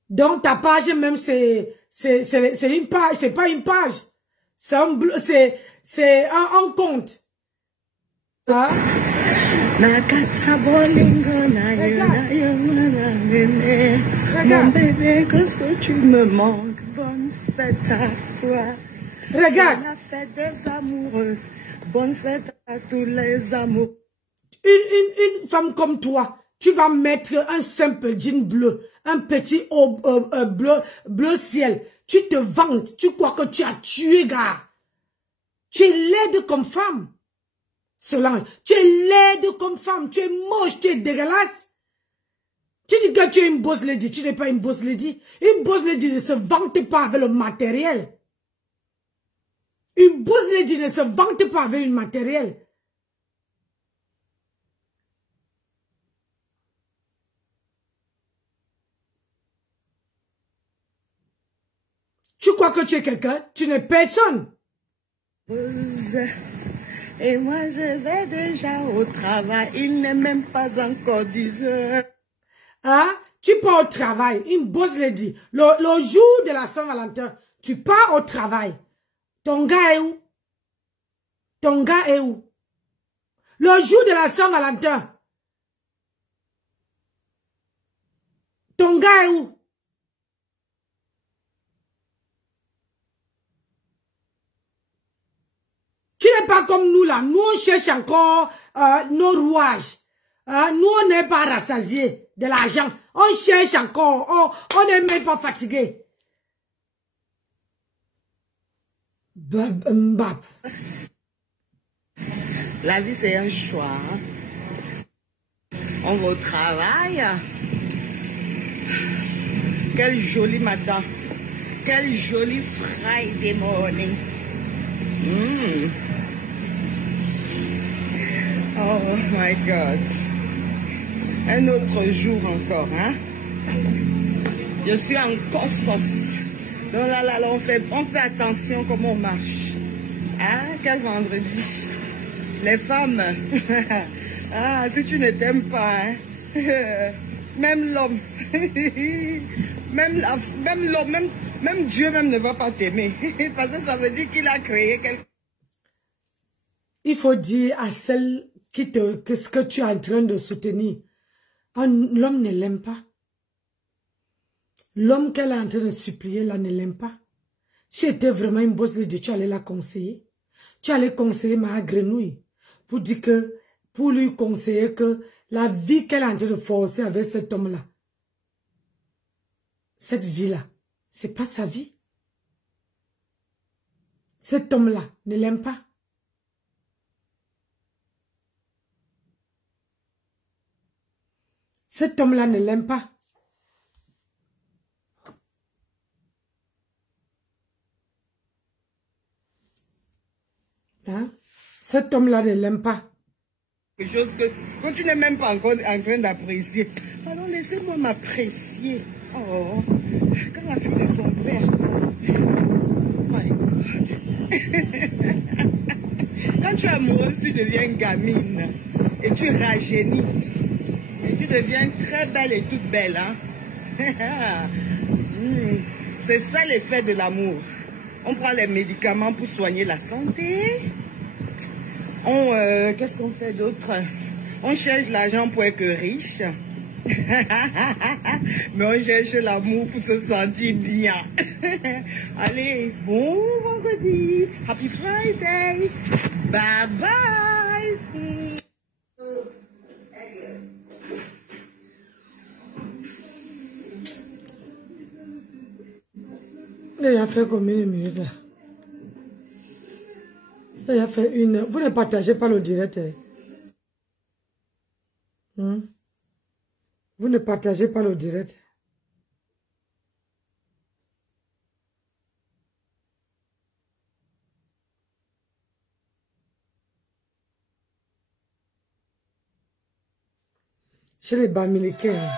Donc ta page même c'est une page, c'est pas une page. C'est un compte. Hein? Mon bébé, qu'est-ce que tu me manques? Bonne fête à toi. Regarde. C'est la fête des amoureux. Bonne fête à tous les amours. Une femme comme toi, tu vas mettre un simple jean bleu, un petit haut bleu ciel. Tu te vantes, tu crois que tu as tué, gars. Tu es laide comme femme. Solange, tu es laide comme femme, tu es moche, tu es dégueulasse. Tu dis que tu es une boss lady, tu n'es pas une boss lady. Une boss lady ne se vante pas avec le matériel. Une boss lady ne se vante pas avec le matériel. Tu crois que tu es quelqu'un? Tu n'es personne. Et moi je vais déjà au travail. Il n'est même pas encore 10 heures. Hein? Tu pars au travail. Une boss lady. Le jour de la Saint-Valentin, tu pars au travail. Ton gars est où? Ton gars est où? Le jour de la Saint-Valentin. Ton gars est où? Tu n'es pas comme nous là. Nous, on cherche encore nos rouages. Nous, on n'est pas rassasiés de l'argent. On cherche encore. On n'est même pas fatigué. Mbap. La vie, c'est un choix. On va au travail. Quel joli matin. Quel joli Friday morning. Oh my God. Un autre jour encore, hein. Je suis en costos. Donc là, on fait attention comment on marche. Hein? Quel vendredi. Les femmes. Ah, si tu ne t'aimes pas, hein. Même l'homme. Même Dieu même ne va pas t'aimer. Parce que ça veut dire qu'il a créé quelque chose. Il faut dire à celle que ce que tu es en train de soutenir. L'homme ne l'aime pas. L'homme qu'elle est en train de supplier là ne l'aime pas. Si tu étais vraiment une bosse de Dieu, tu allais la conseiller. Tu allais conseiller ma grenouille pour lui conseiller que la vie qu'elle est en train de forcer avec cet homme-là, cette vie-là, c'est pas sa vie. Cet homme-là ne l'aime pas. Cet homme-là ne l'aime pas. Hein? Cet homme-là ne l'aime pas. Quelque chose que quand tu n'es même pas encore en train d'apprécier. Alors laissez-moi m'apprécier. Oh, quand la fille de son père. My God. Quand tu es amoureuse, tu deviens gamine. Et tu rajeunis. Et tu deviens très belle et toute belle. Hein? C'est ça l'effet de l'amour. On prend les médicaments pour soigner la santé. Qu'est-ce qu'on fait d'autre? On cherche l'argent pour être riche. Mais on cherche l'amour pour se sentir bien. Allez, bon vendredi. Happy Friday. Bye bye. Il a fait combien de minutes là? Il a fait 1 heure. Vous ne partagez pas le direct. Vous ne partagez pas le direct. Chez les Bamilekens.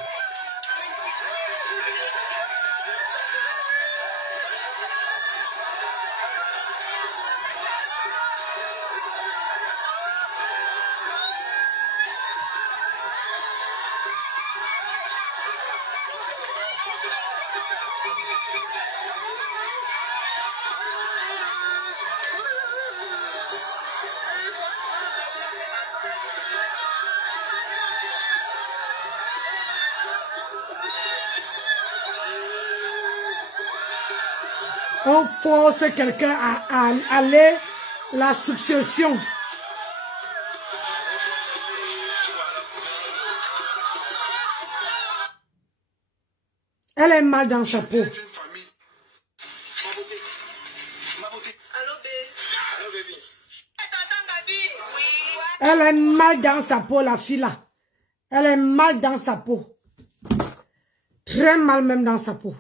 On force quelqu'un à aller la succession. Elle est mal dans sa peau. Elle est mal dans sa peau, la fille là. Elle est mal dans sa peau. Très mal même dans sa peau.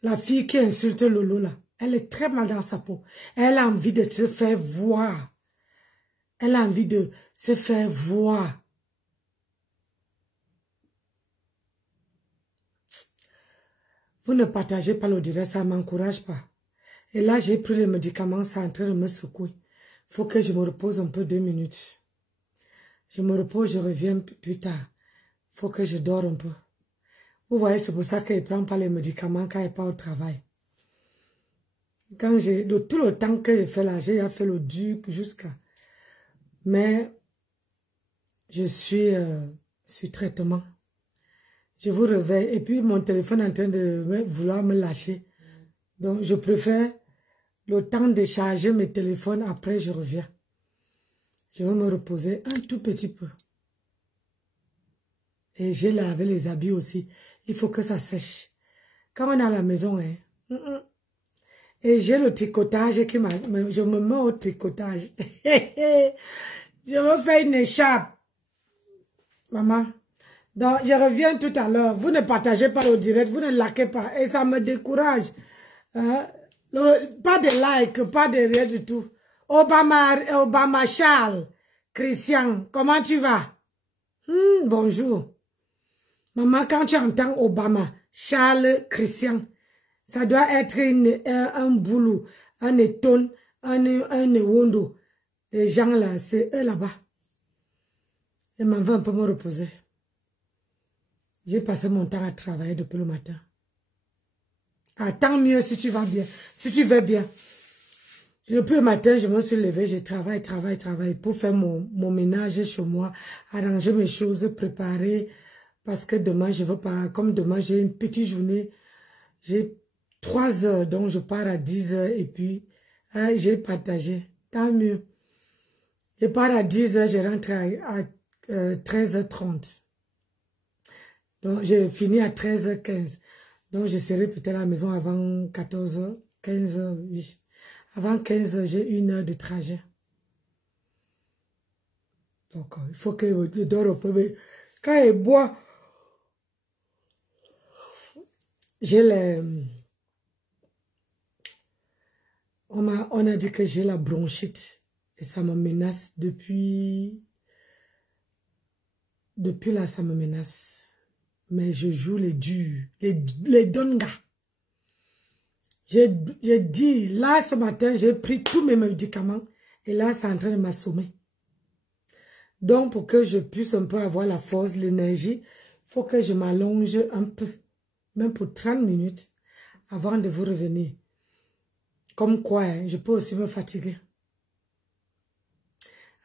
La fille qui insulte Lolo là, elle est très mal dans sa peau. Elle a envie de se faire voir. Elle a envie de se faire voir. Vous ne partagez pas le direct, ça ne m'encourage pas. Et là, j'ai pris les médicaments, ça est en train de me secouer. Il faut que je me repose un peu 2 minutes. Je me repose, je reviens plus tard. Il faut que je dors un peu. Vous voyez, c'est pour ça qu'elle ne prend pas les médicaments quand elle n'est pas au travail. Quand de tout le temps que j'ai fait là, j'ai fait le dur jusqu'à... Mais je suis sur traitement. Je vous réveille. Et puis mon téléphone est en train de vouloir me lâcher. Donc je préfère le temps de charger mes téléphones. Après je reviens. Je vais me reposer un tout petit peu. Et j'ai lavé les habits aussi. Il faut que ça sèche. Quand on est à la maison, hein. Et j'ai le tricotage qui m'a... Je me mets au tricotage. Je me fais une écharpe. Maman. Donc, je reviens tout à l'heure. Vous ne partagez pas le direct. Vous ne likez pas. Et ça me décourage. Pas de like, pas de rien du tout. Obama Charles. Christian, comment tu vas? Bonjour. Maman, quand tu entends Obama, Charles, Christian, ça doit être un boulot, un éton, un ewondo. Les gens là, c'est eux là-bas. Je m'en vais un peu me reposer. J'ai passé mon temps à travailler depuis le matin. Ah, tant mieux si tu vas bien, si tu vas bien. Depuis le matin, je me suis levée, je travaille pour faire mon ménage chez moi, arranger mes choses, préparer. Parce que demain, je veux pas, comme demain, j'ai une petite journée, j'ai 3 heures, donc je pars à 10 heures et puis j'ai partagé, tant mieux. Je pars à 10 heures, je rentre à 13h30. Donc, j'ai fini à 13h15. Donc, je serai peut-être à la maison avant 14h, 15h, oui. Avant 15h, j'ai 1 heure de trajet. Donc, il faut que je dors un peu. Mais quand il boit, j'ai les... On a dit que j'ai la bronchite. Et ça me menace depuis... Depuis là, ça me menace. Mais je joue les durs, les dongas. J'ai dit, là, ce matin, j'ai pris tous mes médicaments. Et là, c'est en train de m'assommer. Donc, pour que je puisse un peu avoir la force, l'énergie, il faut que je m'allonge un peu. Même pour 30 minutes, avant de vous revenir. Comme quoi, hein, je peux aussi me fatiguer.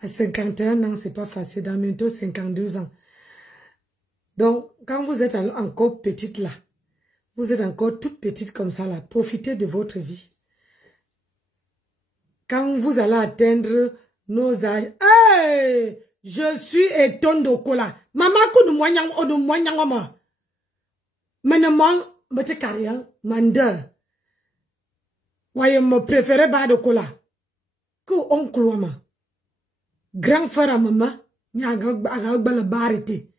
À 51 ans, c'est pas facile. Dans bientôt 52 ans. Donc, quand vous êtes encore petite là, vous êtes encore toute petite comme ça là, profitez de votre vie. Quand vous allez atteindre nos âges, hey, je suis étonne de cola. Maman, qu'on nous moignons, on nous moignons, maman. Maintenant, mettez carrière, mandeur. Voyez, me préférez pas de cola. Que oncle, maman. Grand frère à maman, n'y a pas le barité.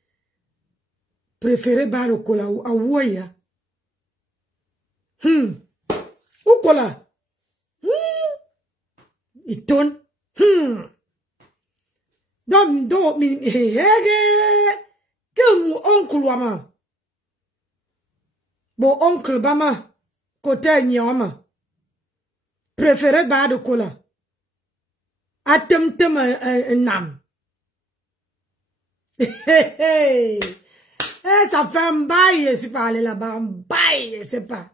Préférez pas de cola ou à ouaya. Ou cola. Il tourne. Donc, que mon oncle, maman. Bon oncle, maman. Côté nyama. Préférez pas de cola. Atem nam. Ça fait un bail, je suis pas allé là-bas, un bail, je sais pas.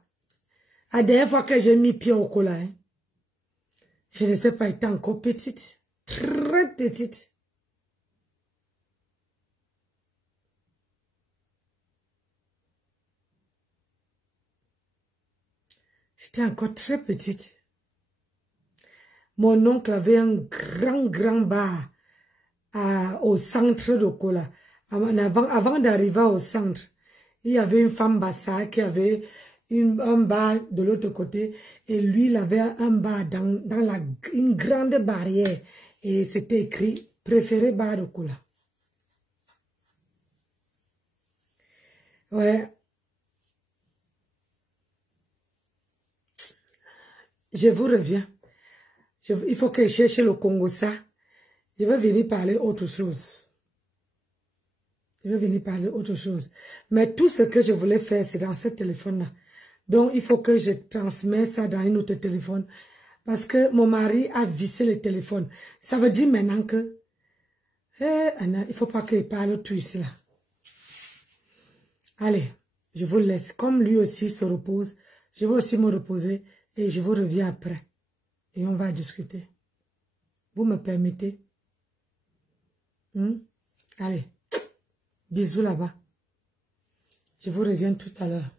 La dernière fois que j'ai mis pied au cola, hein, je ne sais pas, elle était encore petite. Très petite. J'étais encore très petite. Mon oncle avait un grand bar au centre de Kola. Avant d'arriver au centre, il y avait une femme bassa qui avait un bar de l'autre côté. Et lui, il avait un bar dans une grande barrière. Et c'était écrit « Préféré bar de Kola ». Ouais. Je vous reviens. Il faut que je cherche le Congo ça. Je vais venir parler autre chose. Je vais venir parler autre chose. Mais tout ce que je voulais faire, c'est dans ce téléphone-là. Donc, il faut que je transmette ça dans un autre téléphone. Parce que mon mari a vissé le téléphone. Ça veut dire maintenant que... Anna, il ne faut pas qu'il parle tout ici là. Allez, je vous laisse. Comme lui aussi se repose, je vais aussi me reposer. Et je vous reviens après. Et on va discuter. Vous me permettez? Allez. Bisous là-bas. Je vous reviens tout à l'heure.